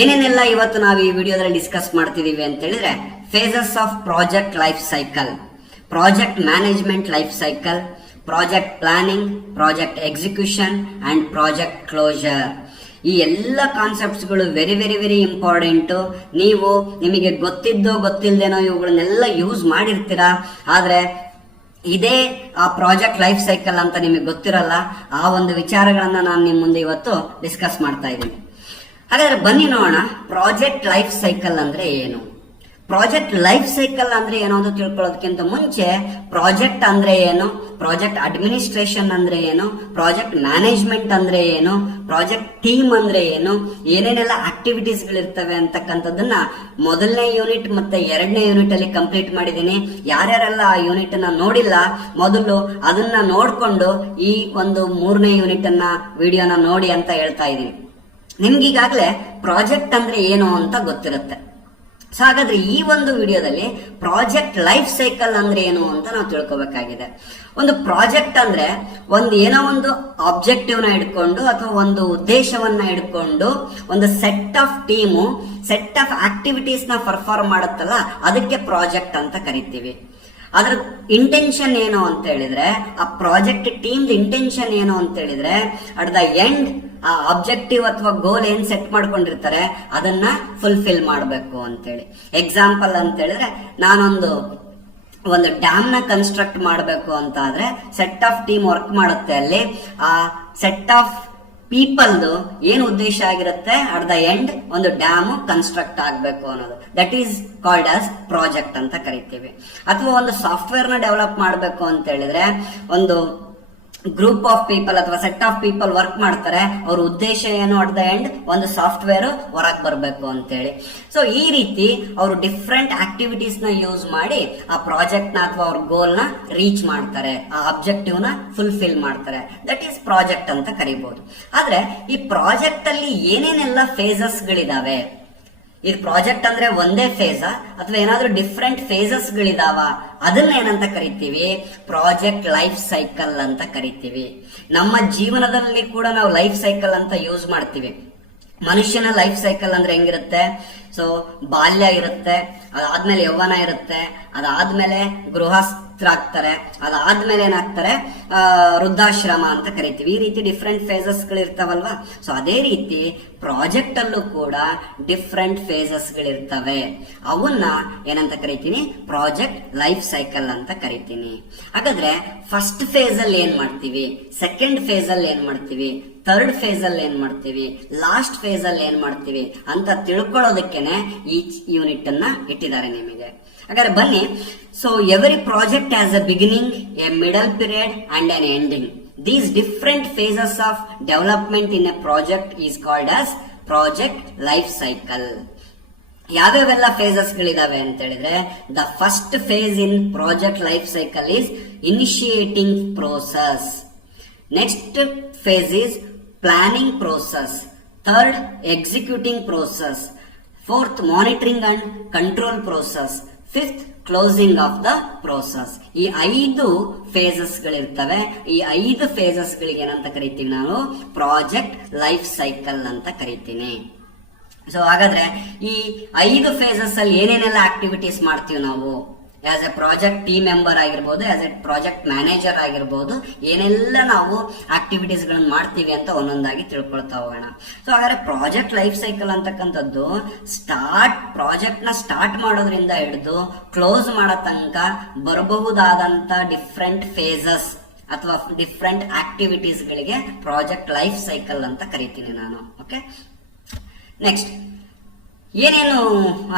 ಏನೇನೆಲ್ಲ ಇವತ್ತು ನಾವು ಈ ವಿಡಿಯೋದಲ್ಲಿ ಡಿಸ್ಕಸ್ ಮಾಡ್ತಿದೀವಿ ಅಂತ ಹೇಳಿದ್ರೆ, phases of project life cycle, project management life cycle, project planning, project execution and project closure. ಈ ಎಲ್ಲ ಕಾನ್ಸೆಪ್ಟ್ಸ್ಗಳು ವೆರಿ ವೆರಿ ವೆರಿ ಇಂಪಾರ್ಟೆಂಟು. ನಿಮಗೆ ಗೊತ್ತಿದ್ದೋ ಗೊತ್ತಿಲ್ಲದೇನೋ ಇವುಗಳನ್ನೆಲ್ಲ ಯೂಸ್ ಮಾಡಿರ್ತೀರಾ, ಆದರೆ ಇದೇ ಆ ಪ್ರಾಜೆಕ್ಟ್ ಲೈಫ್ ಸೈಕಲ್ ಅಂತ ನಿಮಗೆ ಗೊತ್ತಿರಲ್ಲ. ಆ ಒಂದು ವಿಚಾರಗಳನ್ನ ನಾನು ನಿಮ್ಮ ಮುಂದೆ ಇವತ್ತು ಡಿಸ್ಕಸ್ ಮಾಡ್ತಾ ಇದ್ದೀನಿ. ಹಾಗಾದ್ರೆ ಬನ್ನಿ ನೋಡೋಣ, ಪ್ರಾಜೆಕ್ಟ್ ಲೈಫ್ ಸೈಕಲ್ ಅಂದ್ರೆ ಏನು. ಪ್ರಾಜೆಕ್ಟ್ ಲೈಫ್ ಸೈಕಲ್ ಅಂದ್ರೆ ಏನು ಅಂತ ತಿಳ್ಕೊಳ್ಳೋದಕ್ಕಿಂತ ಮುಂಚೆ, ಪ್ರಾಜೆಕ್ಟ್ ಅಂದ್ರೆ ಏನು, ಪ್ರಾಜೆಕ್ಟ್ ಅಡ್ಮಿನಿಸ್ಟ್ರೇಷನ್ ಅಂದ್ರೆ ಏನು, ಪ್ರಾಜೆಕ್ಟ್ ಮ್ಯಾನೇಜ್ಮೆಂಟ್ ಅಂದ್ರೆ ಏನು, ಪ್ರಾಜೆಕ್ಟ್ ಟೀಮ್ ಅಂದ್ರೆ ಏನು, ಏನೇನೆಲ್ಲ ಆಕ್ಟಿವಿಟೀಸ್ ಗಳಿರ್ತವೆ ಅಂತಕ್ಕಂಥದ್ದನ್ನ ಮೊದಲನೇ ಯೂನಿಟ್ ಮತ್ತೆ ಎರಡನೇ ಯೂನಿಟ್ ಅಲ್ಲಿ ಕಂಪ್ಲೀಟ್ ಮಾಡಿದ್ದೀನಿ. ಯಾರ್ಯಾರೆಲ್ಲ ಆ ಯೂನಿಟ್ ಅನ್ನ ನೋಡಿಲ್ಲ, ಮೊದಲು ಅದನ್ನ ನೋಡ್ಕೊಂಡು ಈ ಒಂದು ಮೂರನೇ ಯೂನಿಟ್ ಅನ್ನ ವಿಡಿಯೋನ ನೋಡಿ ಅಂತ ಹೇಳ್ತಾ ಇದ್ದೀನಿ. ನಿಮ್ಗೀಗಾಗಲೇ ಪ್ರಾಜೆಕ್ಟ್ ಅಂದ್ರೆ ಏನು ಅಂತ ಗೊತ್ತಿರುತ್ತೆ. ಸೊ ಹಾಗಾದ್ರೆ ಈ ಒಂದು ವಿಡಿಯೋದಲ್ಲಿ ಪ್ರಾಜೆಕ್ಟ್ ಲೈಫ್ ಸೈಕಲ್ ಅಂದ್ರೆ ಏನು ಅಂತ ನಾವು ತಿಳ್ಕೊಬೇಕಾಗಿದೆ. ಒಂದು ಪ್ರಾಜೆಕ್ಟ್ ಅಂದ್ರೆ ಏನೋ ಒಂದು ಆಬ್ಜೆಕ್ಟಿವ್ ನ ಇಟ್ಕೊಂಡು ಅಥವಾ ಒಂದು ಉದ್ದೇಶವನ್ನ ಇಟ್ಕೊಂಡು ಒಂದು set of team set of activities ನ ಪರ್ಫಾರ್ಮ್ ಮಾಡುತ್ತಲ್ಲ, ಅದಕ್ಕೆ ಪ್ರಾಜೆಕ್ಟ್ ಅಂತ ಕರಿತೀವಿ. ಅದ್ರ ಇಂಟೆನ್ಷನ್ ಏನು ಅಂತ ಹೇಳಿದ್ರೆ, ಆ ಪ್ರಾಜೆಕ್ಟ್ ಟೀಮ್ ಇಂಟೆನ್ಷನ್ ಏನು ಅಂತ ಹೇಳಿದ್ರೆ, ಅಟ್ ದ ಎಂಡ್ ಆ ಆಬ್ಜೆಕ್ಟಿವ್ ಅಥವಾ ಗೋಲ್ ಏನ್ ಸೆಟ್ ಮಾಡ್ಕೊಂಡಿರ್ತಾರೆ ಅದನ್ನ ಫುಲ್ಫಿಲ್ ಮಾಡಬೇಕು ಅಂತೇಳಿ. ಎಕ್ಸಾಂಪಲ್ ಅಂತ ಹೇಳಿದ್ರೆ, ನಾನೊಂದು ಡ್ಯಾಮ್ ನ ಕನ್ಸ್ಟ್ರಕ್ಟ್ ಮಾಡಬೇಕು ಅಂತ ಆದ್ರೆ ಸೆಟ್ ಆಫ್ ಟೀಮ್ ವರ್ಕ್ ಮಾಡುತ್ತೆ. ಅಲ್ಲಿ ಆ ಸೆಟ್ ಆಫ್ ಪೀಪಲ್ದು ಏನ್ ಉದ್ದೇಶ ಆಗಿರುತ್ತೆ, ಅಟ್ ದ ಎಂಡ್ ಒಂದು ಡ್ಯಾಮ್ ಕನ್ಸ್ಟ್ರಕ್ಟ್ ಆಗಬೇಕು ಅನ್ನೋದು. That is called as project ಅಂತ ಕರಿತೀವಿ. ಅಥವಾ ಒಂದು ಸಾಫ್ಟ್ವೇರ್ ನ ಡೆವಲಪ್ ಮಾಡಬೇಕು ಅಂತ ಹೇಳಿದ್ರೆ, ಒಂದು ಗ್ರೂಪ್ ಆಫ್ ಪೀಪಲ್ ಅಥವಾ ಸೆಟ್ ಆಫ್ ಪೀಪಲ್ ವರ್ಕ್ ಮಾಡ್ತಾರೆ. ಅವ್ರ ಉದ್ದೇಶ ಏನು, ಅಟ್ ದ ಎಂಡ್ ಒಂದು ಸಾಫ್ಟ್ವೇರ್ ಹೊರಗೆ ಬರಬೇಕು ಅಂತೇಳಿ. ಸೊ ಈ ರೀತಿ ಅವರು ಡಿಫ್ರೆಂಟ್ ಆಕ್ಟಿವಿಟೀಸ್ ನ ಯೂಸ್ ಮಾಡಿ ಆ ಪ್ರಾಜೆಕ್ಟ್ ನ ಅಥವಾ ಅವ್ರ ಗೋಲ್ ನ ರೀಚ್ ಮಾಡ್ತಾರೆ, ಆ ಆಬ್ಜೆಕ್ಟಿವ್ ನ ಫುಲ್ಫಿಲ್ ಮಾಡ್ತಾರೆ. ದಟ್ ಈಸ್ ಪ್ರಾಜೆಕ್ಟ್ ಅಂತ ಕರಿಬಹುದು. ಆದ್ರೆ ಈ ಪ್ರಾಜೆಕ್ಟ್ ಅಲ್ಲಿ ಏನೇನೆಲ್ಲ ಫೇಸಸ್ ಗಳಿದಾವೆ, ಇದು ಪ್ರಾಜೆಕ್ಟ್ ಅಂದ್ರೆ ಒಂದೇ ಫೇಸ್ ಅಥವಾ ಏನಾದ್ರೂ ಡಿಫ್ರೆಂಟ್ ಫೇಸಸ್ ಗಳಿದಾವ, ಅದನ್ನ ಏನಂತ ಕರಿತೀವಿ, ಪ್ರಾಜೆಕ್ಟ್ ಲೈಫ್ ಸೈಕಲ್ ಅಂತ ಕರಿತೀವಿ. ನಮ್ಮ ಜೀವನದಲ್ಲಿ ಕೂಡ ನಾವು ಲೈಫ್ ಸೈಕಲ್ ಅಂತ ಯೂಸ್ ಮಾಡ್ತೀವಿ. ಮನುಷ್ಯನ ಲೈಫ್ ಸೈಕಲ್ ಅಂದ್ರೆ ಹೆಂಗಿರುತ್ತೆ, ಸೊ ಬಾಲ್ಯ ಇರುತ್ತೆ, ಅದಾದ್ಮೇಲೆ ಯೌವನ ಇರುತ್ತೆ, ಅದಾದ್ಮೇಲೆ ಗೃಹಸ್ಥರಾಗ್ತಾರೆ, ಅದಾದ್ಮೇಲೆ ಏನಾಗ್ತಾರೆ, ವೃದ್ಧಾಶ್ರಮ ಅಂತ ಕರಿತೀವಿ. ಈ ರೀತಿ ಡಿಫ್ರೆಂಟ್ ಫೇಸಸ್ ಗಳು ಇರ್ತಾವಲ್ವಾ. ಸೊ ಅದೇ ರೀತಿ ಪ್ರಾಜೆಕ್ಟ್ ಅಲ್ಲೂ ಕೂಡ ಡಿಫ್ರೆಂಟ್ ಫೇಸಸ್ ಗಳಿರ್ತವೆ. ಅವನ್ನ ಏನಂತ ಕರಿತೀನಿ, ಪ್ರಾಜೆಕ್ಟ್ ಲೈಫ್ ಸೈಕಲ್ ಅಂತ ಕರಿತೀನಿ. ಹಾಗಾದ್ರೆ ಫಸ್ಟ್ ಫೇಸ್ ಅಲ್ಲಿ ಏನ್ ಮಾಡ್ತೀವಿ, ಸೆಕೆಂಡ್ ಫೇಸ್ ಅಲ್ಲಿ ಏನ್ ಮಾಡ್ತೀವಿ, ಥರ್ಡ್ ಫೇಸ್ ಅಲ್ಲಿ ಏನ್ ಮಾಡ್ತೀವಿ, ಲಾಸ್ಟ್ ಫೇಸ್ ಅಲ್ಲಿ ಏನ್ ಮಾಡ್ತೀವಿ ಅಂತ ತಿಳ್ಕೊಳ್ಳೋದಕ್ಕೇನೆ ಈ ಯೂನಿಟ್ ಅನ್ನ ಇಟ್ಟಿದ್ದಾರೆ ನಿಮಗೆ. ಹಾಗಾದ್ರೆ ಬನ್ನಿ. So every project has A beginning, A middle period and N ending. These different phases of development in a project is called as project life cycle. ಯಾವ್ಯಾವೆಲ್ಲ ಫೇಸಸ್ ಗಳಿದಾವೆ ಅಂತ ಹೇಳಿದ್ರೆ, the first phase in project life cycle is initiating process. Next phase is planning process. Third, executing process. Fourth, monitoring and control process. Fifth, closing of the process. ಈ 5 phases ಗಳಿರ್ತವೆ. ಈ 5 phases ಗಳಿಗೆ ಏನಂತ ಕರಿತೀವಿ, ನಾವು project life cycle ಅಂತ ಕರಿತೀನಿ. So ಹಾಗಾದ್ರೆ ಈ 5 ಫೇಸಸ್ ಅಲ್ಲಿ ಏನೇನೆಲ್ಲ ಆಕ್ಟಿವಿಟೀಸ್ ಮಾಡ್ತೀವಿ ನಾವು, as A project team member ಆಗಿರ್ಬೋದು, ಆಸ್ ಎ ಪ್ರಾಜೆಕ್ಟ್ ಮ್ಯಾನೇಜರ್ ಆಗಿರ್ಬೋದು, ಏನೆಲ್ಲ ನಾವು ಆಕ್ಟಿವಿಟೀಸ್ ಗಳನ್ನ ಮಾಡ್ತೀವಿ ಅಂತ ಒಂದೊಂದಾಗಿ ತಿಳ್ಕೊಳ್ತಾ ಹೋಗೋಣ. ಸೊ ಹಾಗಾದ್ರೆ ಪ್ರಾಜೆಕ್ಟ್ ಲೈಫ್ ಸೈಕಲ್ ಅಂತಕ್ಕಂಥದ್ದು ಪ್ರಾಜೆಕ್ಟ್ ನ ಸ್ಟಾರ್ಟ್ ಮಾಡೋದ್ರಿಂದ ಹಿಡಿದು ಕ್ಲೋಸ್ ಮಾಡೋ ತನಕ ಬರಬಹುದಾದಂತ ಡಿಫ್ರೆಂಟ್ ಫೇಸಸ್ ಅಥವಾ ಡಿಫ್ರೆಂಟ್ ಆಕ್ಟಿವಿಟೀಸ್ ಗಳಿಗೆ ಪ್ರಾಜೆಕ್ಟ್ ಲೈಫ್ ಸೈಕಲ್ ಅಂತ ಕರಿತೀನಿ ನಾನು. ಓಕೆ, ನೆಕ್ಸ್ಟ್ ಏನೇನು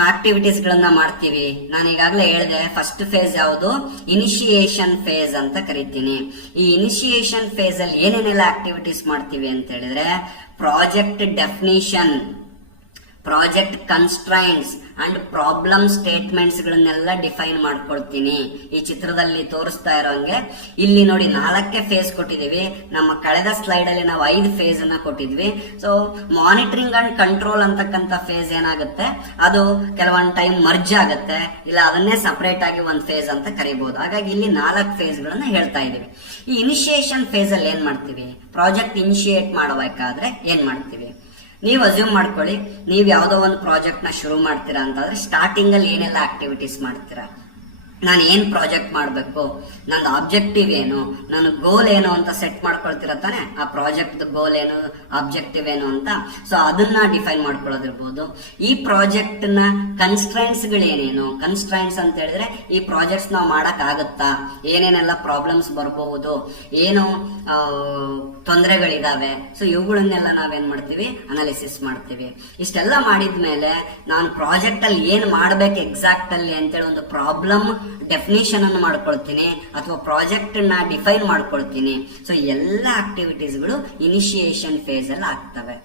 ಆಕ್ಟಿವಿಟೀಸ್ ಗಳನ್ನ ಮಾಡ್ತೀವಿ. ನಾನು ಈಗಾಗಲೇ ಹೇಳಿದೆ, ಫಸ್ಟ್ ಫೇಸ್ ಯಾವುದು, ಇನಿಷಿಯೇಷನ್ ಫೇಸ್ ಅಂತ ಕರಿತೀನಿ. ಈ ಇನಿಷಿಯೇಷನ್ ಫೇಸ್ ಅಲ್ಲಿ ಏನೇನೆಲ್ಲ ಆಕ್ಟಿವಿಟೀಸ್ ಮಾಡ್ತೀವಿ ಅಂತ ಹೇಳಿದ್ರೆ, project definition, project constraints and problem statements ಗಳನ್ನೆಲ್ಲ ಡಿಫೈನ್ ಮಾಡ್ಕೊಳ್ತೀನಿ. ಈ ಚಿತ್ರದಲ್ಲಿ ತೋರಿಸ್ತಾ ಇರೋಂಗೆ ಇಲ್ಲಿ ನೋಡಿ 4 ಫೇಸ್ ಕೊಟ್ಟಿದೀವಿ. ನಮ್ಮ ಕಳೆದ ಸ್ಲೈಡ್ ಅಲ್ಲಿ ನಾವು 5 ಫೇಸ್ ಅನ್ನ ಕೊಟ್ಟಿದ್ವಿ. ಸೊ ಮಾನಿಟರಿಂಗ್ ಅಂಡ್ ಕಂಟ್ರೋಲ್ ಅಂತಕ್ಕಂಥ ಫೇಸ್ ಏನಾಗುತ್ತೆ, ಅದು ಕೆಲವೊಂದು ಟೈಮ್ ಮರ್ಜ್ ಆಗುತ್ತೆ, ಇಲ್ಲ ಅದನ್ನೇ ಸಪರೇಟ್ ಆಗಿ ಒಂದು ಫೇಸ್ ಅಂತ ಕರಿಬಹುದು. ಹಾಗಾಗಿ ಇಲ್ಲಿ 4 ಫೇಸ್ ಗಳನ್ನ ಹೇಳ್ತಾ ಇದೀವಿ. ಈ ಇನಿಷಿಯೇಷನ್ ಫೇಸ್ ಅಲ್ಲಿ ಏನ್ ಮಾಡ್ತೀವಿ, ಪ್ರಾಜೆಕ್ಟ್ ಇನಿಷಿಯೇಟ್ ಮಾಡಬೇಕಾದ್ರೆ ಏನ್ ಮಾಡ್ತೀವಿ, ನೀವು ಅಸ್ಯೂಮ್ ಮಾಡ್ಕೊಳ್ಳಿ, ನೀವು ಯಾವುದೋ ಒಂದು ಪ್ರಾಜೆಕ್ಟ್ ನ ಶುರು ಮಾಡ್ತೀರಾ ಅಂತಂದ್ರೆ ಸ್ಟಾರ್ಟಿಂಗ್ ಅಲ್ಲಿ ಏನೆಲ್ಲ ಆಕ್ಟಿವಿಟೀಸ್ ಮಾಡ್ತೀರಾ, ನಾನು ಏನ್ ಪ್ರಾಜೆಕ್ಟ್ ಮಾಡಬೇಕು, ನನ್ನ ಆಬ್ಜೆಕ್ಟಿವ್ ಏನು, ನನ್ನ ಗೋಲ್ ಏನು ಅಂತ ಸೆಟ್ ಮಾಡ್ಕೊಳ್ತಿರ ತಾನೆ. ಆ ಪ್ರಾಜೆಕ್ಟ್ ಗೋಲ್ ಏನು, ಆಬ್ಜೆಕ್ಟಿವ್ ಏನು ಅಂತ. ಸೊ ಅದನ್ನ ಡಿಫೈನ್ ಮಾಡ್ಕೊಳ್ಳೋದಿರ್ಬೋದು. ಈ ಪ್ರಾಜೆಕ್ಟ್ ನ ಕನ್ಸ್ಟ್ರೈನ್ಸ್ ಗಳೇನೇನು, ಕನ್ಸ್ಟ್ರೈನ್ಸ್ ಅಂತ ಹೇಳಿದ್ರೆ ಈ ಪ್ರಾಜೆಕ್ಟ್ಸ್ ನಾವು ಮಾಡಕ್ ಆಗುತ್ತಾ, ಏನೇನೆಲ್ಲ ಪ್ರಾಬ್ಲಮ್ಸ್ ಬರಬಹುದು, ಏನು ತೊಂದರೆಗಳಿದಾವೆ. ಸೊ ಇವುಗಳನ್ನೆಲ್ಲ ನಾವೇನ್ ಮಾಡ್ತೀವಿ, ಅನಾಲಿಸಿಸ್ ಮಾಡ್ತೀವಿ. ಇಷ್ಟೆಲ್ಲ ಮಾಡಿದ್ಮೇಲೆ ನಾನು ಪ್ರಾಜೆಕ್ಟ್ ಅಲ್ಲಿ ಏನ್ ಮಾಡ್ಬೇಕು ಎಕ್ಸಾಕ್ಟ್ ಅಲ್ಲಿ ಅಂತೇಳಿ ಒಂದು ಪ್ರಾಬ್ಲಮ್ ಡೆಫಿನೇಷನ್ ಅನ್ನು ಮಾಡ್ಕೊಳ್ತೀನಿ ಅಥವಾ ಪ್ರಾಜೆಕ್ಟ್ ನ ಡಿಫೈನ್ ಮಾಡ್ಕೊಳ್ತೀನಿ. ಸೊ ಎಲ್ಲ ಆಕ್ಟಿವಿಟೀಸ್ಗಳು ಇನಿಷಿಯೇಷನ್ ಫೇಸ್ ಅಲ್ಲಿ ಆಗ್ತವೆ.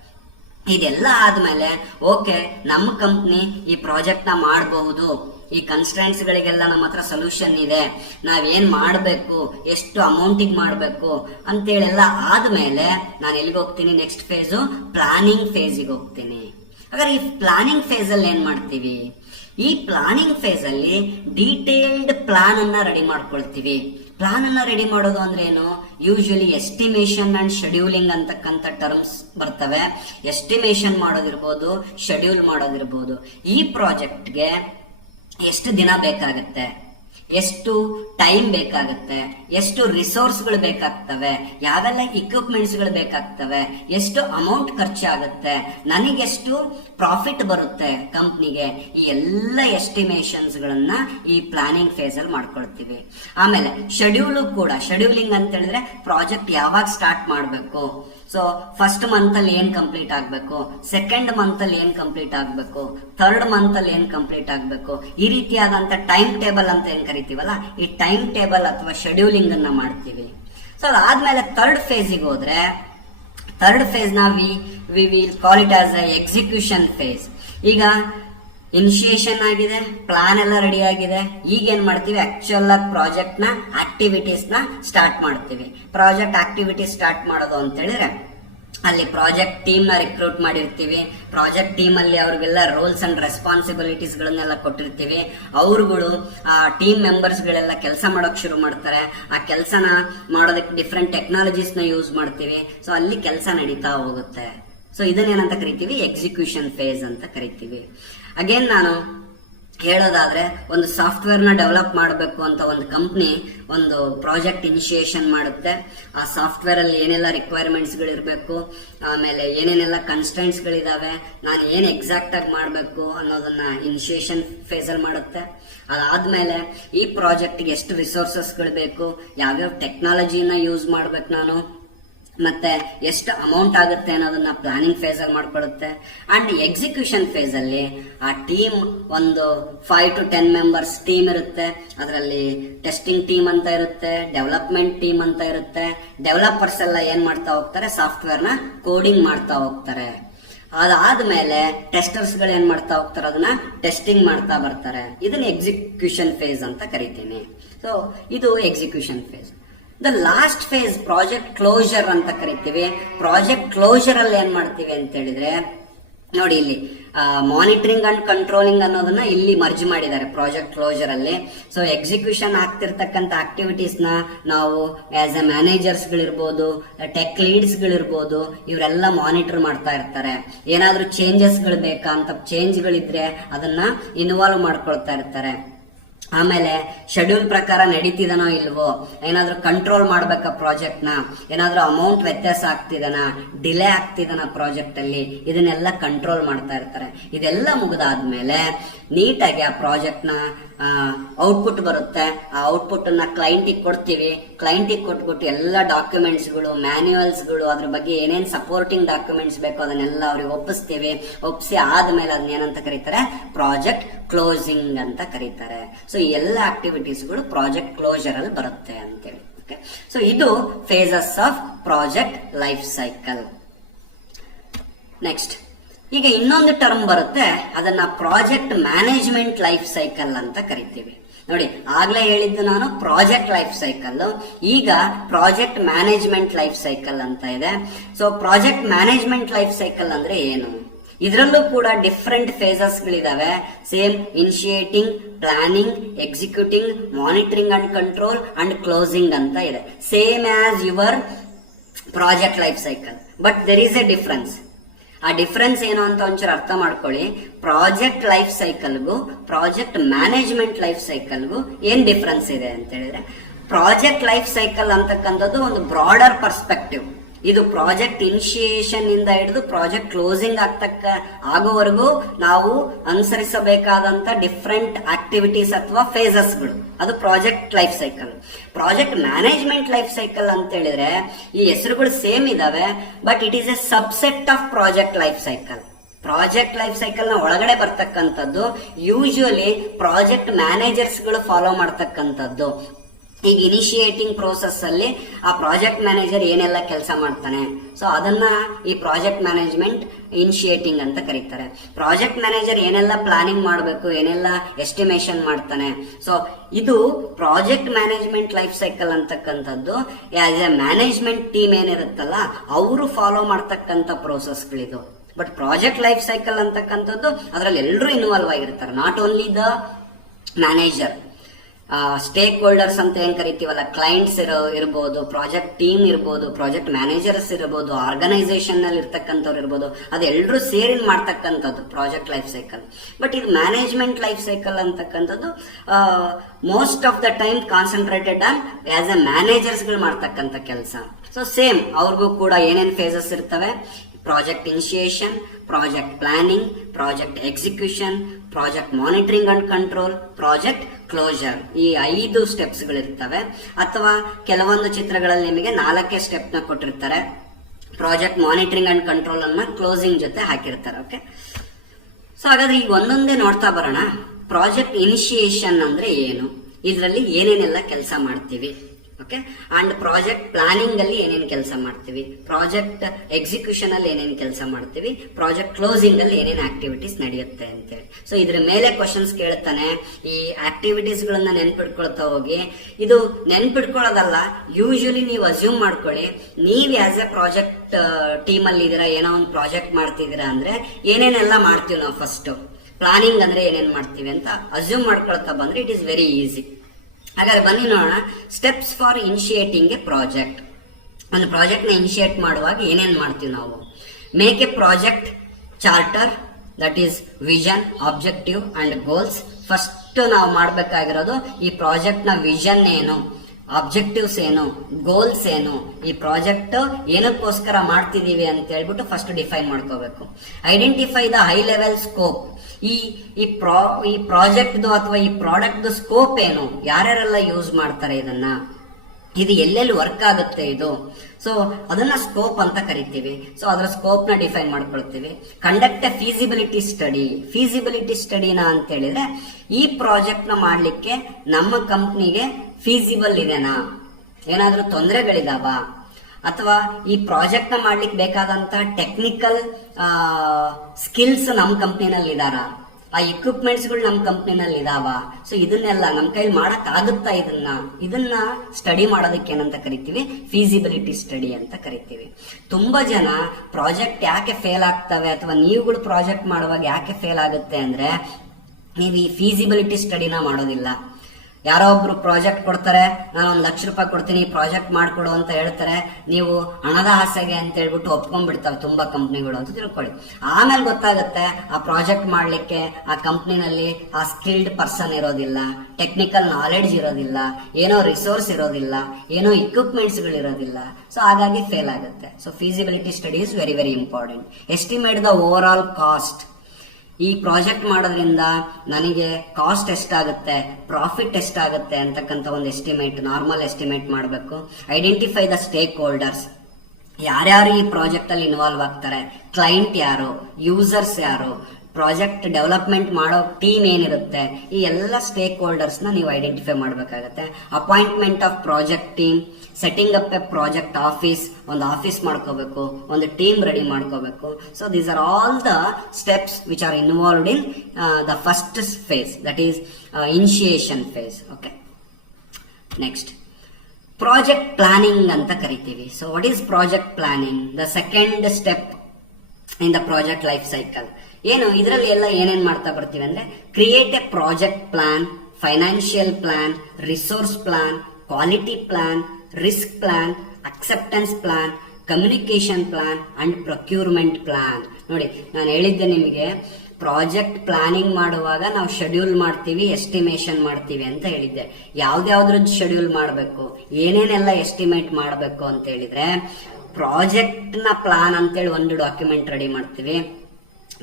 ಇದೆಲ್ಲ ಆದ್ಮೇಲೆ ಓಕೆ, ನಮ್ಮ ಕಂಪ್ನಿ ಈ ಪ್ರಾಜೆಕ್ಟ್ ನ ಮಾಡಬಹುದು, ಈ ಕನ್ಸ್ಟ್ರೆಂಟ್ಸ್ ಗಳಿಗೆಲ್ಲ ನಮ್ಮ ಹತ್ರ ಸೊಲ್ಯೂಷನ್ ಇದೆ, ನಾವೇನ್ ಮಾಡಬೇಕು, ಎಷ್ಟು ಅಮೌಂಟಿಗೆ ಮಾಡಬೇಕು ಅಂತೇಳೆಲ್ಲ ಆದ್ಮೇಲೆ ನಾನು ಎಲ್ಲಿಗೆ ಹೋಗ್ತೀನಿ, ನೆಕ್ಸ್ಟ್ ಫೇಸು ಪ್ಲಾನಿಂಗ್ ಫೇಸಿಗೆ ಹೋಗ್ತೀನಿ. ಹಾಗಾದ್ರೆ ಈ ಪ್ಲಾನಿಂಗ್ ಫೇಸ್ ಅಲ್ಲಿ ಏನ್ ಮಾಡ್ತೀವಿ, ಈ ಪ್ಲಾನಿಂಗ್ ಫೇಸ್ ಅಲ್ಲಿ ಡೀಟೇಲ್ಡ್ ಪ್ಲಾನ್ ಅನ್ನ ರೆಡಿ ಮಾಡ್ಕೊಳ್ತೀವಿ. ಪ್ಲಾನ್ ಅನ್ನ ರೆಡಿ ಮಾಡೋದು ಅಂದ್ರೆ ಏನು, ಯೂಶಲಿ ಎಸ್ಟಿಮೇಷನ್ ಅಂಡ್ ಶೆಡ್ಯೂಲಿಂಗ್ ಅಂತಕ್ಕಂಥ ಟರ್ಮ್ಸ್ ಬರ್ತವೆ. ಎಸ್ಟಿಮೇಷನ್ ಮಾಡೋದಿರ್ಬೋದು, ಶೆಡ್ಯೂಲ್ ಮಾಡೋದಿರ್ಬೋದು. ಈ ಪ್ರಾಜೆಕ್ಟ್ಗೆ ಎಷ್ಟು ದಿನ ಬೇಕಾಗುತ್ತೆ, ಎಷ್ಟು ಟೈಮ್ ಬೇಕಾಗುತ್ತೆ, ಎಷ್ಟು ರಿಸೋರ್ಸ್ಗಳು ಬೇಕಾಗ್ತವೆ, ಯಾವೆಲ್ಲ ಇಕ್ವಿಪ್ಮೆಂಟ್ಸ್ಗಳು ಬೇಕಾಗ್ತವೆ, ಎಷ್ಟು ಅಮೌಂಟ್ ಖರ್ಚಾಗುತ್ತೆ, ನನಗೆಷ್ಟು ಪ್ರಾಫಿಟ್ ಬರುತ್ತೆ ಕಂಪ್ನಿಗೆ, ಈ ಎಲ್ಲ ಎಸ್ಟಿಮೇಷನ್ಸ್ ಗಳನ್ನ ಈ ಪ್ಲಾನಿಂಗ್ ಫೇಸ್ ಅಲ್ಲಿ ಮಾಡ್ಕೊಳ್ತೀವಿ. ಆಮೇಲೆ ಶೆಡ್ಯೂಲು ಕೂಡ, ಶೆಡ್ಯೂಲಿಂಗ್ ಅಂತ ಹೇಳಿದ್ರೆ ಪ್ರಾಜೆಕ್ಟ್ ಯಾವಾಗ ಸ್ಟಾರ್ಟ್ ಮಾಡಬೇಕು, ಸೊ ಫಸ್ಟ್ ಮಂತ್ ಅಲ್ಲಿ ಏನ್ ಕಂಪ್ಲೀಟ್ ಆಗ್ಬೇಕು, ಸೆಕೆಂಡ್ ಮಂತ್ ಅಲ್ಲಿ ಏನ್ ಕಂಪ್ಲೀಟ್ ಆಗ್ಬೇಕು, ಥರ್ಡ್ ಮಂತ್ ಅಲ್ಲಿ ಏನ್ ಕಂಪ್ಲೀಟ್ ಆಗ್ಬೇಕು, ಈ ರೀತಿಯಾದಂತ ಟೈಮ್ ಟೇಬಲ್ ಅಂತ ಏನ್ ಕರಿತೀವಲ್ಲ, ಈ ಟೈಮ್ ಟೇಬಲ್ ಅಥವಾ ಶೆಡ್ಯೂಲಿಂಗ್ ಅನ್ನ ಮಾಡ್ತೀವಿ. ಸೊ ಅದಾದ್ಮೇಲೆ ಥರ್ಡ್ ಫೇಸಿಗೆ ಹೋದ್ರೆ, ಥರ್ಡ್ ಫೇಸ್ ನ we will call it as execution phase. ಈಗ ಇನಿಷಿಯೇಷನ್ ಆಗಿದೆ, ಪ್ಲಾನ್ ಎಲ್ಲ ರೆಡಿ ಆಗಿದೆ, ಈಗ ಏನ್ ಮಾಡ್ತೀವಿ, ಆಕ್ಚುಯಲ್ ಆಗಿ ಪ್ರಾಜೆಕ್ಟ್ ನ ಆಕ್ಟಿವಿಟೀಸ್ ನ ಸ್ಟಾರ್ಟ್ ಮಾಡ್ತೀವಿ. ಪ್ರಾಜೆಕ್ಟ್ ಆಕ್ಟಿವಿಟೀಸ್ ಸ್ಟಾರ್ಟ್ ಮಾಡೋದು ಅಂತ ಹೇಳಿದ್ರೆ ಅಲ್ಲಿ ಪ್ರಾಜೆಕ್ಟ್ ಟೀಮ್ ನ ರಿಕ್ರೂಟ್ ಮಾಡಿರ್ತೀವಿ. ಪ್ರಾಜೆಕ್ಟ್ ಟೀಮ್ ಅಲ್ಲಿ ಅವ್ರಿಗೆಲ್ಲ ರೋಲ್ಸ್ ಅಂಡ್ ರೆಸ್ಪಾನ್ಸಿಬಿಲಿಟೀಸ್ ಗಳನ್ನೆಲ್ಲ ಕೊಟ್ಟಿರ್ತೀವಿ. ಅವ್ರುಗಳು ಆ ಟೀಮ್ ಮೆಂಬರ್ಸ್ ಗಳೆಲ್ಲ ಕೆಲಸ ಮಾಡೋಕ್ ಶುರು ಮಾಡ್ತಾರೆ. ಆ ಕೆಲಸನ ಮಾಡೋದಕ್ಕೆ ಡಿಫ್ರೆಂಟ್ ಟೆಕ್ನಾಲಜೀಸ್ ನ ಯೂಸ್ ಮಾಡ್ತೀವಿ. ಸೊ ಅಲ್ಲಿ ಕೆಲಸ ನಡೀತಾ ಹೋಗುತ್ತೆ. ಸೊ ಇದನ್ನೇನಂತ ಕರಿತೀವಿ, ಎಕ್ಸಿಕ್ಯೂಷನ್ ಫೇಸ್ ಅಂತ ಕರಿತೀವಿ. ಅಗೇನ್ ನಾನು ಹೇಳೋದಾದ್ರೆ, ಒಂದು ಸಾಫ್ಟ್ವೇರ್ ನ ಡೆವಲಪ್ ಮಾಡಬೇಕು ಅಂತ ಒಂದು ಕಂಪ್ನಿ ಒಂದು ಪ್ರಾಜೆಕ್ಟ್ ಇನಿಷಿಯೇಷನ್ ಮಾಡುತ್ತೆ. ಆ ಸಾಫ್ಟ್ವೇರ್ ಅಲ್ಲಿ ಏನೆಲ್ಲ ರಿಕ್ವೈರ್ಮೆಂಟ್ಸ್ ಗಳಿರ್ಬೇಕು, ಆಮೇಲೆ ಏನೇನೆಲ್ಲ ಕನ್ಸ್ಟೆಂಟ್ಸ್ ಗಳಿದಾವೆ, ನಾನು ಏನ್ ಎಕ್ಸಾಕ್ಟ್ ಆಗಿ ಮಾಡಬೇಕು ಅನ್ನೋದನ್ನ ಇನಿಷಿಯೇಷನ್ ಫೇಸ್ ಅಲ್ಲಿ ಮಾಡುತ್ತೆ. ಅದಾದ್ಮೇಲೆ ಈ ಪ್ರಾಜೆಕ್ಟ್ ಗೆ ಎಷ್ಟು ರಿಸೋರ್ಸಸ್ ಗಳು ಬೇಕು, ಯಾವ್ಯಾವ ಟೆಕ್ನಾಲಜಿನ ಯೂಸ್ ಮಾಡ್ಬೇಕು ನಾನು, ಮತ್ತೆ ಎಷ್ಟು ಅಮೌಂಟ್ ಆಗುತ್ತೆ ಅನ್ನೋದನ್ನ ಪ್ಲಾನಿಂಗ್ ಫೇಸ್ ಅಲ್ಲಿ ಮಾಡ್ಕೊಳ್ಳುತ್ತೆ. ಅಂಡ್ ಎಕ್ಸಿಕ್ಯೂಷನ್ ಫೇಸ್ ಅಲ್ಲಿ ಆ ಟೀಮ್ ಒಂದು 5 to 10 ಮೆಂಬರ್ಸ್ ಟೀಮ್ ಇರುತ್ತೆ. ಅದರಲ್ಲಿ ಟೆಸ್ಟಿಂಗ್ ಟೀಮ್ ಅಂತ ಇರುತ್ತೆ, ಡೆವಲಪ್ಮೆಂಟ್ ಟೀಮ್ ಅಂತ ಇರುತ್ತೆ. ಡೆವಲಪರ್ಸ್ ಎಲ್ಲ ಏನ್ ಮಾಡ್ತಾ ಹೋಗ್ತಾರೆ, ಸಾಫ್ಟ್ವೇರ್ ನ ಕೋಡಿಂಗ್ ಮಾಡ್ತಾ ಹೋಗ್ತಾರೆ. ಅದಾದ್ಮೇಲೆ ಟೆಸ್ಟರ್ಸ್ ಗಳು ಏನ್ ಮಾಡ್ತಾ ಹೋಗ್ತಾರೆ, ಅದನ್ನ ಟೆಸ್ಟಿಂಗ್ ಮಾಡ್ತಾ ಬರ್ತಾರೆ. ಇದನ್ನ ಎಕ್ಸಿಕ್ಯೂಷನ್ ಫೇಸ್ ಅಂತ ಕರಿತೀನಿ. ಸೊ ಇದು execution phase. The last phase project closure ಅಂತ ಕರಿತೀವಿ. ಪ್ರಾಜೆಕ್ಟ್ ಕ್ಲೋಜರ್ ಅಲ್ಲಿ ಏನ್ ಮಾಡ್ತೀವಿ ಅಂತ ಹೇಳಿದ್ರೆ, ನೋಡಿ ಇಲ್ಲಿ ಮಾನಿಟರಿಂಗ್ ಅಂಡ್ ಕಂಟ್ರೋಲಿಂಗ್ ಅನ್ನೋದನ್ನ ಇಲ್ಲಿ ಮರ್ಜ್ ಮಾಡಿದ್ದಾರೆ ಪ್ರಾಜೆಕ್ಟ್ ಕ್ಲೋಜರ್ ಅಲ್ಲಿ. ಸೊ ಎಕ್ಸಿಕ್ಯೂಷನ್ ಆಗ್ತಿರ್ತಕ್ಕಂಥ ಆಕ್ಟಿವಿಟೀಸ್ ನ ನಾವು ಆಸ್ ಎ ಮ್ಯಾನೇಜರ್ಸ್ ಗಳಿರ್ಬೋದು, ಟೆಕ್ ಲೀಡ್ಸ್ ಗಳಿರ್ಬೋದು, ಇವರೆಲ್ಲ ಮಾನಿಟರ್ ಮಾಡ್ತಾ ಇರ್ತಾರೆ. ಏನಾದ್ರೂ ಚೇಂಜಸ್ ಗಳು ಬೇಕಾ ಅಂತ ಚೇಂಜ್ ಗಳಿದ್ರೆ ಅದನ್ನ ಇನ್ವಾಲ್ವ್ ಮಾಡ್ಕೊಳ್ತಾ ಇರ್ತಾರೆ. ಆಮೇಲೆ ಶೆಡ್ಯೂಲ್ ಪ್ರಕಾರ ನಡೀತಿದನೋ ಇಲ್ವೋ, ಏನಾದ್ರೂ ಕಂಟ್ರೋಲ್ ಮಾಡ್ಬೇಕಾ ಪ್ರಾಜೆಕ್ಟ್ ನ, ಏನಾದ್ರೂ ಅಮೌಂಟ್ ವ್ಯತ್ಯಾಸ ಆಗ್ತಿದನ, ಡಿಲೇ ಆಗ್ತಿದನ ಪ್ರಾಜೆಕ್ಟ್ ಅಲ್ಲಿ, ಇದನ್ನೆಲ್ಲ ಕಂಟ್ರೋಲ್ ಮಾಡ್ತಾ ಇರ್ತಾರೆ. ಇದೆಲ್ಲ ಮುಗಿದಾದ್ಮೇಲೆ ನೀಟಾಗಿ ಆ ಪ್ರಾಜೆಕ್ಟ್ ನ ಔಟ್ಪುಟ್ ಬರುತ್ತೆ. ಆ ಔಟ್ಪುಟ್ ಅನ್ನ ಕ್ಲೈಂಟಿಗೆ ಕೊಡ್ತೀವಿ. ಕ್ಲೈಂಟಿಗೆ ಕೊಟ್ಬಿಟ್ಟು ಎಲ್ಲ ಡಾಕ್ಯುಮೆಂಟ್ಸ್ ಗಳು, ಮ್ಯಾನ್ಯುಯಲ್ಸ್ ಗಳು, ಅದ್ರ ಬಗ್ಗೆ ಏನೇನ್ ಸಪೋರ್ಟಿಂಗ್ ಡಾಕ್ಯುಮೆಂಟ್ಸ್ ಬೇಕೋ ಅದನ್ನೆಲ್ಲ ಅವ್ರಿಗೆ ಒಪ್ಪಿಸ್ತೀವಿ. ಒಪ್ಪಿಸಿ ಆದ್ಮೇಲೆ ಅದನ್ನ ಏನಂತ ಕರೀತಾರೆ, ಪ್ರಾಜೆಕ್ಟ್ ಕ್ಲೋಸಿಂಗ್ ಅಂತ ಕರೀತಾರೆ. ಸೊ ಈ ಎಲ್ಲ ಆಕ್ಟಿವಿಟೀಸ್ಗಳು ಪ್ರಾಜೆಕ್ಟ್ ಕ್ಲೋಜರ್ ಅಲ್ಲಿ ಬರುತ್ತೆ ಅಂತೇಳಿ. ಸೊ ಇದು phases of project life cycle. Next ಈಗ ಇನ್ನೊಂದು ಟರ್ಮ್ ಬರುತ್ತೆ, ಅದನ್ನ ಪ್ರಾಜೆಕ್ಟ್ ಮ್ಯಾನೇಜ್ಮೆಂಟ್ ಲೈಫ್ ಸೈಕಲ್ ಅಂತ ಕರಿತೀವಿ. ನೋಡಿ, ಆಗ್ಲೇ ಹೇಳಿದ್ದು ನಾನು ಪ್ರಾಜೆಕ್ಟ್ ಲೈಫ್ ಸೈಕಲ್, ಈಗ ಪ್ರಾಜೆಕ್ಟ್ ಮ್ಯಾನೇಜ್ಮೆಂಟ್ ಲೈಫ್ ಸೈಕಲ್ ಅಂತ ಇದೆ. So project management life cycle ಅಂದ್ರೆ ಏನು, ಇದರಲ್ಲೂ ಕೂಡ ಡಿಫ್ರೆಂಟ್ ಫೇಸಸ್ ಗಳಿದಾವೆ. Same initiating, planning, executing, monitoring and control and closing ಅಂತ ಇದೆ. Same as your project life cycle, but there is a difference. ಆ ಡಿಫ್ರೆನ್ಸ್ ಏನು ಅಂತ ಒಂಚೂರು ಅರ್ಥ ಮಾಡ್ಕೊಳ್ಳಿ. ಪ್ರಾಜೆಕ್ಟ್ ಲೈಫ್ ಸೈಕಲ್ಗೂ ಪ್ರಾಜೆಕ್ಟ್ ಮ್ಯಾನೇಜ್ಮೆಂಟ್ ಲೈಫ್ ಸೈಕಲ್ಗೂ ಏನ್ ಡಿಫ್ರೆನ್ಸ್ ಇದೆ ಅಂತ ಹೇಳಿದ್ರೆ, ಪ್ರಾಜೆಕ್ಟ್ ಲೈಫ್ ಸೈಕಲ್ ಅಂತಕ್ಕಂಥದ್ದು ಒಂದು ಬ್ರಾಡರ್ ಪರ್ಸ್ಪೆಕ್ಟಿವ್. ಇದು ಪ್ರಾಜೆಕ್ಟ್ ಇನಿಷಿಯೇಷನ್ ಇಂದ ಹಿಡಿದು ಪ್ರಾಜೆಕ್ಟ್ ಕ್ಲೋಸಿಂಗ್ ಆಗೋವರೆಗೂ ನಾವು ಅನುಸರಿಸಬೇಕಾದಂತ ಡಿಫ್ರೆಂಟ್ ಆಕ್ಟಿವಿಟೀಸ್ ಅಥವಾ ಫೇಸಸ್ಗಳು, ಅದು project life cycle. Project management life cycle ಅಂತ ಹೇಳಿದ್ರೆ ಈ ಹೆಸರುಗಳು ಸೇಮ್ ಇದಾವೆ, but it is A subset of project life cycle. Project life cycle ನ ಒಳಗಡೆ ಬರ್ತಕ್ಕಂಥದ್ದು ಯೂಶುವಲಿ ಪ್ರಾಜೆಕ್ಟ್ ಮ್ಯಾನೇಜರ್ಸ್ ಗಳು ಫಾಲೋ ಮಾಡ್ತಕ್ಕಂಥದ್ದು. ಈಗ ಇನಿಷಿಯೇಟಿಂಗ್ ಪ್ರೋಸೆಸ್ ಅಲ್ಲಿ ಆ ಪ್ರಾಜೆಕ್ಟ್ ಮ್ಯಾನೇಜರ್ ಏನೆಲ್ಲ ಕೆಲಸ ಮಾಡ್ತಾನೆ, ಸೊ ಅದನ್ನ ಈ ಪ್ರಾಜೆಕ್ಟ್ ಮ್ಯಾನೇಜ್ಮೆಂಟ್ ಇನಿಷಿಯೇಟಿಂಗ್ ಅಂತ ಕರೀತಾರೆ. ಪ್ರಾಜೆಕ್ಟ್ ಮ್ಯಾನೇಜರ್ ಏನೆಲ್ಲ ಪ್ಲಾನಿಂಗ್ ಮಾಡಬೇಕು, ಏನೆಲ್ಲ ಎಸ್ಟಿಮೇಷನ್ ಮಾಡ್ತಾನೆ, ಸೊ ಇದು ಪ್ರಾಜೆಕ್ಟ್ ಮ್ಯಾನೇಜ್ಮೆಂಟ್ ಲೈಫ್ ಸೈಕಲ್ ಅಂತಕ್ಕಂಥದ್ದು ಆಸ್ ಎ ಮ್ಯಾನೇಜ್ಮೆಂಟ್ ಟೀಮ್ ಏನಿರುತ್ತಲ್ಲ ಅವರು ಫಾಲೋ ಮಾಡ್ತಕ್ಕಂಥ ಪ್ರೋಸೆಸ್ಗಳಿದು. ಬಟ್ ಪ್ರಾಜೆಕ್ಟ್ ಲೈಫ್ ಸೈಕಲ್ ಅಂತಕ್ಕಂಥದ್ದು ಅದರಲ್ಲಿ ಎಲ್ಲರೂ ಇನ್ವಾಲ್ವ್ ಆಗಿರ್ತಾರೆ, not only the manager. Stake holders ಅಂತ ಏನ್ ಕರಿತೀವಲ್ಲ, ಕ್ಲೈಂಟ್ಸ್ ಇರ್ಬೋದು, ಪ್ರಾಜೆಕ್ಟ್ ಟೀಮ್ ಇರ್ಬೋದು, ಪ್ರಾಜೆಕ್ಟ್ ಮ್ಯಾನೇಜರ್ಸ್ ಇರ್ಬೋದು, ಆರ್ಗನೈಸೇಷನ್ ನಲ್ಲಿ ಇರ್ತಕ್ಕಂಥವ್ರು ಇರ್ಬೋದು, ಅದೆಲ್ಲರೂ ಸೇರಿ ಮಾಡ್ತಕ್ಕಂಥದ್ದು ಪ್ರಾಜೆಕ್ಟ್ ಲೈಫ್ ಸೈಕಲ್. ಬಟ್ ಇದು ಮ್ಯಾನೇಜ್ಮೆಂಟ್ ಲೈಫ್ ಸೈಕಲ್ ಅಂತಕ್ಕಂಥದ್ದು most of the time concentrated on as a managers ಗಳು ಮಾಡ್ತಕ್ಕಂಥ ಕೆಲಸ. ಸೊ ಸೇಮ್ ಅವ್ರಿಗೂ ಕೂಡ ಏನೇನ್ ಫೇಸಸ್ ಇರ್ತವೆ, project initiation, project planning, project execution, project monitoring and control, project closure, ಈ 5 ಸ್ಟೆಪ್ಸ್ ಗಳಿರ್ತವೆ. ಅಥವಾ ಕೆಲವೊಂದು ಚಿತ್ರಗಳಲ್ಲಿ ನಿಮಗೆ 4 ಸ್ಟೆಪ್ ನ ಕೊಟ್ಟಿರ್ತಾರೆ. ಪ್ರಾಜೆಕ್ಟ್ ಮಾನಿಟರಿಂಗ್ ಅಂಡ್ ಕಂಟ್ರೋಲ್ ಅನ್ನ ಕ್ಲೋಸಿಂಗ್ ಜೊತೆ ಹಾಕಿರ್ತಾರೆ. ಓಕೆ, ಸೊ ಹಾಗಾದ್ರೆ ಈಗ ಒಂದೊಂದೇ ನೋಡ್ತಾ ಬರೋಣ. ಪ್ರಾಜೆಕ್ಟ್ ಇನಿಷಿಯೇಷನ್ ಅಂದ್ರೆ ಏನು, ಇದರಲ್ಲಿ ಏನೇನೆಲ್ಲ ಕೆಲಸ ಮಾಡ್ತೀವಿ, ಓಕೆ, ಅಂಡ್ ಪ್ರಾಜೆಕ್ಟ್ ಪ್ಲಾನಿಂಗ್ ಅಲ್ಲಿ ಏನೇನು ಕೆಲಸ ಮಾಡ್ತೀವಿ, ಪ್ರಾಜೆಕ್ಟ್ ಎಕ್ಸಿಕ್ಯೂಷನ್ ಅಲ್ಲಿ ಏನೇನು ಕೆಲಸ ಮಾಡ್ತೀವಿ, ಪ್ರಾಜೆಕ್ಟ್ ಕ್ಲೋಸಿಂಗ್ ಅಲ್ಲಿ ಏನೇನು ಆಕ್ಟಿವಿಟೀಸ್ ನಡೆಯುತ್ತೆ ಅಂತೇಳಿ. ಸೊ ಇದ್ರ ಮೇಲೆ ಕ್ವಶನ್ಸ್ ಕೇಳ್ತಾನೆ. ಈ ಆಕ್ಟಿವಿಟೀಸ್ ಗಳನ್ನ ನೆನ್ಪಿಡ್ಕೊಳ್ತಾ ಹೋಗಿ. ಇದು ನೆನ್ಪಿಡ್ಕೊಳ್ಳೋದಲ್ಲ, ಯೂಶಲಿ ನೀವು ಅಸ್ಯೂಮ್ ಮಾಡ್ಕೊಳ್ಳಿ, ನೀವ್ ಆಸ್ ಎ ಪ್ರಾಜೆಕ್ಟ್ ಟೀಮ್ ಅಲ್ಲಿ ಇದೀರಾ, ಏನೋ ಒಂದು ಪ್ರಾಜೆಕ್ಟ್ ಮಾಡ್ತಿದ್ದೀರಾ ಅಂದ್ರೆ ಏನೇನೆಲ್ಲ ಮಾಡ್ತೀವಿ ನಾವು. ಫಸ್ಟ್ ಪ್ಲಾನಿಂಗ್ ಅಂದ್ರೆ ಏನೇನ್ ಮಾಡ್ತೀವಿ ಅಂತ ಅಸ್ಯೂಮ್ ಮಾಡ್ಕೊಳ್ತಾ ಬಂದ್ರೆ ಇಟ್ ಈಸ್ ವೆರಿ ಈಸಿ. ಹಾಗಾದ್ರೆ ಬನ್ನಿ ನೋಡೋಣ, steps for initiating A project. ಒಂದು ಪ್ರಾಜೆಕ್ಟ್ ನ ಇನಿಷಿಯೇಟ್ ಮಾಡುವಾಗ ಏನೇನ್ ಮಾಡ್ತೀವಿ ನಾವು. Make A project charter, that is vision, objective and goals. First ನಾವು ಮಾಡ್ಬೇಕಾಗಿರೋದು ಈ ಪ್ರಾಜೆಕ್ಟ್ ನ ವಿಷನ್ ಏನು, ಆಬ್ಜೆಕ್ಟಿವ್ಸ್ ಏನು, ಗೋಲ್ಸ್ ಏನು, ಈ ಪ್ರಾಜೆಕ್ಟ್ ಏನಕ್ಕೋಸ್ಕರ ಮಾಡ್ತಿದೀವಿ ಅಂತ ಹೇಳ್ಬಿಟ್ಟು ಫಸ್ಟ್ ಡಿಫೈನ್ ಮಾಡ್ಕೋಬೇಕು. Identify the high level scope. ಈ ಪ್ರಾಜೆಕ್ಟ್ ಅಥವಾ ಈ ಪ್ರಾಡಕ್ಟ್ ಸ್ಕೋಪ್ ಏನು, ಯಾರ್ಯಾರೆಲ್ಲ ಯೂಸ್ ಮಾಡ್ತಾರೆ ಇದನ್ನ, ಇದು ಎಲ್ಲೆಲ್ಲಿ ವರ್ಕ್ ಆಗುತ್ತೆ ಇದು, ಸೊ ಅದನ್ನ ಸ್ಕೋಪ್ ಅಂತ ಕರಿತೀವಿ. ಸೊ ಅದರ ಸ್ಕೋಪ್ ನ ಡಿಫೈನ್ ಮಾಡ್ಕೊಳ್ತೀವಿ. Conduct a feasibility study. Feasibility ಸ್ಟಡಿನ ಅಂತ ಹೇಳಿದ್ರೆ ಈ ಪ್ರಾಜೆಕ್ಟ್ ನ ಮಾಡ್ಲಿಕ್ಕೆ ನಮ್ಮ ಕಂಪ್ನಿಗೆ ಫೀಸಿಬಲ್ ಇದೆನಾ, ಏನಾದ್ರೂ ತೊಂದರೆಗಳಿದಾವ, ಅಥವಾ ಈ ಪ್ರಾಜೆಕ್ಟ್ ನ ಮಾಡ್ಲಿಕ್ಕೆ ಬೇಕಾದಂತ ಟೆಕ್ನಿಕಲ್ ಸ್ಕಿಲ್ಸ್ ನಮ್ಮ ಕಂಪ್ನಿನಲ್ಲಿ ಇದಾರ, ಆ ಇಕ್ವಿಪ್ಮೆಂಟ್ಸ್ ಗಳು ನಮ್ಮ ಕಂಪ್ನಿನಲ್ಲಿ ಇದಾವ. ಸೊ ಇದನ್ನೆಲ್ಲ ನಮ್ಮ ಕೈಲಿ ಮಾಡಕ್ ಆಗುತ್ತಾ, ಇದನ್ನ ಸ್ಟಡಿ ಮಾಡೋದಕ್ಕೆ ಏನಂತ ಕರಿತೀವಿ, ಫೀಸಿಬಿಲಿಟಿ ಸ್ಟಡಿ ಅಂತ ಕರಿತೀವಿ. ತುಂಬಾ ಜನ ಪ್ರಾಜೆಕ್ಟ್ ಯಾಕೆ ಫೇಲ್ ಆಗ್ತವೆ, ಅಥವಾ ನೀವುಗಳು ಪ್ರಾಜೆಕ್ಟ್ ಮಾಡುವಾಗ ಯಾಕೆ ಫೇಲ್ ಆಗುತ್ತೆ ಅಂದ್ರೆ ನೀವು ಈ ಫೀಸಿಬಿಲಿಟಿ ಸ್ಟಡಿನ ಮಾಡೋದಿಲ್ಲ. ಯಾರೋ ಒಬ್ರು ಪ್ರಾಜೆಕ್ಟ್ ಕೊಡ್ತಾರೆ, ನಾನು 1 ಲಕ್ಷ ರೂಪಾಯಿ ಕೊಡ್ತೀನಿ ಪ್ರಾಜೆಕ್ಟ್ ಮಾಡ್ಕೊಡು ಅಂತ ಹೇಳ್ತಾರೆ, ನೀವು ಹಣದ ಆಸೆಗೆ ಅಂತ ಹೇಳ್ಬಿಟ್ಟು ಒಪ್ಕೊಂಡ್ಬಿಡ್ತಾವೆ ತುಂಬಾ ಕಂಪ್ನಿಗಳು ಅಂತ ತಿಳ್ಕೊಳ್ಳಿ. ಆಮೇಲೆ ಗೊತ್ತಾಗುತ್ತೆ ಆ ಪ್ರಾಜೆಕ್ಟ್ ಮಾಡ್ಲಿಕ್ಕೆ ಆ ಕಂಪ್ನಿನಲ್ಲಿ ಆ ಸ್ಕಿಲ್ಡ್ ಪರ್ಸನ್ ಇರೋದಿಲ್ಲ, ಟೆಕ್ನಿಕಲ್ ನಾಲೆಡ್ಜ್ ಇರೋದಿಲ್ಲ, ಏನೋ ರಿಸೋರ್ಸ್ ಇರೋದಿಲ್ಲ, ಏನೋ ಇಕ್ವಿಪ್ಮೆಂಟ್ಸ್ ಗಳು ಇರೋದಿಲ್ಲ. ಸೊ ಹಾಗಾಗಿ ಫೇಲ್ ಆಗುತ್ತೆ. So feasibility study is very very important. Estimate the over all cost. ಈ ಪ್ರಾಜೆಕ್ಟ್ ಮಾಡೋದ್ರಿಂದ ನನಗೆ ಕಾಸ್ಟ್ ಎಷ್ಟಾಗುತ್ತೆ, ಪ್ರಾಫಿಟ್ ಎಷ್ಟಾಗುತ್ತೆ ಅಂತಕ್ಕಂಥ ಒಂದು ಎಸ್ಟಿಮೇಟ್, ನಾರ್ಮಲ್ ಎಸ್ಟಿಮೇಟ್ ಮಾಡಬೇಕು. Identify the stake holders. ಯಾರ್ಯಾರು ಈ ಪ್ರಾಜೆಕ್ಟ್ ಅಲ್ಲಿ ಇನ್ವಾಲ್ವ್ ಆಗ್ತಾರೆ, ಕ್ಲೈಂಟ್ ಯಾರು, ಯೂಸರ್ಸ್ ಯಾರು, ಪ್ರಾಜೆಕ್ಟ್ ಡೆವಲಪ್ಮೆಂಟ್ ಮಾಡೋ ಟೀಮ್ ಏನಿರುತ್ತೆ, ಈ ಎಲ್ಲ ಸ್ಟೇಕ್ ಹೋಲ್ಡರ್ಸ್ ನ ನೀವು ಐಡೆಂಟಿಫೈ ಮಾಡಬೇಕಾಗತ್ತೆ. Appointment of project team, setting up a project office, ಒಂದು ಆಫೀಸ್ ಮಾಡ್ಕೋಬೇಕು, ಒಂದು ಟೀಮ್ ರೆಡಿ ಮಾಡ್ಕೋಬೇಕು. So these are all the steps which are involved in the first phase, that is initiation phase. Okay, next project planning ಅಂತ ಕರಿತೀವಿ. So what is project planning? The second step in the project life cycle. ಏನು ಇದರಲ್ಲಿ ಎಲ್ಲ ಏನೇನ್ ಮಾಡ್ತಾ ಬರ್ತೀವಿ ಅಂದ್ರೆ, create a project plan, financial plan, resource plan, quality plan, risk plan, acceptance plan, communication plan and procurement plan. ನೋಡಿ, ನಾನು ಹೇಳಿದ್ದೆ ನಿಮಗೆ ಪ್ರಾಜೆಕ್ಟ್ ಪ್ಲಾನಿಂಗ್ ಮಾಡುವಾಗ ನಾವು ಶೆಡ್ಯೂಲ್ ಮಾಡ್ತೀವಿ, ಎಸ್ಟಿಮೇಷನ್ ಮಾಡ್ತೀವಿ ಅಂತ ಹೇಳಿದ್ದೆ. ಯಾವ್ದ್ಯಾವ್ದ್ರದ್ದು ಶೆಡ್ಯೂಲ್ ಮಾಡಬೇಕು, ಏನೇನೆಲ್ಲ ಎಸ್ಟಿಮೇಟ್ ಮಾಡಬೇಕು ಅಂತ ಹೇಳಿದ್ರೆ, ಪ್ರಾಜೆಕ್ಟ್ ನ ಪ್ಲಾನ್ ಅಂತೇಳಿ ಒಂದು ಡಾಕ್ಯುಮೆಂಟ್ ರೆಡಿ ಮಾಡ್ತೀವಿ.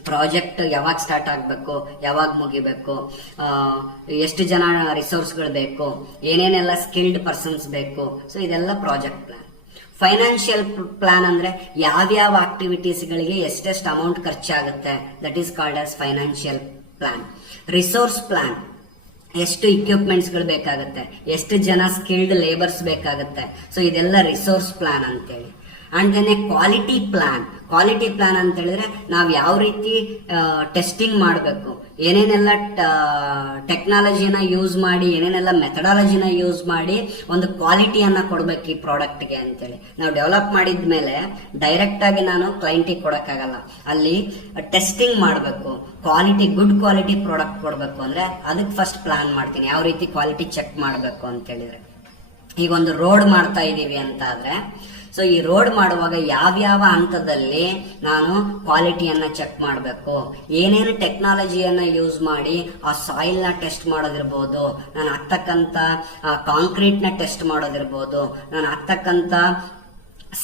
ಪ್ರಾಜೆಕ್ಟ್ ಯಾವಾಗ ಸ್ಟಾರ್ಟ್ ಆಗಬೇಕು, ಯಾವಾಗ ಮುಗಿಬೇಕು, ಎಷ್ಟು ಜನ ರಿಸೋರ್ಸ್ಗಳು ಬೇಕು, ಏನೇನೆಲ್ಲ ಸ್ಕಿಲ್ಡ್ ಪರ್ಸನ್ಸ್ ಬೇಕು, ಸೊ ಇದೆಲ್ಲ ಪ್ರಾಜೆಕ್ಟ್ ಪ್ಲಾನ್. ಫೈನಾನ್ಷಿಯಲ್ ಪ್ಲಾನ್ ಅಂದ್ರೆ ಯಾವ್ಯಾವ ಆಕ್ಟಿವಿಟೀಸ್ಗಳಿಗೆ ಎಷ್ಟೆಷ್ಟು ಅಮೌಂಟ್ ಖರ್ಚಾಗುತ್ತೆ, that is called as financial plan. Resource plan, ಎಷ್ಟು ಇಕ್ವಿಪ್ಮೆಂಟ್ಸ್ಗಳು ಬೇಕಾಗುತ್ತೆ, ಎಷ್ಟು ಜನ ಸ್ಕಿಲ್ಡ್ ಲೇಬರ್ಸ್ ಬೇಕಾಗುತ್ತೆ, ಸೊ ಇದೆಲ್ಲ ರಿಸೋರ್ಸ್ ಪ್ಲಾನ್ ಅಂತೇಳಿ. And then quality plan. Quality plan ಅಂತ ಹೇಳಿದ್ರೆ ನಾವು ಯಾವ ರೀತಿ ಟೆಸ್ಟಿಂಗ್ ಮಾಡಬೇಕು, ಏನೇನೆಲ್ಲ ಟೆಕ್ನಾಲಜಿನ ಯೂಸ್ ಮಾಡಿ, ಏನೇನೆಲ್ಲ ಮೆಥಡಾಲಜಿನ ಯೂಸ್ ಮಾಡಿ ಒಂದು ಕ್ವಾಲಿಟಿಯನ್ನ ಕೊಡ್ಬೇಕು ಈ ಪ್ರಾಡಕ್ಟ್ಗೆ ಅಂತೇಳಿ. ನಾವು ಡೆವಲಪ್ ಮಾಡಿದ್ಮೇಲೆ ಡೈರೆಕ್ಟ್ ಆಗಿ ನಾನು ಕ್ಲೈಂಟಿಗೆ ಕೊಡಕ್ಕಾಗಲ್ಲ, ಅಲ್ಲಿ ಟೆಸ್ಟಿಂಗ್ ಮಾಡಬೇಕು. ಕ್ವಾಲಿಟಿ, ಗುಡ್ ಕ್ವಾಲಿಟಿ ಪ್ರಾಡಕ್ಟ್ ಕೊಡಬೇಕು ಅಂದ್ರೆ ಅದಕ್ಕೆ ಫಸ್ಟ್ ಪ್ಲಾನ್ ಮಾಡ್ತೀನಿ, ಯಾವ ರೀತಿ ಕ್ವಾಲಿಟಿ ಚೆಕ್ ಮಾಡಬೇಕು ಅಂತ ಹೇಳಿದ್ರೆ. ಈಗ ಒಂದು ರೋಡ್ ಮಾಡ್ತಾ ಇದೀವಿ ಅಂತ ಆದ್ರೆ, ಸೊ ಈ ರೋಡ್ ಮಾಡುವಾಗ ಯಾವ್ಯಾವ ಹಂತದಲ್ಲಿ ನಾನು ಕ್ವಾಲಿಟಿಯನ್ನ ಚೆಕ್ ಮಾಡಬೇಕು, ಏನೇನು ಟೆಕ್ನಾಲಜಿಯನ್ನ ಯೂಸ್ ಮಾಡಿ ಆ ಸಾಯಿಲ್ ನ ಟೆಸ್ಟ್ ಮಾಡೋದಿರ್ಬೋದು, ನಾನು ಹಾಕ್ತಕ್ಕಂತ ಕಾಂಕ್ರೀಟ್ ನ ಟೆಸ್ಟ್ ಮಾಡೋದಿರ್ಬೋದು, ನಾನು ಹಾಕ್ತಕ್ಕಂತ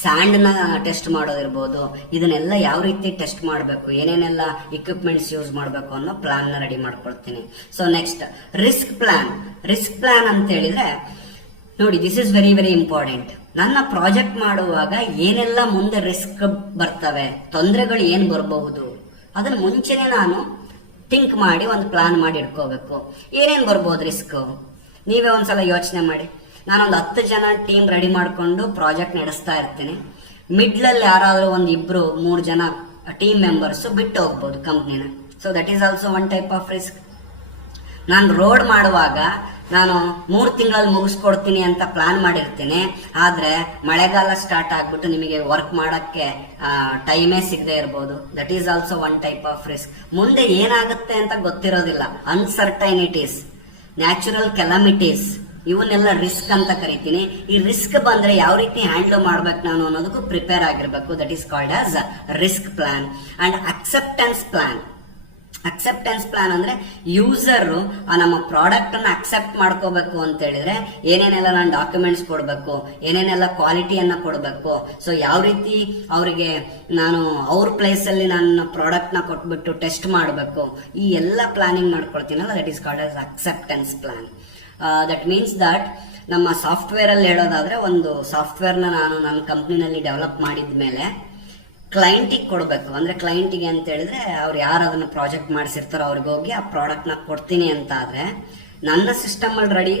ಸ್ಯಾಂಡ್ ನ ಟೆಸ್ಟ್ ಮಾಡೋದಿರ್ಬೋದು, ಇದನ್ನೆಲ್ಲ ಯಾವ ರೀತಿ ಟೆಸ್ಟ್ ಮಾಡಬೇಕು, ಏನೇನೆಲ್ಲ ಇಕ್ವಿಪ್ಮೆಂಟ್ಸ್ ಯೂಸ್ ಮಾಡಬೇಕು ಅನ್ನೋ ಪ್ಲಾನ್ ನ ರೆಡಿ ಮಾಡ್ಕೊಳ್ತೀನಿ. So next risk plan. Risk plan ಅಂತ ಹೇಳಿದ್ರೆ ನೋಡಿ, this is very very important. ನನ್ನ ಪ್ರಾಜೆಕ್ಟ್ ಮಾಡುವಾಗ ಏನೆಲ್ಲ ಮುಂದೆ ರಿಸ್ಕ್ ಬರ್ತವೆ, ತೊಂದರೆಗಳು ಏನ್ ಬರಬಹುದು, ಅದನ್ನ ಮುಂಚೆನೆ ನಾನು ಥಿಂಕ್ ಮಾಡಿ ಒಂದು ಪ್ಲಾನ್ ಮಾಡಿ ಇಟ್ಕೋಬೇಕು. ಏನೇನ್ ಬರ್ಬೋದು ರಿಸ್ಕ್, ನೀವೇ ಒಂದ್ಸಲ ಯೋಚನೆ ಮಾಡಿ. ನಾನೊಂದು 10 ಜನ ಟೀಮ್ ರೆಡಿ ಮಾಡ್ಕೊಂಡು ಪ್ರಾಜೆಕ್ಟ್ ನಡೆಸ್ತಾ ಇರ್ತೀನಿ. ಮಿಡ್ಲಲ್ಲಿ ಯಾರಾದ್ರೂ ಒಂದು 2-3 ಜನ ಟೀಮ್ ಮೆಂಬರ್ಸ್ ಬಿಟ್ಟು ಹೋಗ್ಬೋದು ಕಂಪ್ನಿನ. So that is also one type of risk. ನಾನು ರೋಡ್ ಮಾಡುವಾಗ ನಾನು 3 ತಿಂಗಳಲ್ಲಿ ಮುಗಿಸ್ಕೊಡ್ತೀನಿ ಅಂತ ಪ್ಲಾನ್ ಮಾಡಿರ್ತೀನಿ, ಆದ್ರೆ ಮಳೆಗಾಲ ಸ್ಟಾರ್ಟ್ ಆಗ್ಬಿಟ್ಟು ನಿಮಗೆ ವರ್ಕ್ ಮಾಡಕ್ಕೆ ಟೈಮೇ ಸಿಗದೆ ಇರ್ಬೋದು. That is also one type of risk. ಮುಂದೆ ಏನಾಗುತ್ತೆ ಅಂತ ಗೊತ್ತಿರೋದಿಲ್ಲ, ಅನ್ಸರ್ಟೈನಿಟೀಸ್, ನ್ಯಾಚುರಲ್ ಕೆಲಾಮಿಟೀಸ್, ಇವನ್ನೆಲ್ಲ ರಿಸ್ಕ್ ಅಂತ ಕರಿತೀನಿ. ಈ ರಿಸ್ಕ್ ಬಂದ್ರೆ ಯಾವ ರೀತಿ ಹ್ಯಾಂಡಲ್ ಮಾಡ್ಬೇಕು ನಾನು ಅನ್ನೋದಕ್ಕೂ ಪ್ರಿಪೇರ್ ಆಗಿರ್ಬೇಕು. That is called as risk plan. And acceptance plan. Acceptance plan ಅಂದ್ರೆ ಯೂಸರ್ ನಮ್ಮ ಪ್ರಾಡಕ್ಟ್ ಅನ್ನ ಅಕ್ಸೆಪ್ಟ್ ಮಾಡ್ಕೋಬೇಕು ಅಂತ ಹೇಳಿದ್ರೆ ಏನೇನೆಲ್ಲ ನಾನು ಡಾಕ್ಯುಮೆಂಟ್ಸ್ ಕೊಡ್ಬೇಕು, ಏನೇನೆಲ್ಲ ಕ್ವಾಲಿಟಿಯನ್ನ ಕೊಡ್ಬೇಕು, ಸೊ ಯಾವ ರೀತಿ ಅವರಿಗೆ ನಾನು ಅವ್ರ ಪ್ಲೇಸ್ ಅಲ್ಲಿ ನನ್ನ ಪ್ರಾಡಕ್ಟ್ ನ ಕೊಟ್ಬಿಟ್ಟು ಟೆಸ್ಟ್ ಮಾಡಬೇಕು, ಈ ಎಲ್ಲ ಪ್ಲಾನಿಂಗ್ ಮಾಡ್ಕೊಳ್ತೀನಲ್ಲ, that is called as acceptance plan. That means that ನಮ್ಮ ಸಾಫ್ಟ್ವೇರ್ ಅಲ್ಲಿ ಹೇಳೋದಾದ್ರೆ, ಒಂದು ಸಾಫ್ಟ್ವೇರ್ ನಾನು ನನ್ನ ಕಂಪ್ನಿನಲ್ಲಿ ಡೆವಲಪ್ ಮಾಡಿದ್ಮೇಲೆ ಕ್ಲೈಂಟಿಗೆ ಕೊಡಬೇಕು. ಅಂದ್ರೆ ಕ್ಲೈಂಟಿಗೆ ಅಂತ ಹೇಳಿದ್ರೆ ಅವ್ರು ಯಾರು ಅದನ್ನ ಪ್ರಾಜೆಕ್ಟ್ ಮಾಡಿಸಿರ್ತಾರೋ ಅವ್ರಿಗೆ ಹೋಗಿ ಆ ಪ್ರಾಡಕ್ಟ್ ನ ಕೊಡ್ತೀನಿ ಅಂತ ಆದ್ರೆ, ನನ್ನ ಸಿಸ್ಟಮ್ ಅಲ್ಲಿ ರೆಡಿ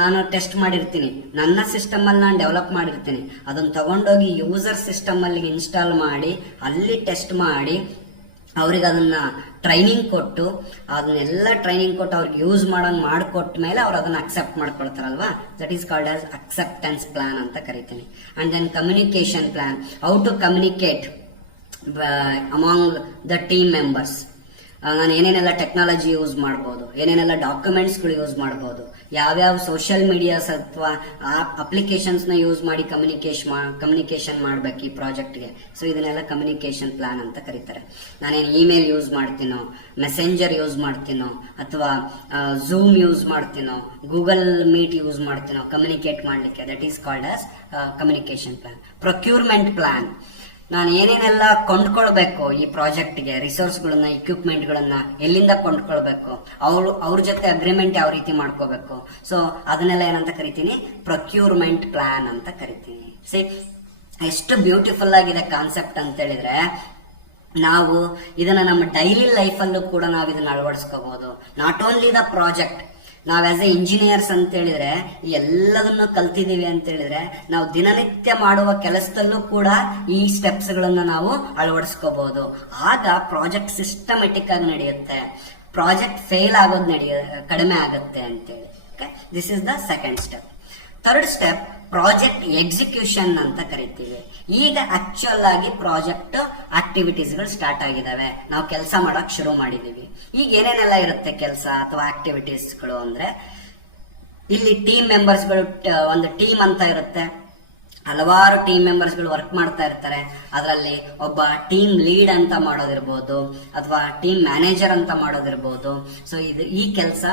ನಾನು ಟೆಸ್ಟ್ ಮಾಡಿರ್ತೀನಿ, ನನ್ನ ಸಿಸ್ಟಮ್ ಅಲ್ಲಿ ನಾನು ಡೆವಲಪ್ ಮಾಡಿರ್ತೀನಿ, ಅದನ್ನ ತಗೊಂಡೋಗಿ ಯೂಸರ್ ಸಿಸ್ಟಮ್ ಅಲ್ಲಿ ಇನ್ಸ್ಟಾಲ್ ಮಾಡಿ ಅಲ್ಲಿ ಟೆಸ್ಟ್ ಮಾಡಿ ಅವ್ರಿಗೆ ಅದನ್ನ ಟ್ರೈನಿಂಗ್ ಕೊಟ್ಟು, ಅದನ್ನೆಲ್ಲ ಟ್ರೈನಿಂಗ್ ಕೊಟ್ಟು ಅವ್ರಿಗೆ ಯೂಸ್ ಮಾಡೋಂಗ್ ಮಾಡಿಕೊಟ್ಟ ಮೇಲೆ ಅವ್ರು ಅದನ್ನ ಅಕ್ಸೆಪ್ಟ್ ಮಾಡ್ಕೊಳ್ತಾರಲ್ವಾ, that is called as acceptance plan ಅಂತ ಕರಿತೀನಿ. And then communication plan, how to communicate among the team members. ನಾನು ಏನೇನೆಲ್ಲ ಟೆಕ್ನಾಲಜಿ ಯೂಸ್ ಮಾಡ್ಬೋದು, ಏನೇನೆಲ್ಲ ಡಾಕ್ಯುಮೆಂಟ್ಸ್ಗಳು ಯೂಸ್ ಮಾಡ್ಬೋದು, ಯಾವ್ಯಾವ ಸೋಷಿಯಲ್ ಮೀಡಿಯಾಸ್ ಅಥವಾ ಅಪ್ಲಿಕೇಶನ್ಸ್ ನ ಯೂಸ್ ಮಾಡಿ ಕಮ್ಯುನಿಕೇಶನ್ ಮಾಡ್ಬೇಕು ಈ ಪ್ರಾಜೆಕ್ಟ್ಗೆ. ಸೊ ಇದನ್ನೆಲ್ಲ ಕಮ್ಯುನಿಕೇಶನ್ ಪ್ಲಾನ್ ಅಂತ ಕರೀತಾರೆ. ನಾನೇನು ಇಮೇಲ್ ಯೂಸ್ ಮಾಡ್ತೀನೋ, ಮೆಸೆಂಜರ್ ಯೂಸ್ ಮಾಡ್ತೀನೋ, ಅಥವಾ ಝೂಮ್ ಯೂಸ್ ಮಾಡ್ತೀನೋ, ಗೂಗಲ್ ಮೀಟ್ ಯೂಸ್ ಮಾಡ್ತೀನೋ ಕಮ್ಯುನಿಕೇಟ್ ಮಾಡ್ಲಿಕ್ಕೆ, that is called as communication plan. Procurement plan, ನಾನು ಏನೇನೆಲ್ಲ ಕೊಂಡ್ಕೊಳ್ಬೇಕು ಈ ಪ್ರಾಜೆಕ್ಟ್ಗೆ, ರಿಸೋರ್ಸ್ಗಳನ್ನ, ಇಕ್ವಿಪ್ಮೆಂಟ್ಗಳನ್ನ ಎಲ್ಲಿಂದ ಕೊಂಡ್ಕೊಳ್ಬೇಕು, ಅವ್ರ ಜೊತೆ ಅಗ್ರಿಮೆಂಟ್ ಯಾವ ರೀತಿ ಮಾಡ್ಕೋಬೇಕು, ಸೊ ಅದನ್ನೆಲ್ಲ ಏನಂತ ಕರಿತೀನಿ, ಪ್ರೊಕ್ಯೂರ್ಮೆಂಟ್ ಪ್ಲಾನ್ ಅಂತ ಕರಿತೀನಿ. ಸಿ, ಎಷ್ಟು ಬ್ಯೂಟಿಫುಲ್ ಆಗಿದೆ ಕಾನ್ಸೆಪ್ಟ್ ಅಂತ ಹೇಳಿದ್ರೆ, ನಾವು ಇದನ್ನ ನಮ್ಮ ಡೈಲಿ ಲೈಫ್ ಅಲ್ಲೂ ಕೂಡ ನಾವು ಇದನ್ನ ಅಳವಡಿಸ್ಕೋಬಹುದು. ನಾಟ್ ಓನ್ಲಿ ದ ಪ್ರಾಜೆಕ್ಟ್, ನಾವ್ ಆಸ್ ಎ ಇಂಜಿನಿಯರ್ಸ್ ಅಂತ ಹೇಳಿದ್ರೆ ಎಲ್ಲದನ್ನು ಕಲ್ತಿದೀವಿ ಅಂತ ಹೇಳಿದ್ರೆ, ನಾವು ದಿನನಿತ್ಯ ಮಾಡುವ ಕೆಲಸದಲ್ಲೂ ಕೂಡ ಈ ಸ್ಟೆಪ್ಸ್ ಗಳನ್ನ ನಾವು ಅಳವಡಿಸ್ಕೋಬಹುದು. ಆಗ ಪ್ರಾಜೆಕ್ಟ್ ಸಿಸ್ಟಮೆಟಿಕ್ ಆಗಿ ನಡೆಯುತ್ತೆ, ಪ್ರಾಜೆಕ್ಟ್ ಫೇಲ್ ಆಗೋದು ಕಡಿಮೆ ಆಗುತ್ತೆ ಅಂತೇಳಿ. Okay, this is the second step. Third step project execution ಅಂತ ಕರಿತೀವಿ. ಈಗ ಆಕ್ಚುಯಲ್ ಆಗಿ ಪ್ರಾಜೆಕ್ಟ್ ಆಕ್ಟಿವಿಟೀಸ್ಗಳು ಸ್ಟಾರ್ಟ್ ಆಗಿದಾವೆ, ನಾವು ಕೆಲಸ ಮಾಡಕ್ ಶುರು ಮಾಡಿದೀವಿ. ಈಗ ಏನೇನೆಲ್ಲ ಇರುತ್ತೆ ಕೆಲಸ ಅಥವಾ ಆಕ್ಟಿವಿಟೀಸ್ಗಳು ಅಂದ್ರೆ, ಇಲ್ಲಿ ಟೀಮ್ ಮೆಂಬರ್ಸ್ಗಳು, ಒಂದು ಟೀಮ್ ಅಂತ ಇರುತ್ತೆ, ಹಲವಾರು ಟೀಮ್ ಮೆಂಬರ್ಸ್ಗಳು ವರ್ಕ್ ಮಾಡ್ತಾ ಇರ್ತಾರೆ. ಅದರಲ್ಲಿ ಒಬ್ಬ ಟೀಮ್ ಲೀಡ್ ಅಂತ ಮಾಡೋದಿರ್ಬೋದು ಅಥವಾ ಟೀಮ್ ಮ್ಯಾನೇಜರ್ ಅಂತ ಮಾಡೋದಿರ್ಬೋದು. ಸೊ ಈ ಕೆಲಸ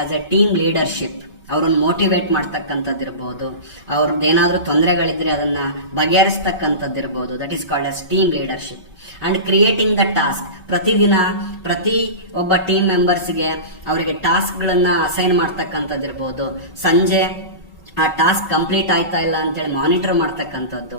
ಆಸ್ ಎ ಟೀಮ್ ಲೀಡರ್ಶಿಪ್, ಅವ್ರನ್ನ ಮೋಟಿವೇಟ್ ಮಾಡ್ತಕ್ಕಂಥದ್ದಿರ್ಬೋದು, ಅವ್ರದ್ದು ಏನಾದರೂ ತೊಂದರೆಗಳಿದ್ರೆ ಅದನ್ನ ಬಗೆಹರಿಸ್ತಕ್ಕಂಥದ್ದಿರ್ಬೋದು. That is called as team leadership. And creating the task, ಪ್ರತಿದಿನ ಪ್ರತಿ ಒಬ್ಬ ಟೀಮ್ ಮೆಂಬರ್ಸ್ಗೆ ಅವರಿಗೆ ಟಾಸ್ಕ್ಗಳನ್ನ ಅಸೈನ್ ಮಾಡ್ತಕ್ಕಂಥದ್ದಿರ್ಬೋದು. ಸಂಜೆ ಆ ಟಾಸ್ಕ್ ಕಂಪ್ಲೀಟ್ ಆಯ್ತಾ ಇಲ್ಲ ಅಂತೇಳಿ ಮಾನಿಟರ್ ಮಾಡ್ತಕ್ಕಂಥದ್ದು.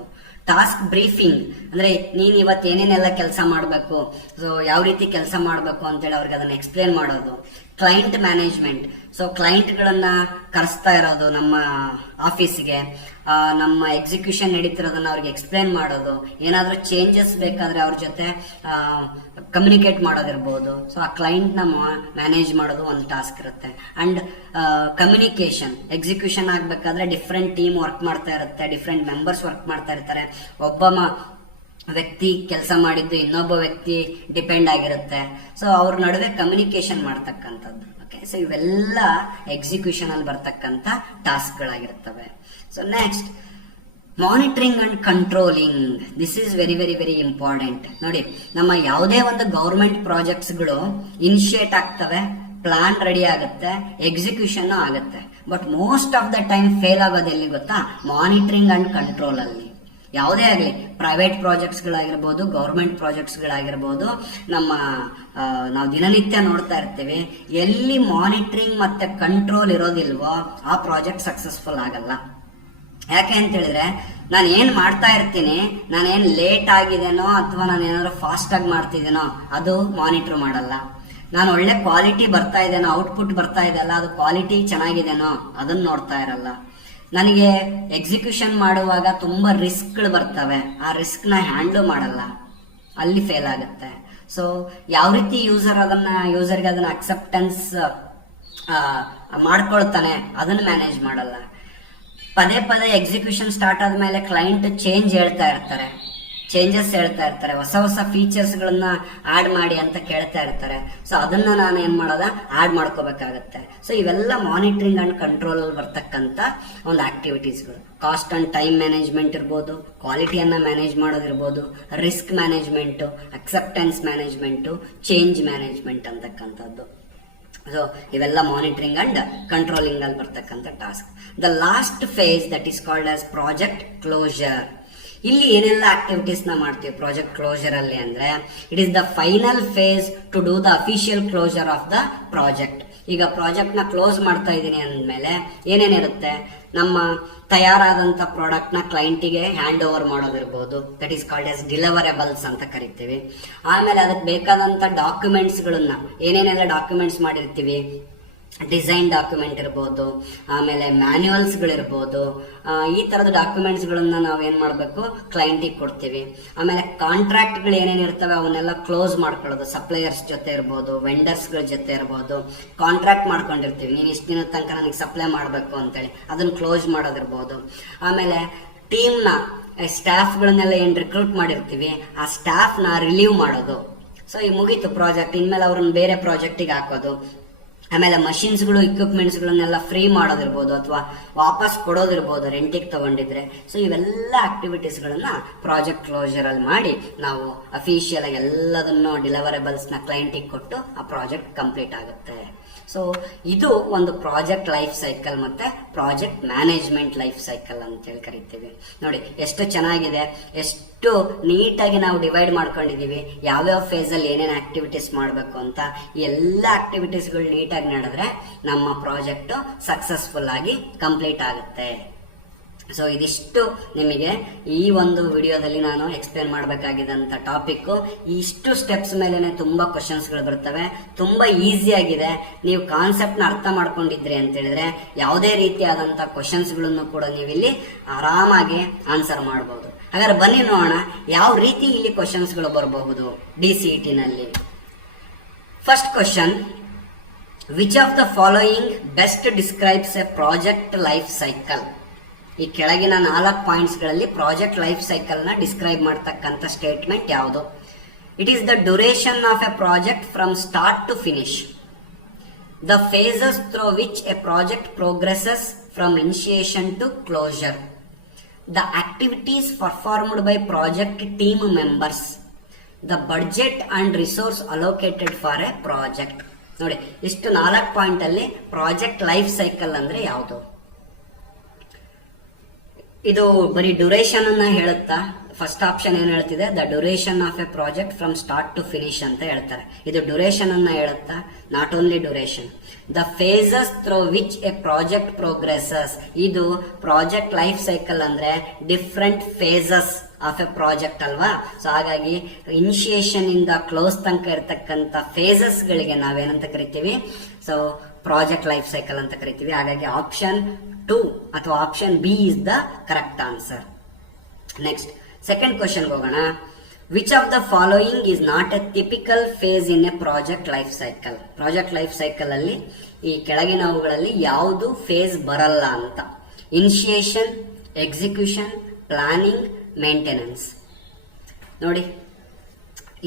ಟಾಸ್ಕ್ ಬ್ರೀಫಿಂಗ್ ಅಂದ್ರೆ ನೀನ್ ಇವತ್ತು ಏನೇನೆಲ್ಲ ಕೆಲಸ ಮಾಡಬೇಕು, ಸೊ ಯಾವ ರೀತಿ ಕೆಲಸ ಮಾಡಬೇಕು ಅಂತೇಳಿ ಅವ್ರಿಗೆ ಅದನ್ನ ಎಕ್ಸ್ಪ್ಲೇನ್ ಮಾಡೋದು. ಕ್ಲೈಂಟ್ ಮ್ಯಾನೇಜ್ಮೆಂಟ್, ಸೊ ಕ್ಲೈಂಟ್ಗಳನ್ನ ಕರೆಸ್ತಾ ಇರೋದು ನಮ್ಮ ಆಫೀಸ್ಗೆ, ನಮ್ಮ ಎಕ್ಸಿಕ್ಯೂಷನ್ ನಡೀತಿರೋದನ್ನ ಅವ್ರಿಗೆ ಎಕ್ಸ್ಪ್ಲೇನ್ ಮಾಡೋದು. ಏನಾದ್ರೂ ಚೇಂಜಸ್ ಬೇಕಾದ್ರೆ ಅವ್ರ ಜೊತೆ ಕಮ್ಯುನಿಕೇಟ್ ಮಾಡೋದಿರ್ಬೋದು. ಸೊ ಆ ಕ್ಲೈಂಟ್ ನ ಮ್ಯಾನೇಜ್ ಮಾಡೋದು ಒಂದು ಟಾಸ್ಕ್ ಇರುತ್ತೆ. ಅಂಡ್ ಕಮ್ಯುನಿಕೇಶನ್, ಎಕ್ಸಿಕ್ಯೂಷನ್ ಆಗ್ಬೇಕಾದ್ರೆ ಡಿಫ್ರೆಂಟ್ ಟೀಮ್ ವರ್ಕ್ ಮಾಡ್ತಾ ಇರುತ್ತೆ, ಡಿಫ್ರೆಂಟ್ ಮೆಂಬರ್ಸ್ ವರ್ಕ್ ಮಾಡ್ತಾ ಇರ್ತಾರೆ. ಒಬ್ಬ ವ್ಯಕ್ತಿ ಕೆಲಸ ಮಾಡಿದ್ದು ಇನ್ನೊಬ್ಬ ವ್ಯಕ್ತಿ ಡಿಪೆಂಡ್ ಆಗಿರುತ್ತೆ. ಸೊ ಅವ್ರ ನಡುವೆ ಕಮ್ಯುನಿಕೇಶನ್ ಮಾಡ್ತಕ್ಕಂಥದ್ದು. ಓಕೆ, ಸೊ ಇವೆಲ್ಲ ಎಕ್ಸಿಕ್ಯೂಷನ್ ಅಲ್ಲಿ ಬರ್ತಕ್ಕಂಥ ಟಾಸ್ಕ್ ಗಳಾಗಿರ್ತವೆ. So next, monitoring and controlling. This is very very very important. ನೋಡಿ, ನಮ್ಮ ಯಾವುದೇ ಒಂದು ಗೌರ್ಮೆಂಟ್ ಪ್ರಾಜೆಕ್ಟ್ಸ್ಗಳು ಇನಿಷಿಯೇಟ್ ಆಗ್ತವೆ, ಪ್ಲಾನ್ ರೆಡಿ ಆಗುತ್ತೆ, ಎಕ್ಸಿಕ್ಯೂಷನ್ ಆಗುತ್ತೆ. But most of the time fail ಆಗೋದು ಎಲ್ಲಿ ಗೊತ್ತಾ? ಮಾನಿಟರಿಂಗ್ ಅಂಡ್ ಕಂಟ್ರೋಲ್ ಅಲ್ಲಿ. ಯಾವುದೇ ಆಗಲಿ, ಪ್ರೈವೇಟ್ ಪ್ರಾಜೆಕ್ಟ್ಸ್ ಗಳಾಗಿರ್ಬೋದು, ಗೌರ್ಮೆಂಟ್ ಪ್ರಾಜೆಕ್ಟ್ಸ್ ಗಳಾಗಿರ್ಬೋದು, ನಾವು ದಿನನಿತ್ಯ ನೋಡ್ತಾ ಇರ್ತೀವಿ. ಎಲ್ಲಿ ಮಾನಿಟರಿಂಗ್ ಮತ್ತೆ ಕಂಟ್ರೋಲ್ ಇರೋದಿಲ್ವೋ ಆ ಪ್ರಾಜೆಕ್ಟ್ ಸಕ್ಸಸ್ಫುಲ್ ಆಗಲ್ಲ. ಯಾಕೆ ಅಂತ ಹೇಳಿದ್ರೆ, ನಾನು ಏನ್ ಮಾಡ್ತಾ ಇರ್ತೀನಿ, ನಾನೇನ್ ಲೇಟ್ ಆಗಿದೇನೋ ಅಥವಾ ನಾನು ಏನಾದ್ರು ಫಾಸ್ಟ್ ಆಗಿ ಮಾಡ್ತಿದ್ದೇನೋ ಅದು ಮಾನಿಟರ್ ಮಾಡಲ್ಲ. ನಾನು ಒಳ್ಳೆ ಕ್ವಾಲಿಟಿ ಬರ್ತಾ ಇದೇನೋ, ಔಟ್ಪುಟ್ ಬರ್ತಾ ಇದೆಯಲ್ಲ, ಅದು ಕ್ವಾಲಿಟಿ ಚೆನ್ನಾಗಿದೆನೋ ಅದನ್ನ ನೋಡ್ತಾ ಇರಲ್ಲ. ನನಗೆ ಎಕ್ಸಿಕ್ಯೂಷನ್ ಮಾಡುವಾಗ ತುಂಬಾ ರಿಸ್ಕ್ಗಳು ಬರ್ತವೆ, ಆ ರಿಸ್ಕ್ ನ ಹ್ಯಾಂಡಲ್ ಮಾಡಲ್ಲ, ಅಲ್ಲಿ ಫೇಲ್ ಆಗುತ್ತೆ. ಸೊ ಯಾವ ರೀತಿ ಯೂಸರ್ಗೆ ಅದನ್ನ ಅಕ್ಸೆಪ್ಟೆನ್ಸ್ ಮಾಡ್ಕೊಳ್ತಾನೆ ಅದನ್ನ ಮ್ಯಾನೇಜ್ ಮಾಡಲ್ಲ. ಪದೇ ಪದೇ ಎಕ್ಸಿಕ್ಯೂಷನ್ ಸ್ಟಾರ್ಟ್ ಆದ್ಮೇಲೆ ಕ್ಲೈಂಟ್ ಚೇಂಜಸ್ ಹೇಳ್ತಾ ಇರ್ತಾರೆ, ಹೊಸ ಹೊಸ ಫೀಚರ್ಸ್ ಗಳನ್ನ ಆಡ್ ಮಾಡಿ ಅಂತ ಕೇಳ್ತಾ ಇರ್ತಾರೆ. ಸೊ ಅದನ್ನ ನಾನು ಏನ್ ಮಾಡೋದ, ಆಡ್ ಮಾಡ್ಕೋಬೇಕಾಗತ್ತೆ. ಸೊ ಇವೆಲ್ಲ ಮಾನಿಟರಿಂಗ್ ಅಂಡ್ ಕಂಟ್ರೋಲ್ ಅಲ್ಲಿ ಬರ್ತಕ್ಕಂತ ಒಂದು ಆಕ್ಟಿವಿಟೀಸ್ಗಳು. ಕಾಸ್ಟ್ ಅಂಡ್ ಟೈಮ್ ಮ್ಯಾನೇಜ್ಮೆಂಟ್ ಇರ್ಬೋದು, ಕ್ವಾಲಿಟಿಯನ್ನ ಮ್ಯಾನೇಜ್ ಮಾಡೋದಿರ್ಬೋದು, risk management, acceptance management, change management ಅಂತಕ್ಕಂಥದ್ದು. ಸೊ ಇವೆಲ್ಲ ಮಾನಿಟರಿಂಗ್ ಅಂಡ್ ಕಂಟ್ರೋಲಿಂಗ್ ಅಲ್ಲಿ ಬರ್ತಕ್ಕಂಥ task. The last phase that is called as project closure. ಇಲ್ಲಿ ಏನೆಲ್ಲ ಆಕ್ಟಿವಿಟೀಸ್ ನ ಮಾಡ್ತೀವಿ ಪ್ರಾಜೆಕ್ಟ್ ಕ್ಲೋಜರ್ ಅಲ್ಲಿ ಅಂದ್ರೆ, it is the final phase to do the official closure of the project. ಈಗ ಪ್ರಾಜೆಕ್ಟ್ ನ ಕ್ಲೋಸ್ ಮಾಡ್ತಾ ಇದ್ದೀನಿ ಅಂದ್ಮೇಲೆ ಏನೇನಿರುತ್ತೆ, ನಮ್ಮ ತಯಾರಾದಂತ ಪ್ರಾಡಕ್ಟ್ ನ ಕ್ಲೈಂಟಿಗೆ ಹ್ಯಾಂಡ್ ಓವರ್ ಮಾಡೋದಿರ್ಬೋದು, that is called as deliverables ಅಂತ ಕರಿತೀವಿ. ಆಮೇಲೆ ಅದಕ್ಕೆ ಬೇಕಾದಂತ ಡಾಕ್ಯುಮೆಂಟ್ಸ್ ಗಳನ್ನ, ಏನೇನೆಲ್ಲ ಡಾಕ್ಯುಮೆಂಟ್ಸ್ ಮಾಡಿರ್ತೀವಿ, ಡಿಸೈನ್ ಡಾಕ್ಯುಮೆಂಟ್ ಇರ್ಬೋದು, ಆಮೇಲೆ ಮ್ಯಾನ್ಯುವಲ್ಸ್ ಗಳಿರ್ಬೋದು, ಈ ತರದ ಡಾಕ್ಯುಮೆಂಟ್ಸ್ ಗಳನ್ನ ನಾವ್ ಏನ್ ಮಾಡ್ಬೇಕು, ಕ್ಲೈಂಟಿಗೆ ಕೊಡ್ತೀವಿ. ಆಮೇಲೆ ಕಾಂಟ್ರಾಕ್ಟ್ ಗಳು ಏನೇನ್ ಇರ್ತವೆ ಅವನ್ನೆಲ್ಲ ಕ್ಲೋಸ್ ಮಾಡ್ಕೊಳ್ಳೋದು, ಸಪ್ಲೈಯರ್ಸ್ ಜೊತೆ ಇರ್ಬೋದು, ವೆಂಡರ್ಸ್ ಗಳ ಜೊತೆ ಇರ್ಬೋದು, ಕಾಂಟ್ರಾಕ್ಟ್ ಮಾಡ್ಕೊಂಡಿರ್ತೀವಿ, ನೀನ್ ಇಷ್ಟು ದಿನದ ತನಕ ನನಗೆ ಸಪ್ಲೈ ಮಾಡ್ಬೇಕು ಅಂತೇಳಿ ಅದನ್ನ ಕ್ಲೋಸ್ ಮಾಡೋದಿರ್ಬೋದು. ಆಮೇಲೆ ಟೀಮ್ ನ ಸ್ಟಾಫ್ ಗಳನ್ನೆಲ್ಲ ಏನ್ ರಿಕ್ರೂಟ್ ಮಾಡಿರ್ತೀವಿ ಆ ಸ್ಟಾಫ್ ನ ರಿಲೀವ್ ಮಾಡೋದು. ಸೊ ಈ ಮುಗೀತು ಪ್ರಾಜೆಕ್ಟ್, ಇನ್ಮೇಲೆ ಅವ್ರನ್ನ ಬೇರೆ ಪ್ರಾಜೆಕ್ಟಿಗೆ ಹಾಕೋದು. ಆಮೇಲೆ ಮಷಿನ್ಸ್ ಗಳು, ಇಕ್ವಿಪ್ಮೆಂಟ್ಸ್ ಗಳನ್ನೆಲ್ಲ ಫ್ರೀ ಮಾಡೋದಿರ್ಬೋದು ಅಥವಾ ವಾಪಸ್ ಕೊಡೋದಿರ್ಬೋದು ರೆಂಟಿಗೆ ತಗೊಂಡಿದ್ರೆ. ಸೊ ಇವೆಲ್ಲ ಆಕ್ಟಿವಿಟೀಸ್ ಗಳನ್ನ ಪ್ರಾಜೆಕ್ಟ್ ಕ್ಲೋಜರ್ ಅಲ್ಲಿ ಮಾಡಿ ನಾವು ಅಫಿಷಿಯಲ್ ಆಗಿ ಎಲ್ಲದನ್ನು ಡಿಲಿವರೇಬಲ್ಸ್ ನ ಕ್ಲೈಂಟಿಗೆ ಕೊಟ್ಟು ಆ ಪ್ರಾಜೆಕ್ಟ್ ಕಂಪ್ಲೀಟ್ ಆಗುತ್ತೆ. ಸೊ ಇದು ಒಂದು ಪ್ರಾಜೆಕ್ಟ್ ಲೈಫ್ ಸೈಕಲ್ ಮತ್ತೆ ಪ್ರಾಜೆಕ್ಟ್ ಮ್ಯಾನೇಜ್ಮೆಂಟ್ ಲೈಫ್ ಸೈಕಲ್ ಅಂತ ಹೇಳಿ ಕರಿತೀವಿ. ನೋಡಿ ಎಷ್ಟು ಚೆನ್ನಾಗಿದೆ, ಎಷ್ಟು ನೀಟಾಗಿ ನಾವು ಡಿವೈಡ್ ಮಾಡ್ಕೊಂಡಿದೀವಿ, ಯಾವ್ಯಾವ ಫೇಸ್ ಅಲ್ಲಿ ಏನೇನು ಆಕ್ಟಿವಿಟೀಸ್ ಮಾಡಬೇಕು ಅಂತ. ಈ ಎಲ್ಲ ಆಕ್ಟಿವಿಟೀಸ್ಗಳು ನೀಟಾಗಿ ನಡೆದ್ರೆ ನಮ್ಮ ಪ್ರಾಜೆಕ್ಟ್ ಸಕ್ಸಸ್ಫುಲ್ ಆಗಿ ಕಂಪ್ಲೀಟ್ ಆಗುತ್ತೆ. ಸೊ ಇದಿಷ್ಟು ನಿಮಗೆ ಈ ಒಂದು ವಿಡಿಯೋದಲ್ಲಿ ನಾನು ಎಕ್ಸ್ಪ್ಲೇನ್ ಮಾಡಬೇಕಾಗಿದ್ದಂಥ ಟಾಪಿಕ್. ಇಷ್ಟು ಸ್ಟೆಪ್ಸ್ ಮೇಲೆನೆ ತುಂಬಾ ಕ್ವಶನ್ಸ್ಗಳು ಬರ್ತವೆ, ತುಂಬಾ ಈಸಿ ಆಗಿದೆ. ನೀವು ಕಾನ್ಸೆಪ್ಟ್ ನ ಅರ್ಥ ಮಾಡ್ಕೊಂಡಿದ್ರಿ ಅಂತ ಹೇಳಿದ್ರೆ ಯಾವುದೇ ರೀತಿಯಾದಂಥ ಕ್ವಶನ್ಸ್ಗಳನ್ನು ಕೂಡ ನೀವು ಇಲ್ಲಿ ಆರಾಮಾಗಿ ಆನ್ಸರ್ ಮಾಡಬಹುದು. ಹಾಗಾದ್ರೆ ಬನ್ನಿ ನೋಡೋಣ ಯಾವ ರೀತಿ ಇಲ್ಲಿ ಕ್ವಶನ್ಸ್ಗಳು ಬರಬಹುದು DCET ನಲ್ಲಿ. First question, which of the following best describes a project life cycle? ಈ ಕೆಳಗಿನ 4 ಪಾಯಿಂಟ್ಸ್ ಗಳಲ್ಲಿ ಪ್ರಾಜೆಕ್ಟ್ ಲೈಫ್ ಸೈಕಲ್ ನ ಡಿಸ್ಕ್ರೈಬ್ ಮಾಡ್ತಕ್ಕಂಥ ಸ್ಟೇಟ್ಮೆಂಟ್ ಯಾವುದು? It is the duration of a project from start to finish, the phases through which a project progresses from initiation to closure, the activities performed by project team members, the budget and resource allocated for a project. ನೋಡಿ, ಇಷ್ಟು 4 point ಅಲ್ಲಿ project life cycle ಅಂದ್ರೆ ಯಾವುದು? ಇದು ಬರೀ duration ಅನ್ನ ಹೇಳುತ್ತಾ? First option ಏನ್ ಹೇಳ್ತಿದೆ? The duration of a project from start to finish ಅಂತ ಹೇಳ್ತಾರೆ. ಇದು ಡ್ಯೂರೇಷನ್ ಅನ್ನ ಹೇಳುತ್ತಾ? Not only duration. The phases through which a project progresses, ಇದು ಪ್ರಾಜೆಕ್ಟ್ ಲೈಫ್ ಸೈಕಲ್ ಅಂದ್ರೆ different phases of a project ಅಲ್ವಾ? ಸೊ ಹಾಗಾಗಿ ಇನಿಷಿಯೇಷನ್ ಇಂದ ಕ್ಲೋಸ್ ತನಕ ಇರತಕ್ಕಂತ ಫೇಸಸ್ ಗಳಿಗೆ ನಾವೇನಂತ ಕರಿತೀವಿ? ಸೊ ಪ್ರಾಜೆಕ್ಟ್ ಲೈಫ್ ಸೈಕಲ್ ಅಂತ ಕರಿತೀವಿ. ಹಾಗಾಗಿ ಆಪ್ಷನ್ 2 ಅಥವಾ option B is the correct answer. Next second question ಹೋಗೋಣ. Which of the following is not a typical phase in a project life cycle? Project life cycle ಅಲ್ಲಿ ಈ ಕೆಳಗಿನವುಗಳಲ್ಲಿ ಯಾವುದು phase ಬರಲ್ಲ ಅಂತ? Initiation, execution, planning, maintenance. ನೋಡಿ,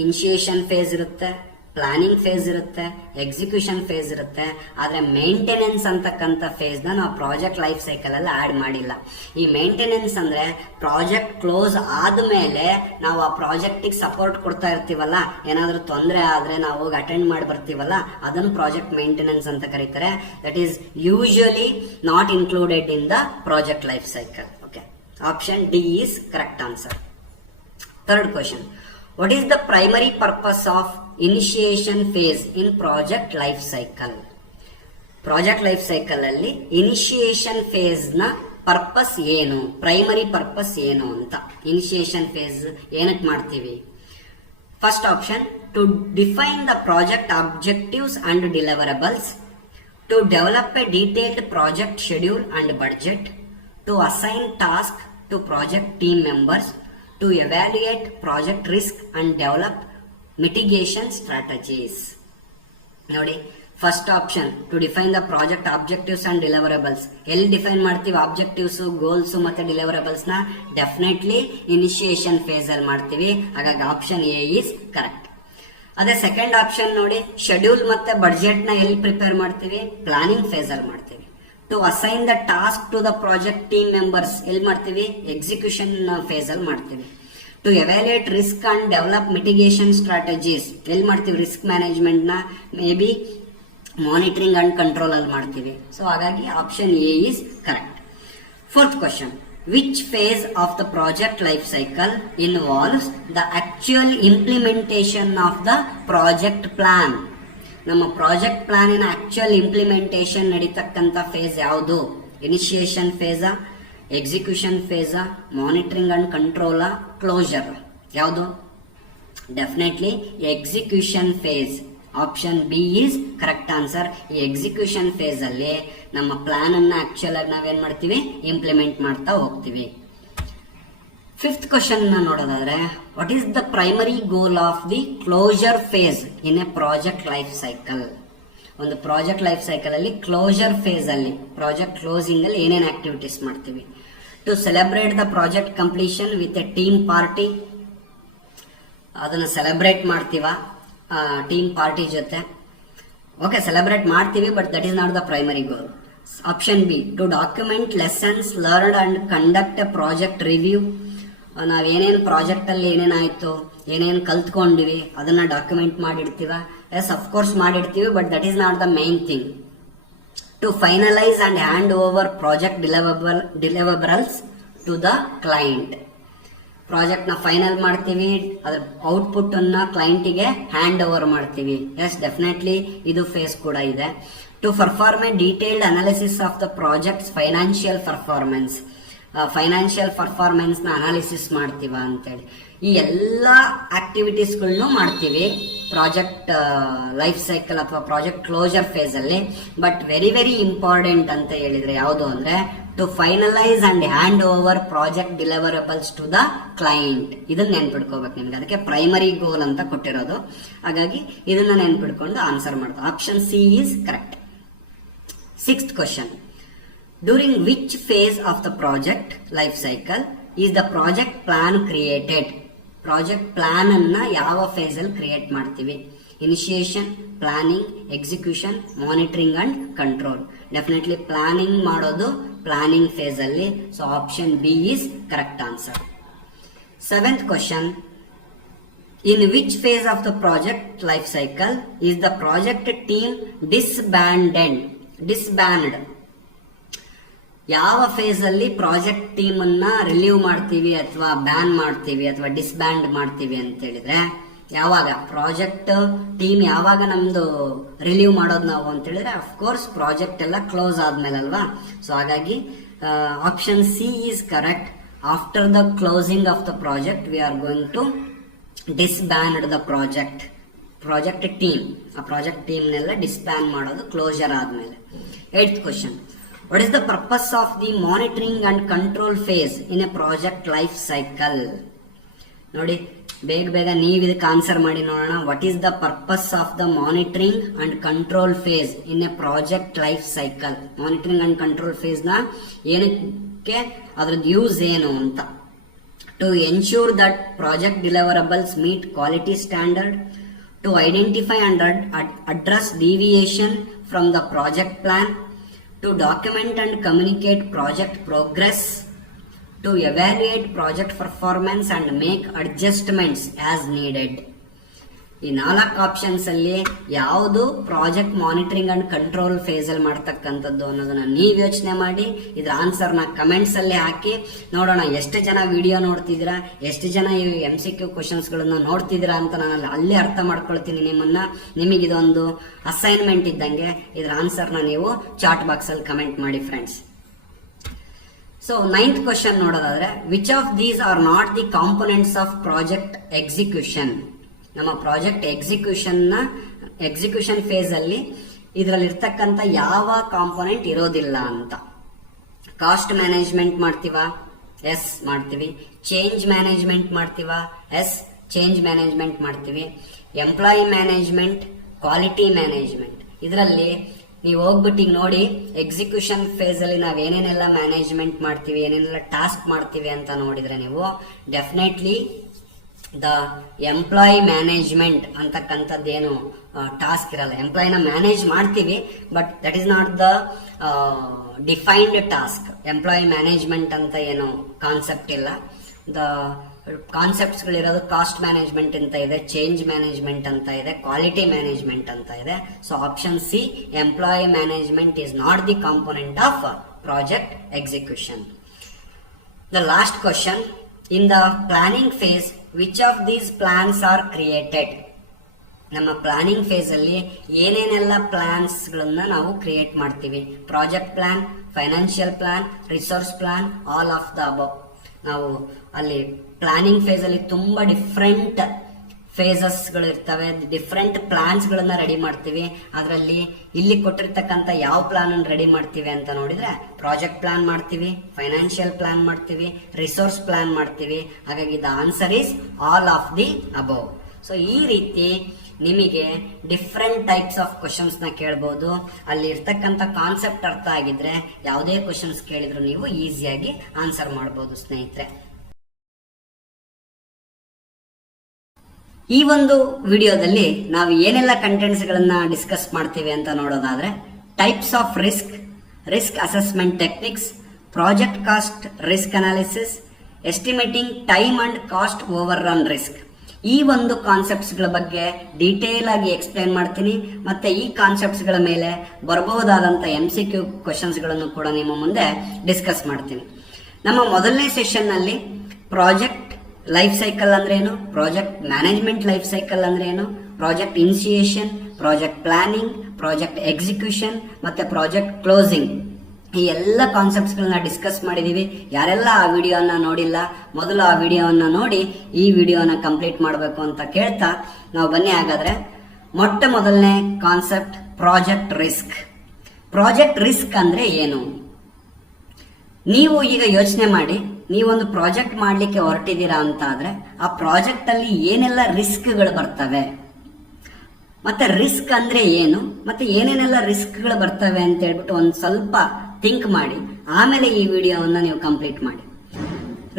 initiation phase ಇರುತ್ತೆ, planning phase ಇರುತ್ತೆ, ಎಕ್ಸಿಕ್ಯೂಷನ್ ಫೇಸ್ ಇರುತ್ತೆ. ಆದ್ರೆ ಮೇಂಟೆನೆನ್ಸ್ ಅಂತಕ್ಕಂಥ ಫೇಸ್ ನ ನಾವು ಪ್ರಾಜೆಕ್ಟ್ ಲೈಫ್ ಸೈಕಲ್ ಅಲ್ಲಿ ಆಡ್ ಮಾಡಿಲ್ಲ. ಈ ಮೇಂಟೆನೆನ್ಸ್ ಅಂದ್ರೆ ಪ್ರಾಜೆಕ್ಟ್ ಕ್ಲೋಸ್ ಆದ್ಮೇಲೆ ನಾವು ಆ ಪ್ರಾಜೆಕ್ಟ್ ಸಪೋರ್ಟ್ ಕೊಡ್ತಾ ಇರ್ತೀವಲ್ಲ, ಏನಾದ್ರೂ ತೊಂದರೆ ಆದ್ರೆ ನಾವು ಹೋಗಿ ಅಟೆಂಡ್ ಮಾಡಿ ಬರ್ತೀವಲ್ಲ, ಅದನ್ನು ಪ್ರಾಜೆಕ್ಟ್ ಮೇಂಟೆನೆನ್ಸ್ ಅಂತ ಕರೀತಾರೆ. That is usually not included in the project life cycle. Okay, option D is correct answer. Third question. What is the primary purpose of initiation phase in project life cycle? Project life cycle ಅಲ್ಲಿ initiation phase ನ purpose ಏನು, primary purpose ಏನು ಅಂತ? Initiation phase ಏನಕ್ಕೆ ಮಾಡ್ತೀವಿ? First option, to define the project objectives and deliverables, to develop a detailed project schedule and budget, to assign task to project team members, to evaluate project risk and develop mitigation strategies. ನೋಡಿ, first option to define the project objectives and deliverables. ಎಲ್ಲಿ define ಮಾಡ್ತೀವಿ objectives, goals ಮತ್ತೆ ಡಿಲಿವರಬಲ್ಸ್ ನ? Definitely initiation face ಅಲ್ಲಿ ಮಾಡ್ತೀವಿ. ಹಾಗಾಗಿ option A is correct. ಅದೇ second option ನೋಡಿ, ಶೆಡ್ಯೂಲ್ ಮತ್ತೆ ಬಡ್ಜೆಟ್ ನ ಎಲ್ಲಿ ಪ್ರಿಪೇರ್ ಮಾಡ್ತೀವಿ? ಪ್ಲಾನಿಂಗ್ ಫೇಸ್ ಅಲ್ಲಿ ಮಾಡ್ತೀವಿ. To assign the task to the project team members ಎಲ್ಲಿ ಮಾಡ್ತೀವಿ? ಎಕ್ಸಿಕ್ಯೂಷನ್ ಫೇಸ್ ಅಲ್ಲಿ ಮಾಡ್ತೀವಿ. To evaluate risk and develop mitigation strategies ಎಲ್ಲಿ ಮಾಡ್ತೀವಿ? ರಿಸ್ಕ್ ಮ್ಯಾನೇಜ್ಮೆಂಟ್ ನ may be monitoring and control ಅಲ್ಲಿ ಮಾಡ್ತೀವಿ. ಸೊ ಹಾಗಾಗಿ option A is correct. Fourth question. Which phase of the project life cycle involves the actual implementation of the project plan? ನಮ್ಮ project ಪ್ಲಾನಿನ actual implementation ನಡೀತಕ್ಕಂಥ phase ಯಾವುದು? Initiation ಫೇಸಾ, execution ಫೇಸಾ, monitoring and ಕಂಟ್ರೋಲಾ, ಕ್ಲೋಜರ್? ಯಾವುದು? Definitely execution phase. Option B is correct answer. ಈ execution phase ಅಲ್ಲಿ ನಮ್ಮ ಪ್ಲಾನ್ ಅನ್ನ ಆಕ್ಚುಯಲ್ ಆಗಿ ನಾವೇನ್ ಮಾಡ್ತೀವಿ? ಇಂಪ್ಲಿಮೆಂಟ್ ಮಾಡ್ತಾ ಹೋಗ್ತೀವಿ. ಫಿಫ್ತ್ ಕ್ವಶನ್ ನೋಡೋದಾದ್ರೆ, what is the primary goal of the closure phase in a project life cycle? ಒಂದು ಪ್ರಾಜೆಕ್ಟ್ ಲೈಫ್ ಸೈಕಲ್ ಅಲ್ಲಿ ಕ್ಲೋಜರ್ ಫೇಸ್ ಅಲ್ಲಿ, ಪ್ರಾಜೆಕ್ಟ್ ಕ್ಲೋಸಿಂಗ್ ಅಲ್ಲಿ ಏನೇನು ಆಕ್ಟಿವಿಟೀಸ್ ಮಾಡ್ತೀವಿ? To celebrate the project completion with a team party, ಅದನ್ನ celebrate ಮಾಡ್ತೀವ team party ಜೊತೆ? Okay, celebrate ಮಾಡ್ತೀವಿ, but that is not the primary goal. Option B, to document lessons learned and conduct a project review. ನಾವೇನೇನು project ಅಲ್ಲಿ ಏನೇನಾಯ್ತು, ಏನೇನು ಕಲ್ತ್ಕೊಂಡಿವಿ ಅದನ್ನ ಡಾಕ್ಯುಮೆಂಟ್ ಮಾಡಿಡ್ತೀವ? ಎಸ್, ಅಫ್ಕೋರ್ಸ್ ಮಾಡಿಡ್ತೀವಿ, but that is not the main thing. To finalise and hand over project deliverables to the client. Project ನ final ಮಾಡ್ತೀವಿ, ಅದ್ರ ಔಟ್ಪುಟ್ ಅನ್ನ ಕ್ಲೈಂಟಿಗೆ ಹ್ಯಾಂಡ್ ಓವರ್ ಮಾಡ್ತೀವಿ. ಎಸ್, ಡೆಫಿನೆಟ್ಲಿ ಇದು ಫೇಸ್ ಕೂಡ ಇದೆ. To perform a detailed analysis of the project's financial performance. Financial performance ನ ಅನಾಲಿಸಿಸ್ ಮಾಡ್ತೀವ ಅಂತೇಳಿ ಈ ಎಲ್ಲಾ ಆಕ್ಟಿವಿಟೀಸ್ಗಳನ್ನು ಮಾಡ್ತೀವಿ ಪ್ರಾಜೆಕ್ಟ್ ಲೈಫ್ ಸೈಕಲ್ ಅಥವಾ ಪ್ರಾಜೆಕ್ಟ್ ಕ್ಲೋಜರ್ ಫೇಸ್ ಅಲ್ಲಿ. ಬಟ್ ವೆರಿ ವೆರಿ ಇಂಪಾರ್ಟೆಂಟ್ ಅಂತ ಹೇಳಿದ್ರೆ ಯಾವುದು ಅಂದ್ರೆ, to finalise and hand over project deliverables to the client. ಇದನ್ನ ನೆನ್ಪಿಡ್ಕೋಬೇಕು ನಿಮ್ಗೆ, ಅದಕ್ಕೆ ಪ್ರೈಮರಿ ಗೋಲ್ ಅಂತ ಕೊಟ್ಟಿರೋದು. ಹಾಗಾಗಿ ಇದನ್ನ ನೆನ್ಪಿಡ್ಕೊಂಡು ಆನ್ಸರ್ ಮಾಡೋದು. Option C is correct. Sixth question. During which phase of the project life cycle is the project plan created? Project plan ಅನ್ನ ಯಾವ ಫೇಸ್ ಅಲ್ಲಿ ಕ್ರಿಯೇಟ್ ಮಾಡ್ತೀವಿ? Initiation, planning, execution, monitoring and control. Definitely planning ಮಾಡೋದು planning phase ಅಲ್ಲಿ. So option B is correct answer. 7th question. In which phase of the project life cycle is the project team disbanded? ಯಾವ face ಅಲ್ಲಿ project team ಅನ್ನ relieve ಮಾಡ್ತೀವಿ ಅಥವಾ ban ಮಾಡ್ತೀವಿ ಅಥವಾ ಡಿಸ್ಬ್ಯಾಂಡ್ ಮಾಡ್ತೀವಿ ಅಂತ ಹೇಳಿದ್ರೆ ಯಾವಾಗ? ಪ್ರಾಜೆಕ್ಟ್ ಟೀಮ್ ಯಾವಾಗ ನಮ್ದು ರಿಲೀವ್ ಮಾಡೋದು ನಾವು ಅಂತ ಹೇಳಿದ್ರೆ ಅಫ್ಕೋರ್ಸ್ ಪ್ರಾಜೆಕ್ಟ್ ಎಲ್ಲ ಕ್ಲೋಸ್ ಆದ್ಮೇಲೆ ಅಲ್ವಾ. ಸೊ ಹಾಗಾಗಿ option C is correct. After the closing of the project we are going to disband the project team. ಆ ಪ್ರಾಜೆಕ್ಟ್ ಟೀಮ್ನೆಲ್ಲ ಡಿಸ್ಬ್ಯಾನ್ ಮಾಡೋದು ಕ್ಲೋಜರ್ ಆದ್ಮೇಲೆ. 8th question. What is the purpose of the monitoring and control phase in a project life cycle? ನೋಡಿ, ಬೇಗ ನೀವು ಇದಕ್ಕೆ answer ಮಾಡಿ ನೋಡೋಣ. What is the purpose of the monitoring and control phase in a project life cycle? Monitoring and control phase ನ ಏನಕ್ಕೆ, ಅದ್ರದ್ದು use ಏನು ಅಂತ. To ensure that project deliverables meet quality standard, to identify and address deviation from the project plan, to document and communicate project progress, to evaluate project performance and make adjustments as needed. ಈ 4 options ಅಲ್ಲಿ ಯಾವುದು project monitoring and control phase ಅಲ್ಲಿ ಮಾಡ್ತಕ್ಕಂಥದ್ದು ಅನ್ನೋದನ್ನ ನೀವು ಯೋಚನೆ ಮಾಡಿ ಇದ್ರ ಆನ್ಸರ್ ನ ಕಮೆಂಟ್ಸ್ ಅಲ್ಲಿ ಹಾಕಿ ನೋಡೋಣ. ಎಷ್ಟು ಜನ ವಿಡಿಯೋ ನೋಡ್ತಿದ್ದೀರಾ, ಎಷ್ಟು ಜನ ಈ MCQ ಕ್ವಶನ್ಸ್ ಗಳನ್ನ ನೋಡ್ತಿದ್ದೀರಾ ಅಂತ ನಾನು ಅಲ್ಲಿ ಅರ್ಥ ಮಾಡ್ಕೊಳ್ತೀನಿ ನಿಮ್ಮನ್ನ. ನಿಮಗಿದೊಂದು ಅಸೈನ್ಮೆಂಟ್ ಇದ್ದಂಗೆ. ಇದ್ರ ಆನ್ಸರ್ ನ ನೀವು ಚಾಟ್ ಬಾಕ್ಸ್ ಅಲ್ಲಿ ಕಮೆಂಟ್ ಮಾಡಿ ಫ್ರೆಂಡ್ಸ್. ಸೊ 9th question ನೋಡೋದಾದ್ರೆ, which of these are not the components of project execution? ನಮ್ಮ ಪ್ರಾಜೆಕ್ಟ್ ಎಕ್ಸಿಕ್ಯೂಷನ್ ಫೇಸ್ ಅಲ್ಲಿ ಇದರಲ್ಲಿ ಇರ್ತಕ್ಕಂಥ ಯಾವ ಕಾಂಪೊನೆಂಟ್ ಇರೋದಿಲ್ಲ ಅಂತ. ಕಾಸ್ಟ್ ಮ್ಯಾನೇಜ್ಮೆಂಟ್ ಮಾಡ್ತೀವಾ? ಎಸ್ ಮಾಡ್ತೀವಿ. ಚೇಂಜ್ ಮ್ಯಾನೇಜ್ಮೆಂಟ್ ಮಾಡ್ತೀವಾ? ಎಸ್ ಚೇಂಜ್ ಮ್ಯಾನೇಜ್ಮೆಂಟ್ ಮಾಡ್ತೀವಿ. Employee management, quality management. ಇದರಲ್ಲಿ ನೀವು ಹೋಗ್ಬಿಟ್ಟು ಈಗ ನೋಡಿ, ಎಕ್ಸಿಕ್ಯೂಷನ್ ಫೇಸ್ ಅಲ್ಲಿ ನಾವ್ ಏನೇನೆಲ್ಲ ಮ್ಯಾನೇಜ್ಮೆಂಟ್ ಮಾಡ್ತೀವಿ, ಏನೇನೆಲ್ಲ ಟಾಸ್ಕ್ ಮಾಡ್ತೀವಿ ಅಂತ ನೋಡಿದ್ರೆ ನೀವು ಡೆಫಿನೆಟ್ಲಿ ದ ಎಂಪ್ಲಾಯಿ ಮ್ಯಾನೇಜ್ಮೆಂಟ್ ಅಂತಕ್ಕಂಥದ್ದೇನು ಟಾಸ್ಕ್ ಇರಲ್ಲ. ಎಂಪ್ಲಾಯಿನ ಮ್ಯಾನೇಜ್ ಮಾಡ್ತೀವಿ, but that is not the defined task. Employee management ಅಂತ ಏನು ಕಾನ್ಸೆಪ್ಟ್ ಇಲ್ಲ. ದ ಕಾನ್ಸೆಪ್ಟ್ಸ್ ಗಳಿರೋದು ಕಾಸ್ಟ್ ಮ್ಯಾನೇಜ್ಮೆಂಟ್ ಅಂತ ಇದೆ, ಚೇಂಜ್ ಮ್ಯಾನೇಜ್ಮೆಂಟ್ ಅಂತ ಇದೆ, ಕ್ವಾಲಿಟಿ ಮ್ಯಾನೇಜ್ಮೆಂಟ್ ಅಂತ ಇದೆ. So option C, employee management is not the component of project execution. The last question. In the planning phase, which of these plans are created? ನಮ್ಮ planning phase ಅಲ್ಲಿ ಏನೇನೆಲ್ಲ plants ಗಳನ್ನ ನಾವು create ಮಾಡ್ತೀವಿ? Project plan, financial plan, resource plan, all of the above. ನಾವು ಅಲ್ಲಿ planning phase ಅಲ್ಲಿ ತುಂಬಾ ಡಿಫ್ರೆಂಟ್ ಫೇಸಸ್ ಗಳು ಇರ್ತವೆ, ಡಿಫ್ರೆಂಟ್ ಪ್ಲಾನ್ಸ್ ಗಳನ್ನ ರೆಡಿ ಮಾಡ್ತೀವಿ. ಅದರಲ್ಲಿ ಇಲ್ಲಿ ಕೊಟ್ಟಿರ್ತಕ್ಕಂಥ ಯಾವ ಪ್ಲಾನ್ ಅನ್ನು ರೆಡಿ ಮಾಡ್ತೀವಿ ಅಂತ ನೋಡಿದ್ರೆ ಪ್ರಾಜೆಕ್ಟ್ ಪ್ಲಾನ್ ಮಾಡ್ತೀವಿ, ಫೈನಾನ್ಷಿಯಲ್ ಪ್ಲಾನ್ ಮಾಡ್ತೀವಿ, ರಿಸೋರ್ಸ್ ಪ್ಲಾನ್ ಮಾಡ್ತೀವಿ. ಹಾಗಾಗಿ the answer is all of the above. So ಈ ರೀತಿ ನಿಮಗೆ ಡಿಫ್ರೆಂಟ್ ಟೈಪ್ಸ್ ಆಫ್ ಕ್ವಶನ್ಸ್ ನ ಕೇಳಬಹುದು. ಅಲ್ಲಿ ಇರ್ತಕ್ಕಂಥ ಕಾನ್ಸೆಪ್ಟ್ ಅರ್ಥ ಆಗಿದ್ರೆ ಯಾವುದೇ ಕ್ವಶನ್ಸ್ ಕೇಳಿದ್ರು ನೀವು ಈಸಿಯಾಗಿ ಆನ್ಸರ್ ಮಾಡಬಹುದು ಸ್ನೇಹಿತರೆ. ಈ ಒಂದು ವಿಡಿಯೋದಲ್ಲಿ ನಾವು ಏನೆಲ್ಲ ಕಂಟೆಂಟ್ಸ್ ಗಳನ್ನ ಡಿಸ್ಕಸ್ ಮಾಡ್ತೀವಿ ಅಂತ ನೋಡೋದಾದ್ರೆ, types of risk assessment techniques, project cost risk analysis, estimating time and cost over run risk. ಈ ಒಂದು ಕಾನ್ಸೆಪ್ಟ್ಸ್ ಗಳ ಬಗ್ಗೆ ಡೀಟೇಲ್ ಆಗಿ ಎಕ್ಸ್ಪ್ಲೈನ್ ಮಾಡ್ತೀನಿ. ಮತ್ತೆ ಈ ಕಾನ್ಸೆಪ್ಟ್ಸ್ ಗಳ ಮೇಲೆ ಬರಬಹುದಾದಂತ MCQ ಕ್ವಶನ್ಸ್ ಗಳನ್ನು ಕೂಡ ನಿಮ್ಮ ಮುಂದೆ ಡಿಸ್ಕಸ್ ಮಾಡ್ತೀನಿ. ನಮ್ಮ ಮೊದಲನೇ ಸೆಷನ್ ನಲ್ಲಿ ಪ್ರಾಜೆಕ್ಟ್ ಲೈಫ್ ಸೈಕಲ್ ಅಂದ್ರೆ ಏನು, ಪ್ರಾಜೆಕ್ಟ್ ಮ್ಯಾನೇಜ್ಮೆಂಟ್ ಲೈಫ್ ಸೈಕಲ್ ಅಂದ್ರೆ ಏನು, project initiation, project planning, project execution ಮತ್ತೆ ಪ್ರಾಜೆಕ್ಟ್ ಕ್ಲೋಸಿಂಗ್, ಈ ಎಲ್ಲ ಕಾನ್ಸೆಪ್ಟ್ಸ್ ಗಳನ್ನ ಡಿಸ್ಕಸ್ ಮಾಡಿದೀವಿ. ಯಾರೆಲ್ಲ ಆ ವಿಡಿಯೋನ ನೋಡಿಲ್ಲ, ಮೊದಲು ಆ ವಿಡಿಯೋವನ್ನ ನೋಡಿ ಈ ವಿಡಿಯೋನ ಕಂಪ್ಲೀಟ್ ಮಾಡಬೇಕು ಅಂತ ಕೇಳ್ತಾ ನಾವು ಬನ್ನಿ. ಹಾಗಾದ್ರೆ ಮೊಟ್ಟ ಮೊದಲನೇ concept project risk. Project risk ಅಂದ್ರೆ ಏನು? ನೀವು ಈಗ ಯೋಚನೆ ಮಾಡಿ, ನೀವೊಂದು ಪ್ರಾಜೆಕ್ಟ್ ಮಾಡ್ಲಿಕ್ಕೆ ಹೊರಟಿದ್ದೀರಾ ಅಂತ ಆದ್ರೆ ಆ ಪ್ರಾಜೆಕ್ಟ್ ಅಲ್ಲಿ ಏನೆಲ್ಲ ರಿಸ್ಕ್ಗಳು ಬರ್ತವೆ, ಮತ್ತೆ ರಿಸ್ಕ್ ಅಂದ್ರೆ ಏನು, ಮತ್ತೆ ಏನೇನೆಲ್ಲ ರಿಸ್ಕ್ಗಳು ಬರ್ತವೆ ಅಂತ ಹೇಳ್ಬಿಟ್ಟು ಒಂದು ಸ್ವಲ್ಪ ಥಿಂಕ್ ಮಾಡಿ ಆಮೇಲೆ ಈ ವಿಡಿಯೋವನ್ನ ನೀವು ಕಂಪ್ಲೀಟ್ ಮಾಡಿ.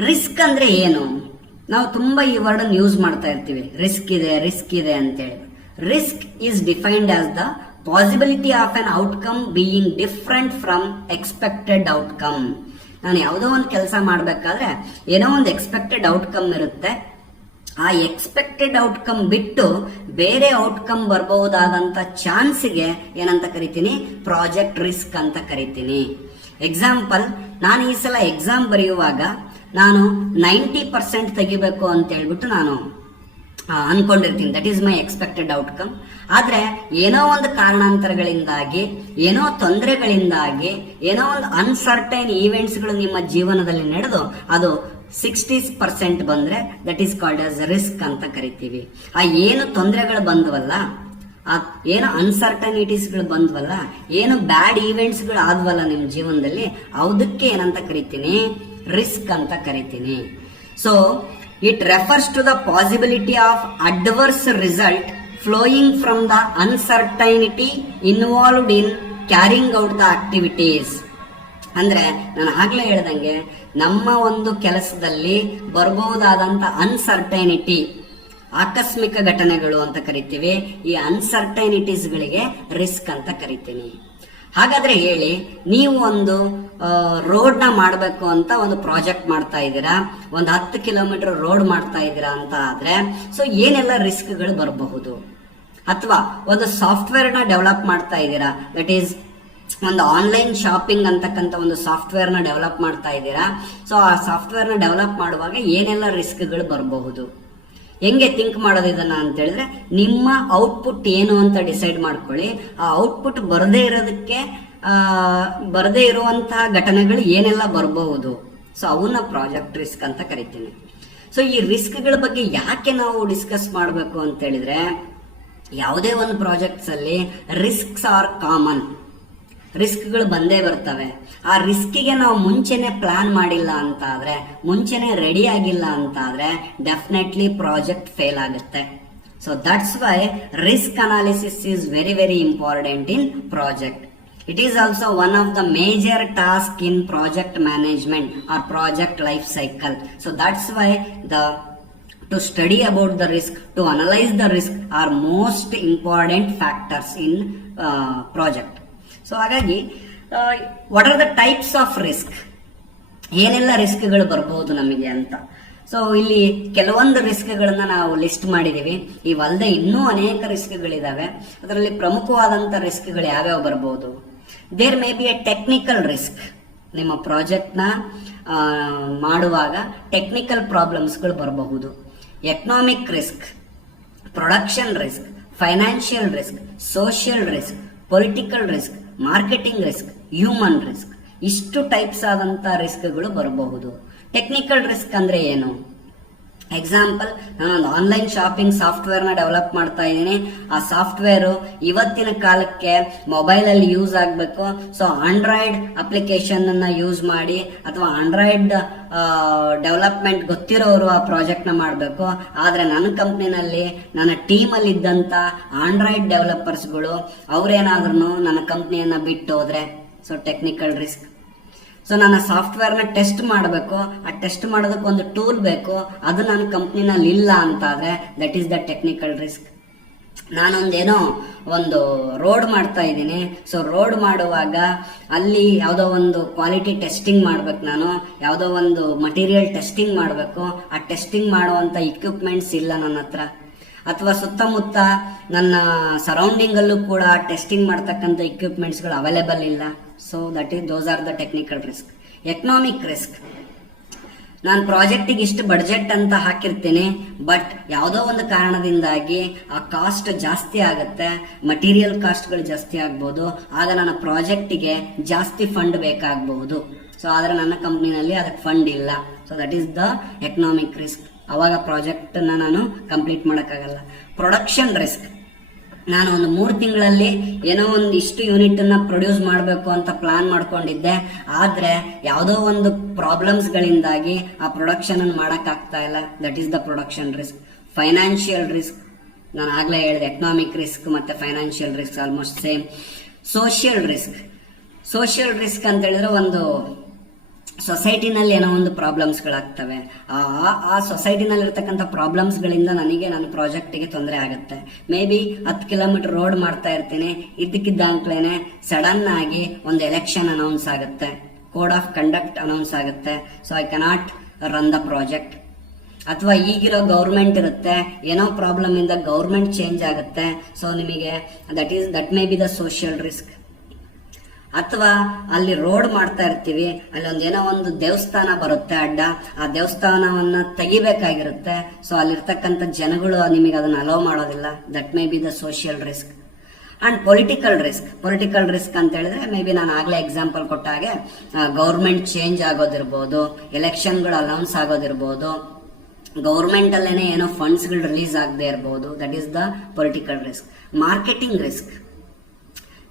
ರಿಸ್ಕ್ ಅಂದ್ರೆ ಏನು? ನಾವು ತುಂಬಾ ಈ ವರ್ಡ್ ಯೂಸ್ ಮಾಡ್ತಾ ಇರ್ತೀವಿ, ರಿಸ್ಕ್ ಇದೆ ಅಂತೇಳಿ. Risk is defined as the possibility of an outcome being different from expected outcome. ನಾನು ಯಾವುದೋ ಒಂದು ಕೆಲಸ ಮಾಡಬೇಕಾದ್ರೆ ಏನೋ ಒಂದು ಎಕ್ಸ್ಪೆಕ್ಟೆಡ್ ಔಟ್ಕಮ್ ಇರುತ್ತೆ. ಆ ಎಕ್ಸ್ಪೆಕ್ಟೆಡ್ ಔಟ್ಕಮ್ ಬಿಟ್ಟು ಬೇರೆ ಔಟ್ಕಮ್ ಬರಬಹುದಾದಂತ ಚಾನ್ಸ್ಗೆ ಏನಂತ ಕರಿತೀನಿ? ಪ್ರಾಜೆಕ್ಟ್ ರಿಸ್ಕ್ ಅಂತ ಕರಿತೀನಿ. ಎಕ್ಸಾಂಪಲ್, ನಾನು ಈ ಸಲ ಎಕ್ಸಾಮ್ ಬರೆಯುವಾಗ ನಾನು 90% ತೆಗಿಬೇಕು ಅಂತ ಹೇಳ್ಬಿಟ್ಟು ನಾನು ಅನ್ಕೊಂಡಿರ್ತೀನಿ. That is my expected outcome. ಆದ್ರೆ ಏನೋ ಒಂದು ಕಾರಣಾಂತರಗಳಿಂದಾಗಿ, ಏನೋ ತೊಂದರೆಗಳಿಂದಾಗಿ, ಏನೋ ಒಂದು ಅನ್ಸರ್ಟೈನ್ ಈವೆಂಟ್ಸ್ಗಳು ನಿಮ್ಮ ಜೀವನದಲ್ಲಿ ನಡೆದು ಅದು 60% ಬಂದ್ರೆ that is called as risk ಅಂತ ಕರಿತೀವಿ. ಆ ಏನು ತೊಂದರೆಗಳು ಬಂದವಲ್ಲ, ಆ ಏನು ಅನ್ಸರ್ಟನಿಟೀಸ್ಗಳು ಬಂದ್ವಲ್ಲ, ಏನು ಬ್ಯಾಡ್ ಈವೆಂಟ್ಸ್ಗಳು ಆದ್ವಲ್ಲ ನಿಮ್ಮ ಜೀವನದಲ್ಲಿ, ಅದಕ್ಕೆ ಏನಂತ ಕರಿತೀನಿ? ರಿಸ್ಕ್ ಅಂತ ಕರಿತೀನಿ. So it refers to the possibility of adverse result flowing from the uncertainty involved in carrying out the activities. ಅಂದ್ರೆ ನಾನು ಆಗ್ಲೇ ಹೇಳ್ದಂಗೆ ನಮ್ಮ ಒಂದು ಕೆಲಸದಲ್ಲಿ ಬರಬಹುದಾದಂತ ಅನ್ಸರ್ಟೈನಿಟಿ, ಆಕಸ್ಮಿಕ ಘಟನೆಗಳು ಅಂತ ಕರಿತೀವಿ. ಈ ಅನ್ಸರ್ಟೈನಿಟೀಸ್ಗಳಿಗೆ ರಿಸ್ಕ್ ಅಂತ ಕರಿತೀನಿ. ಹಾಗಾದ್ರೆ ಹೇಳಿ, ನೀವು ಒಂದು ರೋಡ್ ನ ಮಾಡಬೇಕು ಅಂತ ಒಂದು ಪ್ರಾಜೆಕ್ಟ್ ಮಾಡ್ತಾ ಇದ್ದೀರಾ, ಒಂದು 10 ಕಿಲೋಮೀಟರ್ ರೋಡ್ ಮಾಡ್ತಾ ಇದ್ದೀರಾ ಅಂತ ಆದ್ರೆ ಸೊ ಏನೆಲ್ಲ ರಿಸ್ಕ್ಗಳು ಬರಬಹುದು? ಅಥವಾ ಒಂದು ಸಾಫ್ಟ್ವೇರ್ ನ ಡೆವಲಪ್ ಮಾಡ್ತಾ ಇದ್ದೀರಾ, ದಟ್ ಈಸ್ ಒಂದು ಆನ್ಲೈನ್ ಶಾಪಿಂಗ್ ಅಂತಕ್ಕಂಥ ಒಂದು ಸಾಫ್ಟ್ವೇರ್ ನ ಡೆವಲಪ್ ಮಾಡ್ತಾ ಇದ್ದೀರಾ. ಸೊ ಆ ಸಾಫ್ಟ್ವೇರ್ ನ ಡೆವಲಪ್ ಮಾಡುವಾಗ ಏನೆಲ್ಲ ರಿಸ್ಕ್ಗಳು ಬರಬಹುದು? ಹೆಂಗೆ ಥಿಂಕ್ ಮಾಡೋದು ಇದನ್ನ ಅಂತ ಹೇಳಿದ್ರೆ, ನಿಮ್ಮ ಔಟ್ಪುಟ್ ಏನು ಅಂತ ಡಿಸೈಡ್ ಮಾಡ್ಕೊಳ್ಳಿ. ಆ ಔಟ್ಪುಟ್ ಬರದೇ ಇರುವಂತಹ ಘಟನೆಗಳು ಏನೆಲ್ಲ ಬರಬಹುದು, ಸೊ ಅವನ್ನ ಪ್ರಾಜೆಕ್ಟ್ ರಿಸ್ಕ್ ಅಂತ ಕರಿತೀನಿ. ಸೊ ಈ ರಿಸ್ಕ್ಗಳ ಬಗ್ಗೆ ಯಾಕೆ ನಾವು ಡಿಸ್ಕಸ್ ಮಾಡಬೇಕು ಅಂತ ಹೇಳಿದ್ರೆ, ಯಾವುದೇ ಒಂದು ಪ್ರಾಜೆಕ್ಟ್ಸ್ ಅಲ್ಲಿ ರಿಸ್ಕ್ಸ್ ಆರ್ ಕಾಮನ್. ರಿಸ್ಕ್ಗಳು ಬಂದೇ ಬರ್ತವೆ. ಆ ರಿಸ್ಕಿಗೆ ನಾವು ಮುಂಚೆನೆ ಪ್ಲಾನ್ ಮಾಡಿಲ್ಲ ಅಂತ ಆದ್ರೆ, ಮುಂಚೆನೆ ರೆಡಿ ಆಗಿಲ್ಲ ಅಂತ ಆದ್ರೆ ಡೆಫಿನೆಟ್ಲಿ ಪ್ರಾಜೆಕ್ಟ್ ಫೇಲ್ ಆಗುತ್ತೆ. So that's why risk analysis is very very important in project. It is also one of the major tasks in project management or project life cycle. So that's why to study about the risk, to analyze the risk are most important factors in project. So ಹಾಗಾಗಿ what are the types of risk? ಏನೆಲ್ಲ ರಿಸ್ಕ್ಗಳು ಬರಬಹುದು ನಮಗೆ ಅಂತ. So ಇಲ್ಲಿ ಕೆಲವೊಂದು ರಿಸ್ಕ್ಗಳನ್ನ ನಾವು list ಮಾಡಿದೀವಿ. ಇವಲ್ಲದೆ ಇನ್ನೂ ಅನೇಕ ರಿಸ್ಕ್ಗಳಿದಾವೆ. ಅದರಲ್ಲಿ ಪ್ರಮುಖವಾದಂತ ರಿಸ್ಕ್ಗಳು ಯಾವ್ಯಾವ ಬರಬಹುದು? There may be a technical risk. ನಿಮ್ಮ ಪ್ರಾಜೆಕ್ಟ್ ನ ಮಾಡುವಾಗ ಟೆಕ್ನಿಕಲ್ ಪ್ರಾಬ್ಲಮ್ಸ್ಗಳು ಬರಬಹುದು. Economic risk, production risk, financial risk, social risk, political risk, marketing risk, human risk. ಇಷ್ಟು ಟೈಪ್ಸ್ ಆದಂತ ರಿಸ್ಕ್ಗಳು ಬರಬಹುದು. ಟೆಕ್ನಿಕಲ್ ರಿಸ್ಕ್ ಅಂದ್ರೆ ಏನು? ಎಕ್ಸಾಂಪಲ್, ನಾನೊಂದು ಆನ್ಲೈನ್ ಶಾಪಿಂಗ್ ಸಾಫ್ಟ್ವೇರ್ ನ ಡೆವಲಪ್ ಮಾಡ್ತಾ ಇದ್ದೀನಿ. ಆ ಸಾಫ್ಟ್ವೇರ್ ಇವತ್ತಿನ ಕಾಲಕ್ಕೆ ಮೊಬೈಲ್ ಅಲ್ಲಿ ಯೂಸ್ ಆಗಬೇಕು. ಸೊ ಆಂಡ್ರಾಯ್ಡ್ ಅಪ್ಲಿಕೇಶನ್ ಅನ್ನ ಯೂಸ್ ಮಾಡಿ, ಅಥವಾ ಆಂಡ್ರಾಯ್ಡ್ ಡೆವಲಪ್ಮೆಂಟ್ ಗೊತ್ತಿರೋರು ಆ ಪ್ರಾಜೆಕ್ಟ್ ನ ಮಾಡಬೇಕು. ಆದ್ರೆ ನನ್ನ ಕಂಪ್ನಿನಲ್ಲಿ ನನ್ನ ಟೀಮ್ ಅಲ್ಲಿ ಇದ್ದಂತ ಆಂಡ್ರಾಯ್ಡ್ ಡೆವಲಪರ್ಸ್ಗಳು ಅವ್ರೇನಾದ್ರೂ ನನ್ನ ಕಂಪ್ನಿಯನ್ನ ಬಿಟ್ಟು ಹೋದ್ರೆ, ಸೊ ಟೆಕ್ನಿಕಲ್ ರಿಸ್ಕ್. ಸೊ ನನ್ನ ಸಾಫ್ಟ್ವೇರ್ ನ ಟೆಸ್ಟ್ ಮಾಡಬೇಕು, ಆ ಟೆಸ್ಟ್ ಮಾಡೋದಕ್ಕೆ ಒಂದು ಟೂಲ್ ಬೇಕು, ಅದು ನನ್ನ ಕಂಪ್ನಿನಲ್ಲಿ ಇಲ್ಲ ಅಂತ ಆದ್ರೆ that is the technical risk. ನಾನೊಂದೇನೋ ಒಂದು ರೋಡ್ ಮಾಡ್ತಾ ಇದ್ದೀನಿ. ಸೊ ರೋಡ್ ಮಾಡುವಾಗ ಅಲ್ಲಿ ಯಾವುದೋ ಒಂದು ಕ್ವಾಲಿಟಿ ಟೆಸ್ಟಿಂಗ್ ಮಾಡ್ಬೇಕು, ನಾನು ಯಾವುದೋ ಒಂದು ಮಟೀರಿಯಲ್ ಟೆಸ್ಟಿಂಗ್ ಮಾಡಬೇಕು. ಆ ಟೆಸ್ಟಿಂಗ್ ಮಾಡುವಂತ ಇಕ್ವಿಪ್ಮೆಂಟ್ಸ್ ಇಲ್ಲ ನನ್ನ ಹತ್ರ, ಅಥವಾ ಸುತ್ತಮುತ್ತ ನನ್ನ ಸರೌಂಡಿಂಗ್ ಅಲ್ಲೂ ಕೂಡ ಟೆಸ್ಟಿಂಗ್ ಮಾಡ್ತಕ್ಕಂಥ ಇಕ್ವಿಪ್ಮೆಂಟ್ಸ್ಗಳು ಅವೈಲೇಬಲ್ ಇಲ್ಲ. So those are the technical risk. Economic risk, ನಾನು ಪ್ರಾಜೆಕ್ಟಿಗೆ ಇಷ್ಟು ಬಡ್ಜೆಟ್ ಅಂತ ಹಾಕಿರ್ತೀನಿ, ಬಟ್ ಯಾವುದೋ ಒಂದು ಕಾರಣದಿಂದಾಗಿ ಆ ಕಾಸ್ಟ್ ಜಾಸ್ತಿ ಆಗುತ್ತೆ, ಮಟೀರಿಯಲ್ ಕಾಸ್ಟ್ಗಳು ಜಾಸ್ತಿ ಆಗ್ಬೋದು. ಆಗ ನನ್ನ ಪ್ರಾಜೆಕ್ಟಿಗೆ ಜಾಸ್ತಿ ಫಂಡ್ ಬೇಕಾಗಬಹುದು. ಸೊ ಆದ್ರೆ ನನ್ನ ಕಂಪ್ನಿನಲ್ಲಿ ಅದಕ್ಕೆ ಫಂಡ್ ಇಲ್ಲ. So that is the economic risk. ಅವಾಗ ಪ್ರಾಜೆಕ್ಟ್ ನಾನು ಕಂಪ್ಲೀಟ್ ಮಾಡೋಕ್ಕಾಗಲ್ಲ. ಪ್ರೊಡಕ್ಷನ್ ರಿಸ್ಕ್, ನಾನು ಒಂದು 3 ತಿಂಗಳಲ್ಲಿ ಏನೋ ಒಂದು ಇಷ್ಟು ಯೂನಿಟ್ ಅನ್ನ ಪ್ರೊಡ್ಯೂಸ್ ಮಾಡಬೇಕು ಅಂತ ಪ್ಲಾನ್ ಮಾಡ್ಕೊಂಡಿದ್ದೆ. ಆದ್ರೆ ಯಾವುದೋ ಒಂದು ಪ್ರಾಬ್ಲಮ್ಸ್ ಗಳಿಂದಾಗಿ ಆ ಪ್ರೊಡಕ್ಷನ್ ಅನ್ನು ಮಾಡಕ್ ಆಗ್ತಾ ಇಲ್ಲ. That is the production risk. Financial risk, ನಾನು ಆಗ್ಲೇ ಹೇಳಿದೆ, ಎಕನಾಮಿಕ್ ರಿಸ್ಕ್ ಮತ್ತೆ financial risk almost same. Social risk, social risk ಅಂತ ಹೇಳಿದ್ರೆ ಒಂದು ಸೊಸೈಟಿನಲ್ಲಿ ಏನೋ ಒಂದು ಪ್ರಾಬ್ಲಮ್ಸ್ಗಳಾಗ್ತವೆ. ಆ ಸೊಸೈಟಿನಲ್ಲಿ ಇರ್ತಕ್ಕಂಥ ಪ್ರಾಬ್ಲಮ್ಸ್ಗಳಿಂದ ನನಗೆ ನನ್ನ ಪ್ರಾಜೆಕ್ಟಿಗೆ ತೊಂದರೆ ಆಗುತ್ತೆ. ಮೇ ಬಿ 10 ಕಿಲೋಮೀಟರ್ ರೋಡ್ ಮಾಡ್ತಾ ಇರ್ತೀನಿ, ಇದ್ದಕ್ಕಿದ್ದಂಕ್ಲೇನೆ ಸಡನ್ ಆಗಿ ಒಂದು ಎಲೆಕ್ಷನ್ ಅನೌನ್ಸ್ ಆಗುತ್ತೆ, ಕೋಡ್ ಆಫ್ ಕಂಡಕ್ಟ್ ಅನೌನ್ಸ್ ಆಗುತ್ತೆ. So I cannot run the project. ಅಥವಾ ಈಗಿರೋ ಗೌರ್ಮೆಂಟ್ ಇರುತ್ತೆ, ಏನೋ ಪ್ರಾಬ್ಲಮ್ ಇಂದ ಗೌರ್ಮೆಂಟ್ ಚೇಂಜ್ ಆಗುತ್ತೆ. ಸೊ ನಿಮಗೆ that may be the social risk. ಅಥವಾ ಅಲ್ಲಿ ರೋಡ್ ಮಾಡ್ತಾ ಇರ್ತೀವಿ, ಅಲ್ಲಿ ಏನೋ ಒಂದು ದೇವಸ್ಥಾನ ಬರುತ್ತೆ ಅಡ್ಡ, ಆ ದೇವಸ್ಥಾನವನ್ನ ತೆಗಿಬೇಕಾಗಿರುತ್ತೆ. ಸೊ ಅಲ್ಲಿರ್ತಕ್ಕಂಥ ಜನಗಳು ನಿಮಗೆ ಅದನ್ನ ಅಲೋ ಮಾಡೋದಿಲ್ಲ. That may be the social risk. And political risk ಅಂತ ಹೇಳಿದ್ರೆ ಮೇ ಬಿ ನಾನು ಆಗ್ಲೇ ಎಕ್ಸಾಂಪಲ್ ಕೊಟ್ಟ ಹಾಗೆ ಗೌರ್ಮೆಂಟ್ ಚೇಂಜ್ ಆಗೋದಿರ್ಬೋದು, ಎಲೆಕ್ಷನ್ಗಳು ಅನೌನ್ಸ್ ಆಗೋದಿರ್ಬೋದು, ಗೌರ್ಮೆಂಟ್ ಅಲ್ಲೇನೆ ಏನೋ ಫಂಡ್ಸ್ಗಳು ರಿಲೀಸ್ ಆಗದೆ ಇರಬಹುದು. That is the political risk. Marketing risk.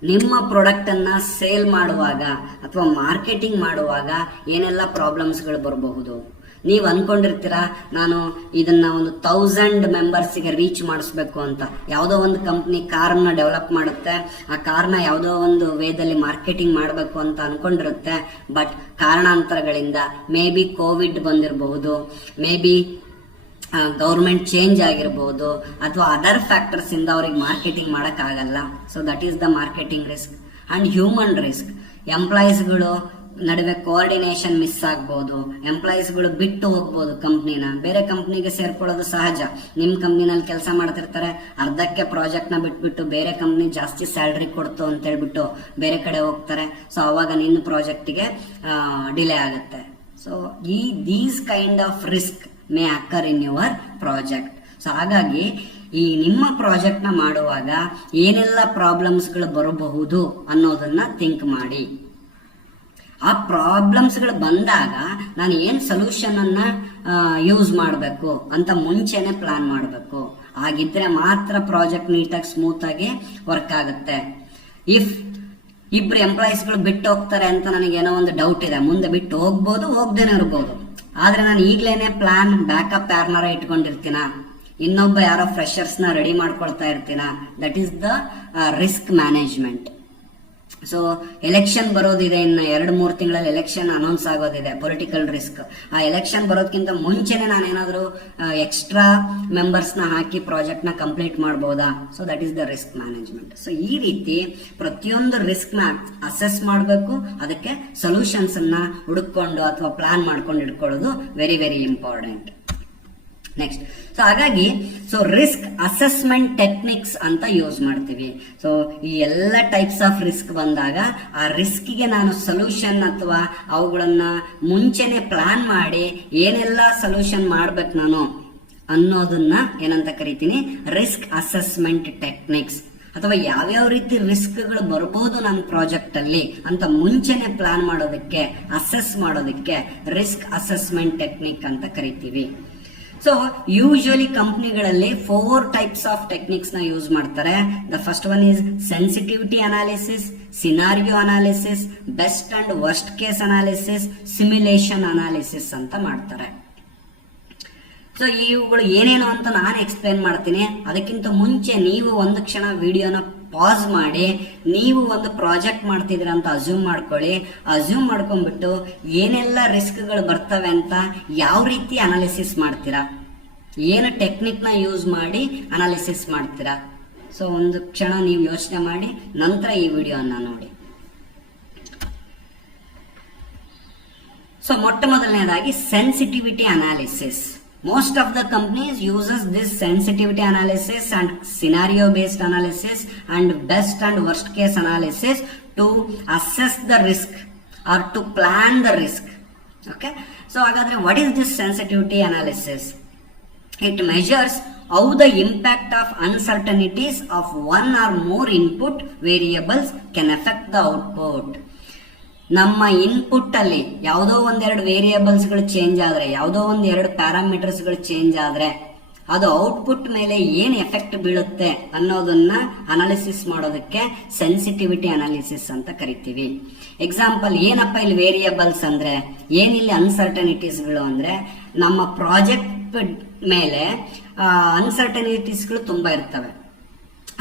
ನಿಮ್ಮ ಪ್ರಾಡಕ್ಟ್ ಅನ್ನ ಸೇಲ್ ಮಾಡುವಾಗ ಅಥವಾ ಮಾರ್ಕೆಟಿಂಗ್ ಮಾಡುವಾಗ ಏನೆಲ್ಲ ಪ್ರಾಬ್ಲಮ್ಸ್ಗಳು ಬರಬಹುದು. ನೀವು ಅನ್ಕೊಂಡಿರ್ತೀರಾ ನಾನು ಇದನ್ನ ಒಂದು 1000 ಮೆಂಬರ್ಸ್ಗೆ ರೀಚ್ ಮಾಡಿಸ್ಬೇಕು ಅಂತ. ಯಾವುದೋ ಒಂದು ಕಂಪ್ನಿ ಕಾರ್ನ ಡೆವಲಪ್ ಮಾಡುತ್ತೆ, ಆ ಕಾರ್ನ ಯಾವುದೋ ಒಂದು ವೇದಲ್ಲಿ ಮಾರ್ಕೆಟಿಂಗ್ ಮಾಡಬೇಕು ಅಂತ ಅನ್ಕೊಂಡಿರುತ್ತೆ. ಬಟ್ ಕಾರಣಾಂತರಗಳಿಂದ ಮೇ ಬಿ ಕೋವಿಡ್ ಬಂದಿರಬಹುದು, ಮೇ ಬಿ ಗೌರ್ಮೆಂಟ್ ಚೇಂಜ್ ಆಗಿರಬಹುದು, ಅಥವಾ ಅದರ್ ಫ್ಯಾಕ್ಟರ್ಸ್ ಇಂದ ಅವ್ರಿಗೆ ಮಾರ್ಕೆಟಿಂಗ್ ಮಾಡಕ್ ಆಗಲ್ಲ. So that is the marketing risk. And human risk. ಎಂಪ್ಲಾಯೀಸ್ಗಳು ನಡುವೆ ಕೋಆರ್ಡಿನೇಷನ್ ಮಿಸ್ ಆಗ್ಬಹುದು, ಎಂಪ್ಲಾಯೀಸ್ಗಳು ಬಿಟ್ಟು ಹೋಗ್ಬೋದು ಕಂಪ್ನಿನ, ಬೇರೆ ಕಂಪ್ನಿಗೆ ಸೇರ್ಕೊಳ್ಳೋದು ಸಹಜ. ನಿಮ್ ಕಂಪ್ನಿನಲ್ಲಿ ಕೆಲಸ ಮಾಡ್ತಿರ್ತಾರೆ, ಅರ್ಧಕ್ಕೆ ಪ್ರಾಜೆಕ್ಟ್ ನ ಬಿಟ್ಬಿಟ್ಟು ಬೇರೆ ಕಂಪ್ನಿ ಜಾಸ್ತಿ ಸ್ಯಾಲ್ರಿ ಕೊಡ್ತು ಅಂತ ಹೇಳ್ಬಿಟ್ಟು ಬೇರೆ ಕಡೆ ಹೋಗ್ತಾರೆ. ಸೊ ಅವಾಗ ನಿನ್ನ ಪ್ರಾಜೆಕ್ಟ್ಗೆ ಡಿಲೇ ಆಗುತ್ತೆ. So these kind of risk may occur in your project. So ಹಾಗಾಗಿ ಈ ನಿಮ್ಮ ಪ್ರಾಜೆಕ್ಟ್ ನ ಮಾಡುವಾಗ ಏನೆಲ್ಲ ಪ್ರಾಬ್ಲಮ್ಸ್ಗಳು ಬರಬಹುದು ಅನ್ನೋದನ್ನ ಥಿಂಕ್ ಮಾಡಿ. ಆ ಪ್ರಾಬ್ಲಮ್ಸ್ಗಳು ಬಂದಾಗ ನಾನು ಏನ್ ಸೊಲ್ಯೂಷನ್ ಅನ್ನ ಯೂಸ್ ಮಾಡಬೇಕು ಅಂತ ಮುಂಚೆನೆ ಪ್ಲಾನ್ ಮಾಡಬೇಕು. ಆಗಿದ್ರೆ ಮಾತ್ರ ಪ್ರಾಜೆಕ್ಟ್ ನೀಟಾಗಿ ಸ್ಮೂತ್ ಆಗಿ ವರ್ಕ್ ಆಗುತ್ತೆ. ಇಫ್ ಇಬ್ರು ಎಂಪ್ಲಾಯೀಸ್ಗಳು ಬಿಟ್ಟು ಹೋಗ್ತಾರೆ ಅಂತ ನನಗೇನೋ ಒಂದು ಡೌಟ್ ಇದೆ, ಮುಂದೆ ಬಿಟ್ಟು ಹೋಗ್ಬೋದು, ಹೋಗ್ದೇನೆ ಇರ್ಬೋದು. ಆದ್ರೆ ನಾನು ಈಗ್ಲೇನೆ ಪ್ಲಾನ್ ಬ್ಯಾಕಪ್ ಯಾರನ್ನಾರ ಇಟ್ಕೊಂಡಿರ್ತೀನ, ಇನ್ನೊಬ್ಬ ಯಾರೋ ಫ್ರೆಶರ್ಸ್ ನ ರೆಡಿ ಮಾಡ್ಕೊಳ್ತಾ ಇರ್ತೀನ. That is the risk management. So election ಬರೋದಿದೆ, ಇನ್ನು 2-3 ತಿಂಗಳಲ್ಲಿ ಎಲೆಕ್ಷನ್ ಅನೌನ್ಸ್ ಆಗೋದಿದೆ, ಪೊಲಿಟಿಕಲ್ ರಿಸ್ಕ್. ಆ ಎಲೆಕ್ಷನ್ ಬರೋದಕ್ಕಿಂತ ಮುಂಚೆನೆ ನಾನೇನಾದ್ರೂ ಎಕ್ಸ್ಟ್ರಾ ಮೆಂಬರ್ಸ್ ನ ಹಾಕಿ ಪ್ರಾಜೆಕ್ಟ್ ನ ಕಂಪ್ಲೀಟ್ ಮಾಡಬಹುದಾ? So that is the risk management. So ಈ ರೀತಿ ಪ್ರತಿಯೊಂದು ರಿಸ್ಕ್ ನ ಅಸೆಸ್ ಮಾಡಬೇಕು, ಅದಕ್ಕೆ ಸೊಲ್ಯೂಷನ್ಸ್ ಅನ್ನ ಹುಡುಕೊಂಡು ಅಥವಾ ಪ್ಲಾನ್ ಮಾಡ್ಕೊಂಡು ಇಟ್ಕೊಳ್ಳೋದು very very important. Next, so ಹಾಗಾಗಿ ರಿಸ್ಕ್ ಅಸೆಸ್ಮೆಂಟ್ ಟೆಕ್ನಿಕ್ಸ್ ಅಂತ ಯೂಸ್ ಮಾಡ್ತೀವಿ. ಸೊ ಈ ಎಲ್ಲ ಟೈಪ್ಸ್ ಆಫ್ ರಿಸ್ಕ್ ಬಂದಾಗ ಆ ರಿಸ್ಕ್ಗೆ ನಾನು ಸೊಲ್ಯೂಷನ್ ಅಥವಾ ಅವುಗಳನ್ನ ಮುಂಚೆನೆ ಪ್ಲಾನ್ ಮಾಡಿ ಏನೆಲ್ಲ ಸೊಲ್ಯೂಷನ್ ಮಾಡ್ಬೇಕು ನಾನು ಅನ್ನೋದನ್ನ ಏನಂತ ಕರಿತೀನಿ, ರಿಸ್ಕ್ ಅಸೆಸ್ಮೆಂಟ್ ಟೆಕ್ನಿಕ್ಸ್. ಅಥವಾ ಯಾವ್ಯಾವ ರೀತಿ ರಿಸ್ಕ್ಗಳು ಬರಬಹುದು ನನ್ನ ಪ್ರಾಜೆಕ್ಟ್ ಅಲ್ಲಿ ಅಂತ ಮುಂಚೆನೆ ಪ್ಲಾನ್ ಮಾಡೋದಕ್ಕೆ, ಅಸೆಸ್ ಮಾಡೋದಕ್ಕೆ ರಿಸ್ಕ್ ಅಸೆಸ್ಮೆಂಟ್ ಟೆಕ್ನಿಕ್ ಅಂತ ಕರಿತೀವಿ. ಸೊ ಯೂಶುವಲಿ ಕಂಪ್ನಿಗಳಲ್ಲಿ 4 ಟೈಪ್ಸ್ ಆಫ್ ಟೆಕ್ನಿಕ್ಸ್ ನ ಯೂಸ್ ಮಾಡ್ತಾರೆ. The first one is sensitivity analysis, scenario analysis, best and worst case analysis, simulation analysis ಅಂತ ಮಾಡ್ತಾರೆ. ಸೊ ಇವುಗಳು ಏನೇನು ಅಂತ ನಾನು ಎಕ್ಸ್ಪ್ಲೇನ್ ಮಾಡ್ತೀನಿ. ಅದಕ್ಕಿಂತ ಮುಂಚೆ ನೀವು ಒಂದು ಕ್ಷಣ ವಿಡಿಯೋನ ಪಾಸ್ ಮಾಡಿ, ನೀವು ಒಂದು ಪ್ರಾಜೆಕ್ಟ್ ಮಾಡ್ತಿದ್ದೀರ ಅಂತ ಅಸ್ಯೂಮ್ ಮಾಡ್ಕೊಳ್ಳಿ. ಅಸ್ಯೂಮ್ ಮಾಡ್ಕೊಂಡ್ಬಿಟ್ಟು ಏನೆಲ್ಲ ರಿಸ್ಕ್ಗಳು ಬರ್ತವೆ ಅಂತ ಯಾವ ರೀತಿ ಅನಾಲಿಸಿಸ್ ಮಾಡ್ತೀರಾ, ಏನು ಟೆಕ್ನಿಕ್ ನ ಯೂಸ್ ಮಾಡಿ ಅನಾಲಿಸಿಸ್ ಮಾಡ್ತೀರಾ. ಸೊ ಒಂದು ಕ್ಷಣ ನೀವು ಯೋಚನೆ ಮಾಡಿ ನಂತರ ಈ ವಿಡಿಯೋನ ನೋಡಿ. ಸೊ ಮೊಟ್ಟ ಮೊದಲನೇದಾಗಿ sensitivity analysis. Most of the companies uses this sensitivity analysis and scenario based analysis and best and worst case analysis to assess the risk or to plan the risk. Okay, so hagadre what is this sensitivity analysis? It measures how the impact of uncertainties of one or more input variables can affect the output. ನಮ್ಮ input ಅಲ್ಲಿ ಯಾವುದೋ 1-2 variables ಗಳು change ಆದ್ರೆ, ಯಾವುದೋ 1-2 parameters ಗಳು change ಆದ್ರೆ ಅದು output ಮೇಲೆ ಏನ್ ಎಫೆಕ್ಟ್ ಬೀಳುತ್ತೆ ಅನ್ನೋದನ್ನ ಅನಾಲಿಸಿಸ್ ಮಾಡೋದಕ್ಕೆ ಸೆನ್ಸಿಟಿವಿಟಿ ಅನಾಲಿಸಿಸ್ ಅಂತ ಕರಿತೀವಿ. ಎಕ್ಸಾಂಪಲ್ ಏನಪ್ಪ ಇಲ್ಲಿ ವೇರಿಯೇಬಲ್ಸ್ ಅಂದ್ರೆ, ಏನಿಲ್ಲಿ ಅನ್ಸರ್ಟನಿಟೀಸ್ ಗಳು ಅಂದ್ರೆ, ನಮ್ಮ ಪ್ರಾಜೆಕ್ಟ್ ಮೇಲೆ ಅನ್ಸರ್ಟನಿಟೀಸ್ ಗಳು ತುಂಬಾ ಇರ್ತವೆ.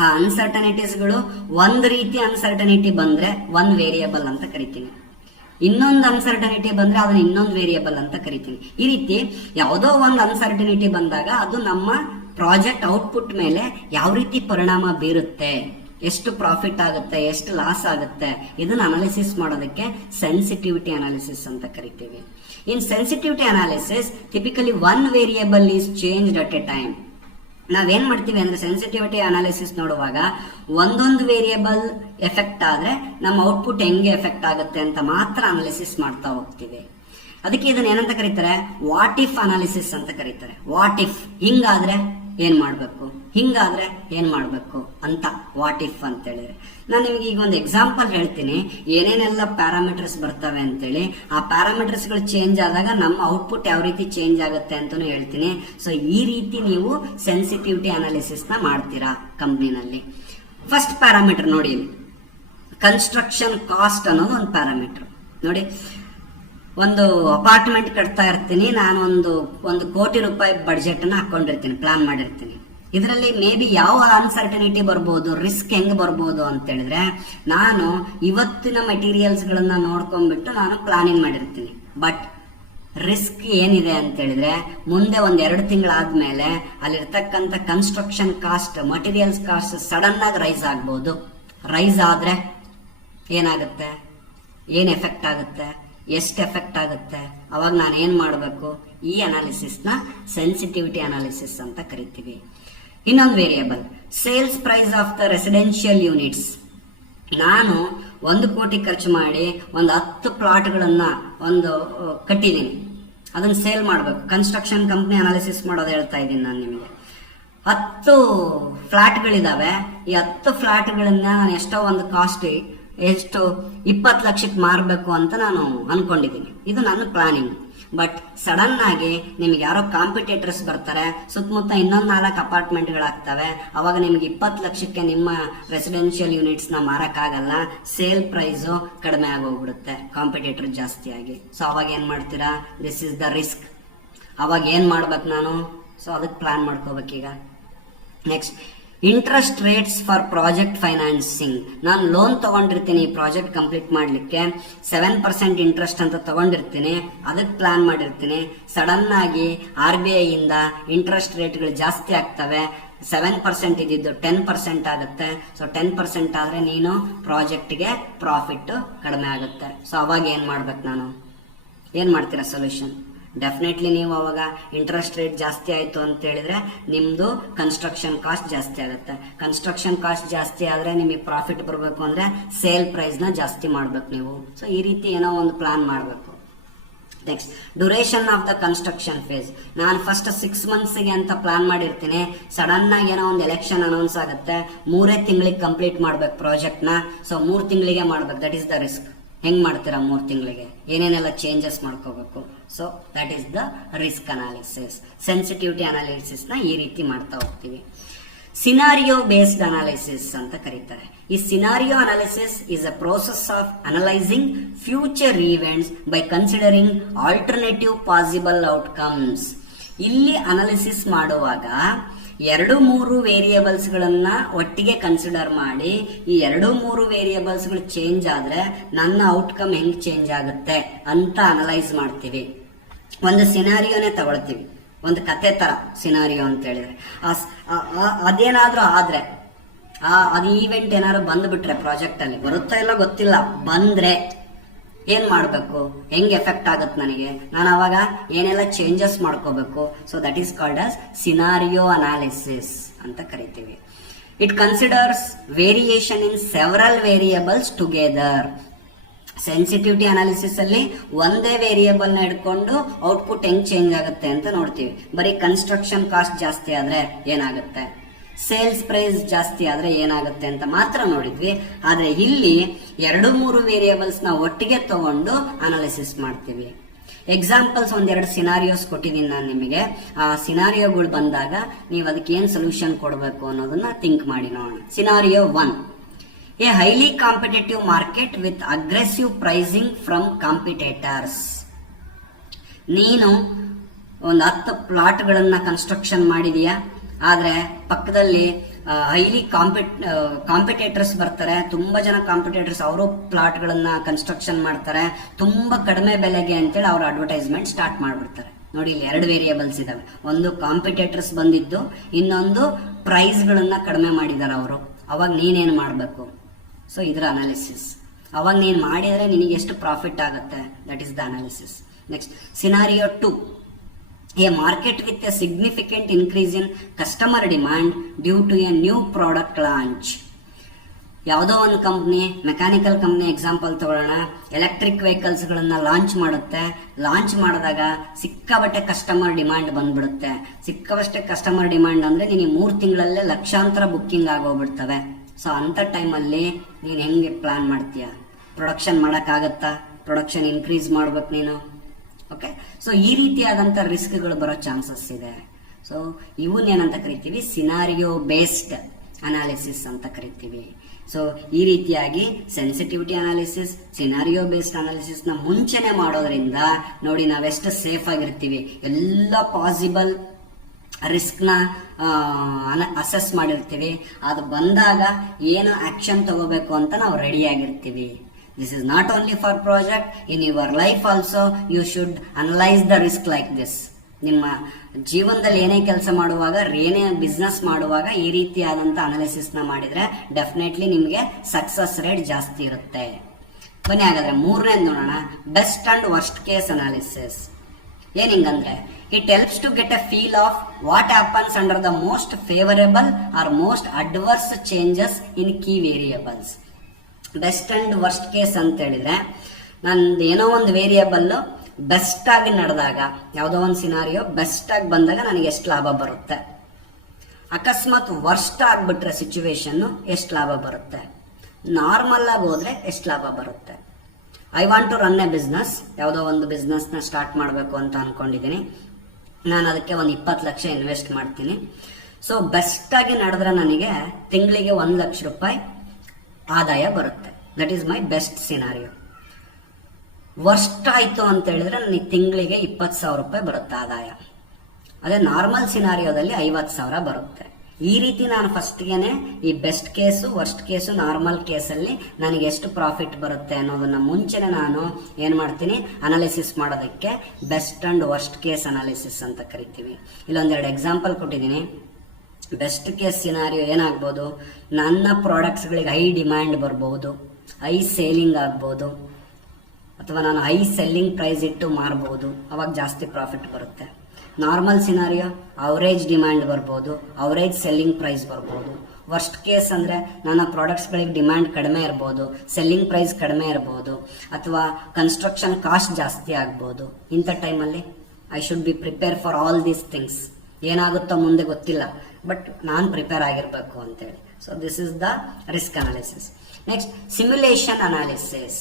ಆ ಅನ್ಸರ್ಟನಿಟೀಸ್ ಗಳು ಒಂದ್ ರೀತಿ ಅನ್ಸರ್ಟನಿಟಿ ಬಂದ್ರೆ 1 ವೇರಿಯೇಬಲ್ ಅಂತ ಕರಿತೀನಿ. ಇನ್ನೊಂದು ಅನ್ಸರ್ಟನಿಟಿ ಬಂದ್ರೆ ಅದನ್ನ ಇನ್ನೊಂದು ವೇರಿಯಬಲ್ ಅಂತ ಕರಿತೀನಿ. ಈ ರೀತಿ ಯಾವುದೋ ಒಂದು ಅನ್ಸರ್ಟನಿಟಿ ಬಂದಾಗ ಅದು ನಮ್ಮ ಪ್ರಾಜೆಕ್ಟ್ ಔಟ್ಪುಟ್ ಮೇಲೆ ಯಾವ ರೀತಿ ಪರಿಣಾಮ ಬೀರುತ್ತೆ, ಎಷ್ಟು ಪ್ರಾಫಿಟ್ ಆಗುತ್ತೆ, ಎಷ್ಟು ಲಾಸ್ ಆಗುತ್ತೆ, ಇದನ್ನ ಅನಾಲಿಸಿಸ್ ಮಾಡೋದಕ್ಕೆ ಸೆನ್ಸಿಟಿವಿಟಿ ಅನಾಲಿಸಿಸ್ ಅಂತ ಕರಿತೀವಿ. In sensitivity analysis typically one variable is changed at a time. ನಾವೇನ್ ಮಾಡ್ತೀವಿ ಅಂದ್ರೆ ಸೆನ್ಸಿಟಿವಿಟಿ ಅನಾಲಿಸಿಸ್ ನೋಡುವಾಗ ಒಂದೊಂದು ವೇರಿಯಬಲ್ ಎಫೆಕ್ಟ್ ಆದ್ರೆ ನಮ್ಮ ಔಟ್ಪುಟ್ ಹೆಂಗೆ ಎಫೆಕ್ಟ್ ಆಗುತ್ತೆ ಅಂತ ಮಾತ್ರ ಅನಾಲಿಸಿಸ್ ಮಾಡ್ತಾ ಹೋಗ್ತೀವಿ. ಅದಕ್ಕೆ ಇದನ್ನ ಏನಂತ ಕರೀತಾರೆ, ವಾಟ್ ಇಫ್ ಅನಾಲಿಸಿಸ್ ಅಂತ ಕರೀತಾರೆ. ವಾಟ್ ಇಫ್ ಹಿಂಗಾದ್ರೆ ಏನ್ ಮಾಡ್ಬೇಕು, ಹಿಂಗಾದ್ರೆ ಏನ್ ಮಾಡ್ಬೇಕು ಅಂತ ವಾಟ್ ಇಫ್ ಅಂತ ಹೇಳಿದ್ರೆ. ನಾನು ನಿಮ್ಗೆ ಈಗ ಒಂದು ಎಕ್ಸಾಂಪಲ್ ಹೇಳ್ತೀನಿ, ಏನೇನೆಲ್ಲ ಪ್ಯಾರಾಮೀಟರ್ಸ್ ಬರ್ತವೆ ಅಂತೇಳಿ. ಆ ಪ್ಯಾರಾಮೀಟರ್ಸ್ ಗಳು ಚೇಂಜ್ ಆದಾಗ ನಮ್ಮ ಔಟ್ಪುಟ್ ಯಾವ ರೀತಿ ಚೇಂಜ್ ಆಗುತ್ತೆ ಅಂತಾನು ಹೇಳ್ತೀನಿ. ಸೊ ಈ ರೀತಿ ನೀವು ಸೆನ್ಸಿಟಿವಿಟಿ ಅನಾಲಿಸಿಸ್ ನ ಮಾಡ್ತೀರಾ ಕಂಪ್ನಿನಲ್ಲಿ. ಫಸ್ಟ್ ಪ್ಯಾರಾಮೀಟರ್ ನೋಡಿ, ಕನ್ಸ್ಟ್ರಕ್ಷನ್ ಕಾಸ್ಟ್ ಅನ್ನೋದು ಒಂದು ಪ್ಯಾರಾಮೀಟರ್. ನೋಡಿ, ಒಂದು ಅಪಾರ್ಟ್ಮೆಂಟ್ ಕಟ್ತಾ ಇರ್ತೀನಿ ನಾನು, ಒಂದು ಕೋಟಿ ರೂಪಾಯಿ ಬಡ್ಜೆಟ್ ಅನ್ನ ಹಾಕೊಂಡಿರ್ತೀನಿ, ಪ್ಲಾನ್ ಮಾಡಿರ್ತೀನಿ. ಇದರಲ್ಲಿ ಮೇ ಬಿ ಯಾವ ಅನ್ಸರ್ಟನಿಟಿ ಬರ್ಬೋದು, ರಿಸ್ಕ್ ಹೆಂಗ್ ಬರ್ಬೋದು ಅಂತ ಹೇಳಿದ್ರೆ, ನಾನು ಇವತ್ತಿನ ಮೆಟೀರಿಯಲ್ಸ್ ಗಳನ್ನ ನೋಡ್ಕೊಂಡ್ಬಿಟ್ಟು ನಾನು ಪ್ಲಾನಿಂಗ್ ಮಾಡಿರ್ತೀನಿ. ಬಟ್ ರಿಸ್ಕ್ ಏನಿದೆ ಅಂತ ಹೇಳಿದ್ರೆ, ಮುಂದೆ ಒಂದ್ 2 ತಿಂಗಳಾದ್ಮೇಲೆ ಅಲ್ಲಿರ್ತಕ್ಕಂಥ construction cost, materials cost sudden ಆಗಿ ರೈಸ್ ಆಗ್ಬೋದು. ರೈಸ್ ಆದ್ರೆ ಏನಾಗುತ್ತೆ, ಏನ್ ಎಫೆಕ್ಟ್ ಆಗುತ್ತೆ, ಎಷ್ಟು ಎಫೆಕ್ಟ್ ಆಗುತ್ತೆ, ಅವಾಗ ನಾನು ಏನ್ ಮಾಡಬೇಕು, ಈ ಅನಾಲಿಸಿಸ್ ನ ಸೆನ್ಸಿಟಿವಿಟಿ ಅನಾಲಿಸಿಸ್ ಅಂತ ಕರಿತೀವಿ. ಇನ್ನೊಂದು variable, sales price of the residential units. ನಾನು 1 ಕೋಟಿ ಖರ್ಚು ಮಾಡಿ ಒಂದು 10 ಪ್ಲಾಟ್ಗಳನ್ನ ಕಟ್ಟಿದ್ದೀನಿ, ಅದನ್ನ ಸೇಲ್ ಮಾಡಬೇಕು. ಕನ್ಸ್ಟ್ರಕ್ಷನ್ ಕಂಪ್ನಿ ಅನಾಲಿಸಿಸ್ ಮಾಡೋದು ಹೇಳ್ತಾ ಇದ್ದೀನಿ ನಾನು ನಿಮಗೆ. 10 ಫ್ಲಾಟ್ಗಳಿದಾವೆ. ಈ 10 ಫ್ಲಾಟ್ಗಳನ್ನ ನಾನು ಎಷ್ಟೋ ಒಂದು ಕಾಸ್ಟ್ ಎಷ್ಟು 20 ಲಕ್ಷಕ್ಕೆ ಮಾರಬೇಕು ಅಂತ ನಾನು ಅನ್ಕೊಂಡಿದ್ದೀನಿ. ಇದು ನನ್ನ ಪ್ಲಾನಿಂಗ್. ಬಟ್ ಸಡನ್ ಆಗಿ ನಿಮ್ಗೆ ಯಾರೋ ಕಾಂಪಿಟೇಟರ್ಸ್ ಬರ್ತಾರೆ, ಸುತ್ತಮುತ್ತ ಇನ್ನೊಂದು 4 ಅಪಾರ್ಟ್ಮೆಂಟ್ಗಳಾಗ್ತವೆ. ಅವಾಗ ನಿಮ್ಗೆ 20 ಲಕ್ಷಕ್ಕೆ ನಿಮ್ಮ ರೆಸಿಡೆನ್ಷಿಯಲ್ ಯೂನಿಟ್ಸ್ ನ ಮಾರಕ್ಕಾಗಲ್ಲ, ಸೇಲ್ ಪ್ರೈಸು ಕಡಿಮೆ ಆಗೋಗ್ಬಿಡುತ್ತೆ ಕಾಂಪಿಟೇಟರ್ ಜಾಸ್ತಿ ಆಗಿ. ಸೊ ಅವಾಗ ಏನ್ ಮಾಡ್ತೀರಾ, ದಿಸ್ ಇಸ್ ದ ರಿಸ್ಕ್. ಅವಾಗ ಏನ್ ಮಾಡ್ಬೇಕು ನಾನು, ಸೊ ಅದಕ್ಕೆ ಪ್ಲಾನ್ ಮಾಡ್ಕೋಬೇಕೀಗ. Next, interest rates for project financing. ನಾನು ಲೋನ್ ತಗೊಂಡಿರ್ತೀನಿ ಈ ಪ್ರಾಜೆಕ್ಟ್ ಕಂಪ್ಲೀಟ್ ಮಾಡ್ಲಿಕ್ಕೆ, 7% ಇಂಟ್ರೆಸ್ಟ್ ಅಂತ ತಗೊಂಡಿರ್ತೀನಿ, ಅದಕ್ಕೆ ಪ್ಲಾನ್ ಮಾಡಿರ್ತೀನಿ. ಸಡನ್ ಆಗಿ RBI ಇಂದ ಇಂಟ್ರೆಸ್ಟ್ ರೇಟ್ಗಳು ಜಾಸ್ತಿ ಆಗ್ತವೆ. 7% ಇದ್ದಿದ್ದು 10% ಆಗುತ್ತೆ. ಸೊ 10% ಆದ್ರೆ ನೀನು ಪ್ರಾಜೆಕ್ಟ್ಗೆ ಪ್ರಾಫಿಟ್ ಕಡಿಮೆ ಆಗುತ್ತೆ. ಸೊ ಅವಾಗ ಏನ್ ಮಾಡ್ಬೇಕು, ನಾನು ಏನ್ ಮಾಡ್ತೀರಾ ಸೊಲ್ಯೂಷನ್? ಡೆಫಿನೆಟ್ಲಿ ನೀವು ಅವಾಗ ಇಂಟ್ರೆಸ್ಟ್ ರೇಟ್ ಜಾಸ್ತಿ ಆಯ್ತು ಅಂತ ಹೇಳಿದ್ರೆ ನಿಮ್ದು ಕನ್ಸ್ಟ್ರಕ್ಷನ್ ಕಾಸ್ಟ್ ಜಾಸ್ತಿ ಆಗುತ್ತೆ. ಕನ್ಸ್ಟ್ರಕ್ಷನ್ ಕಾಸ್ಟ್ ಜಾಸ್ತಿ ಆದ್ರೆ ನಿಮಗೆ ಪ್ರಾಫಿಟ್ ಬರಬೇಕು ಅಂದ್ರೆ ಸೇಲ್ ಪ್ರೈಸ್ ನ ಜಾಸ್ತಿ ಮಾಡ್ಬೇಕು ನೀವು. ಸೊ ಈ ರೀತಿ ಏನೋ ಒಂದು ಪ್ಲಾನ್ ಮಾಡಬೇಕು. Next, duration of the construction phase. ನಾನು ಫಸ್ಟ್ 6 ಮಂತ್ಸ್ಗೆ ಅಂತ ಪ್ಲಾನ್ ಮಾಡಿರ್ತೀನಿ. ಸಡನ್ ಆಗಿ ಏನೋ ಒಂದು ಎಲೆಕ್ಷನ್ ಅನೌನ್ಸ್ ಆಗುತ್ತೆ, 3 ತಿಂಗಳಿಗೆ ಕಂಪ್ಲೀಟ್ ಮಾಡ್ಬೇಕು ಪ್ರಾಜೆಕ್ಟ್ ನ. ಸೊ 3 ತಿಂಗಳಿಗೆ ಮಾಡ್ಬೇಕು. That is the risk. ಹೆಂಗ್ ಮಾಡ್ತೀರಾ 3 ತಿಂಗಳಿಗೆ, ಏನೇನೆಲ್ಲ ಚೇಂಜಸ್ ಮಾಡ್ಕೋಬೇಕು. So that is the risk analysis. Sensitivity analysis ನ ಈ ರೀತಿ ಮಾಡ್ತಾ ಹೋಗ್ತೀವಿ. ಸಿನಾರಿಯೋ ಬೇಸ್ಡ್ ಅನಾಲಿಸಿಸ್ ಅಂತ ಕರೀತಾರೆ. ಈ scenario analysis is a process of analysing future events by considering alternative possible outcomes. ಇಲ್ಲಿ ಅನಾಲಿಸಿಸ್ ಮಾಡುವಾಗ 2-3 ವೇರಿಯಬಲ್ಸ್ ಗಳನ್ನ ಒಟ್ಟಿಗೆ ಕನ್ಸಿಡರ್ ಮಾಡಿ, ಈ 2-3 ವೇರಿಯಬಲ್ಸ್ ಗಳು ಚೇಂಜ್ ಆದ್ರೆ ನನ್ನ ಔಟ್ಕಮ್ ಹೆಂಗ್ ಚೇಂಜ್ ಆಗುತ್ತೆ ಅಂತ ಅನಲೈಸ್ ಮಾಡ್ತೀವಿ. ಒಂದು ಸಿನಾರಿಯೋನೇ ತಗೊಳ್ತೀವಿ, ಒಂದು ಕತೆ ತರ ಸಿನಾರಿಯೋ ಅಂತ ಹೇಳಿದ್ರೆ, ಅದೇನಾದ್ರೂ ಆದ್ರೆ ಅದು ಈವೆಂಟ್ ಏನಾದ್ರು ಬಂದ್ಬಿಟ್ರೆ ಪ್ರಾಜೆಕ್ಟ್ ಅಲ್ಲಿ, ಬರುತ್ತೋ ಇಲ್ಲ ಗೊತ್ತಿಲ್ಲ, ಬಂದ್ರೆ ಏನ್ ಮಾಡ್ಬೇಕು, ಹೆಂಗ್ ಎಫೆಕ್ಟ್ ಆಗುತ್ತೆ ನನಗೆ, ನಾನು ಅವಾಗ ಏನೆಲ್ಲ ಚೇಂಜಸ್ ಮಾಡ್ಕೋಬೇಕು. So that is called as scenario analysis ಅಂತ ಕರಿತೀವಿ. It considers variation in several variables together. Sensitivity analysis ಅಲ್ಲಿ ಒಂದೇ ವೇರಿಯಬಲ್ ನ ಹಿಡ್ಕೊಂಡು ಔಟ್ಪುಟ್ ಹೆಂಗ್ ಚೇಂಜ್ ಆಗುತ್ತೆ ಅಂತ ನೋಡ್ತೀವಿ. ಬರೀ ಕನ್ಸ್ಟ್ರಕ್ಷನ್ ಕಾಸ್ಟ್ ಜಾಸ್ತಿ ಆದ್ರೆ ಏನಾಗುತ್ತೆ, ಸೇಲ್ಸ್ ಪ್ರೈಸ್ ಜಾಸ್ತಿ ಆದ್ರೆ ಏನಾಗುತ್ತೆ ಅಂತ ಮಾತ್ರ ನೋಡಿದ್ವಿ. ಆದ್ರೆ ಇಲ್ಲಿ 2-3 ವೇರಿಯಬಲ್ಸ್ ನ ಒಟ್ಟಿಗೆ ತಗೊಂಡು ಅನಾಲಿಸಿಸ್ ಮಾಡ್ತೀವಿ. ಎಕ್ಸಾಂಪಲ್ಸ್ 1-2 ಸಿನಾರಿಯೋಸ್ ಕೊಟ್ಟಿದ್ದೀನಿ ನಾನು ನಿಮಗೆ. ಆ ಸಿನಾರಿಯೋಗಳು ಬಂದಾಗ ನೀವು ಅದಕ್ಕೆ ಏನ್ ಸೊಲ್ಯೂಷನ್ ಕೊಡಬೇಕು ಅನ್ನೋದನ್ನ ಥಿಂಕ್ ಮಾಡಿ ನೋಡೋಣ. Scenario 1, A highly competitive market with aggressive pricing from competitors. ನೀನು ಒಂದು 10 ಪ್ಲಾಟ್ಗಳನ್ನ ಕನ್ಸ್ಟ್ರಕ್ಷನ್ ಮಾಡಿದೀಯಾ, ಆದ್ರೆ ಪಕ್ಕದಲ್ಲಿ ಹೈಲಿ ಕಾಂಪಿಟೇಟರ್ಸ್ ಬರ್ತಾರೆ, ತುಂಬಾ ಜನ ಕಾಂಪಿಟೇಟರ್ಸ್ ಅವರು ಪ್ಲಾಟ್ಗಳನ್ನ ಕನ್ಸ್ಟ್ರಕ್ಷನ್ ಮಾಡ್ತಾರೆ ತುಂಬಾ ಕಡಿಮೆ ಬೆಲೆಗೆ ಅಂತೇಳಿ ಅವ್ರು ಅಡ್ವರ್ಟೈಸ್ಮೆಂಟ್ ಸ್ಟಾರ್ಟ್ ಮಾಡ್ಬಿಡ್ತಾರೆ. ನೋಡಿ, ಇಲ್ಲಿ 2 ವೇರಿಯೇಬಲ್ಸ್ ಇದಾವೆ. ಒಂದು ಕಾಂಪಿಟೇಟರ್ಸ್ ಬಂದಿದ್ದು, ಇನ್ನೊಂದು ಪ್ರೈಸ್ ಗಳನ್ನ ಕಡಿಮೆ ಮಾಡಿದಾರೆ ಅವರು. ಅವಾಗ ನೀನೇನು ಮಾಡಬೇಕು? ಸೊ ಇದರ ಅನಾಲಿಸಿಸ್. ಅವಾಗ ನೀನು ಮಾಡಿದ್ರೆ ನಿನಗೆ ಎಷ್ಟು ಪ್ರಾಫಿಟ್ ಆಗುತ್ತೆ, that is the analysis. Next, scenario 2. A market with a significant increase in customer demand due to a new product launch. ಯಾವುದೋ ಒಂದು ಕಂಪ್ನಿ, ಮೆಕ್ಯಾನಿಕಲ್ ಕಂಪ್ನಿ ಎಕ್ಸಾಂಪಲ್ ತಗೊಳ್ಳೋಣ, ಎಲೆಕ್ಟ್ರಿಕ್ ವೆಹಿಕಲ್ಸ್ ಗಳನ್ನ ಲಾಂಚ್ ಮಾಡುತ್ತೆ. ಲಾಂಚ್ ಮಾಡಿದಾಗ ಸಿಕ್ಕಾಬಟ್ಟೆ ಕಸ್ಟಮರ್ ಡಿಮಾಂಡ್ ಬಂದ್ಬಿಡುತ್ತೆ. ಸಿಕ್ಕಾಬಟ್ಟೆ customer demand ಅಂದ್ರೆ ನಿನಗೆ 3 ತಿಂಗಳಲ್ಲೇ ಲಕ್ಷಾಂತರ ಬುಕ್ಕಿಂಗ್ ಆಗೋಗ್ಬಿಡ್ತವೆ. ಸೊ ಅಂತ ಟೈಮಲ್ಲಿ ನೀನು ಹೆಂಗೆ ಪ್ಲಾನ್ ಮಾಡ್ತೀಯ? ಪ್ರೊಡಕ್ಷನ್ ಮಾಡೋಕ್ಕಾಗತ್ತಾ? ಪ್ರೊಡಕ್ಷನ್ ಇನ್ಕ್ರೀಸ್ ಮಾಡ್ಬೇಕು ನೀನು. ಓಕೆ, ಸೊ ಈ ರೀತಿಯಾದಂಥ ರಿಸ್ಕ್ಗಳು ಬರೋ ಚಾನ್ಸಸ್ ಇದೆ. ಸೊ ಇವನ್ನೇನಂತ ಕರಿತೀವಿ? ಸಿನಾರಿಯೋ ಬೇಸ್ಡ್ ಅನಾಲಿಸಿಸ್ ಅಂತ ಕರಿತೀವಿ. ಸೊ ಈ ರೀತಿಯಾಗಿ sensitivity analysis, scenario based analysis ನ ಮುಂಚೆನೆ ಮಾಡೋದ್ರಿಂದ ನೋಡಿ ನಾವೆಷ್ಟು ಸೇಫ್ ಆಗಿರ್ತೀವಿ. ಎಲ್ಲ ಪಾಸಿಬಲ್ ರಿಸ್ಕ್ ನ ಅಸೆಸ್ ಮಾಡಿರ್ತೀವಿ. ಅದು ಬಂದಾಗ ಏನು ಆಕ್ಷನ್ ತಗೋಬೇಕು ಅಂತ ನಾವು ರೆಡಿ ಆಗಿರ್ತೀವಿ. This is not only for project, in your life also you should analyze the risk like this. ನಿಮ್ಮ ಜೀವನದಲ್ಲಿ ಏನೇ ಕೆಲಸ ಮಾಡುವಾಗ, ಏನೇ ಬಿಸ್ನೆಸ್ ಮಾಡುವಾಗ ಈ ರೀತಿಯಾದಂಥ ಅನಾಲಿಸಿಸ್ನ ಮಾಡಿದ್ರೆ ಡೆಫಿನೆಟ್ಲಿ ನಿಮಗೆ ಸಕ್ಸಸ್ ರೇಟ್ ಜಾಸ್ತಿ ಇರುತ್ತೆ. ಬನ್ನಿ ಹಾಗಾದ್ರೆ 3ನೇದು ನೋಡೋಣ, best and worst case analysis. ಏನಿಂಗಂದ್ರೆ it helps to get a feel of what happens under the most favourable or most adverse changes in key variables. Best and worst case ಅಂತ ಹೇಳಿದ್ರೆ, ನಂದು ಏನೋ ಒಂದು ವೇರಿಯೇಬಲ್ ಬೆಸ್ಟ್ ಆಗಿ ನಡೆದಾಗ, ಯಾವುದೋ ಒಂದು ಸಿನಾರಿಯೋ ಬೆಸ್ಟ್ ಆಗಿ ಬಂದಾಗ ನನಗೆ ಎಷ್ಟು ಲಾಭ ಬರುತ್ತೆ, ಅಕಸ್ಮಾತ್ ವರ್ಸ್ಟ್ ಆಗ್ಬಿಟ್ರೆ ಸಿಚುವೇಶನ್ ಎಷ್ಟು ಲಾಭ ಬರುತ್ತೆ, ನಾರ್ಮಲ್ ಆಗಿ ಹೋದ್ರೆ ಎಷ್ಟು ಲಾಭ ಬರುತ್ತೆ. I want to run a business, ಯಾವುದೋ ಒಂದು ಬಿಸ್ನೆಸ್ನ ಸ್ಟಾರ್ಟ್ ಮಾಡಬೇಕು ಅಂತ ಅನ್ಕೊಂಡಿದ್ದೀನಿ. ನಾನು ಅದಕ್ಕೆ ಒಂದು 20 ಲಕ್ಷ ಇನ್ವೆಸ್ಟ್ ಮಾಡ್ತೀನಿ. ಸೊ ಬೆಸ್ಟ್ ಆಗಿ ನಡೆದ್ರೆ ನನಗೆ ತಿಂಗಳಿಗೆ 1 ಲಕ್ಷ ರೂಪಾಯಿ ಆದಾಯ ಬರುತ್ತೆ. That is my best scenario. Worst ಆಯ್ತು ಅಂತ ಹೇಳಿದ್ರೆ ನನಗೆ ತಿಂಗಳಿಗೆ 20,000 ರೂಪಾಯಿ ಬರುತ್ತೆ ಆದಾಯ. ಅದೇ ನಾರ್ಮಲ್ ಸಿನಾರಿಯೋದಲ್ಲಿ 50,000 ಬರುತ್ತೆ. ಈ ರೀತಿ ನಾನು ಫಸ್ಟ್ಗೆನೆ ಈ best case, worst case, normal ಕೇಸಲ್ಲಿ ನನಗೆ ಎಷ್ಟು ಪ್ರಾಫಿಟ್ ಬರುತ್ತೆ ಅನ್ನೋದನ್ನ ಮುಂಚೆನೆ ನಾನು ಏನ್ ಮಾಡ್ತೀನಿ, ಅನಾಲಿಸಿಸ್ ಮಾಡೋದಕ್ಕೆ best and worst case analysis ಅಂತ ಕರಿತೀವಿ. ಇಲ್ಲೊಂದೆರಡು ಎಕ್ಸಾಂಪಲ್ ಕೊಟ್ಟಿದ್ದೀನಿ. ಬೆಸ್ಟ್ ಕೇಸ್ ಸಿನಾರಿಯೋ ಏನಾಗ್ಬೋದು, ನನ್ನ ಪ್ರಾಡಕ್ಟ್ಸ್ಗಳಿಗೆ ಹೈ ಡಿಮ್ಯಾಂಡ್ ಬರ್ಬೋದು, ಹೈ ಸೇಲಿಂಗ್ ಆಗ್ಬೋದು, ಅಥವಾ ನಾನು ಹೈ ಸೆಲ್ಲಿಂಗ್ ಪ್ರೈಸ್ ಇಟ್ಟು ಮಾರ್ಬೋದು, ಅವಾಗ ಜಾಸ್ತಿ ಪ್ರಾಫಿಟ್ ಬರುತ್ತೆ. ನಾರ್ಮಲ್ ಸಿನಾರಿಯೋ ಅವರೇಜ್ ಡಿಮ್ಯಾಂಡ್ ಬರ್ಬೋದು, ಅವರೇಜ್ ಸೆಲ್ಲಿಂಗ್ ಪ್ರೈಸ್ ಬರ್ಬೋದು. ವರ್ಸ್ಟ್ ಕೇಸ್ ಅಂದ್ರೆ ನನ್ನ ಪ್ರಾಡಕ್ಟ್ಸ್ಗಳಿಗೆ ಡಿಮ್ಯಾಂಡ್ ಕಡಿಮೆ ಇರ್ಬೋದು, ಸೆಲ್ಲಿಂಗ್ ಪ್ರೈಸ್ ಕಡಿಮೆ ಇರ್ಬೋದು, ಅಥವಾ ಕನ್ಸ್ಟ್ರಕ್ಷನ್ ಕಾಸ್ಟ್ ಜಾಸ್ತಿ ಆಗ್ಬೋದು. ಇಂಥ ಟೈಮಲ್ಲಿ I should be prepare for all these things. ಏನಾಗುತ್ತೋ ಮುಂದೆ ಗೊತ್ತಿಲ್ಲ, ಬಟ್ ನಾನು ಪ್ರಿಪೇರ್ ಆಗಿರಬೇಕು ಅಂತೇಳಿ. So this is the risk analysis. Next, simulation analysis.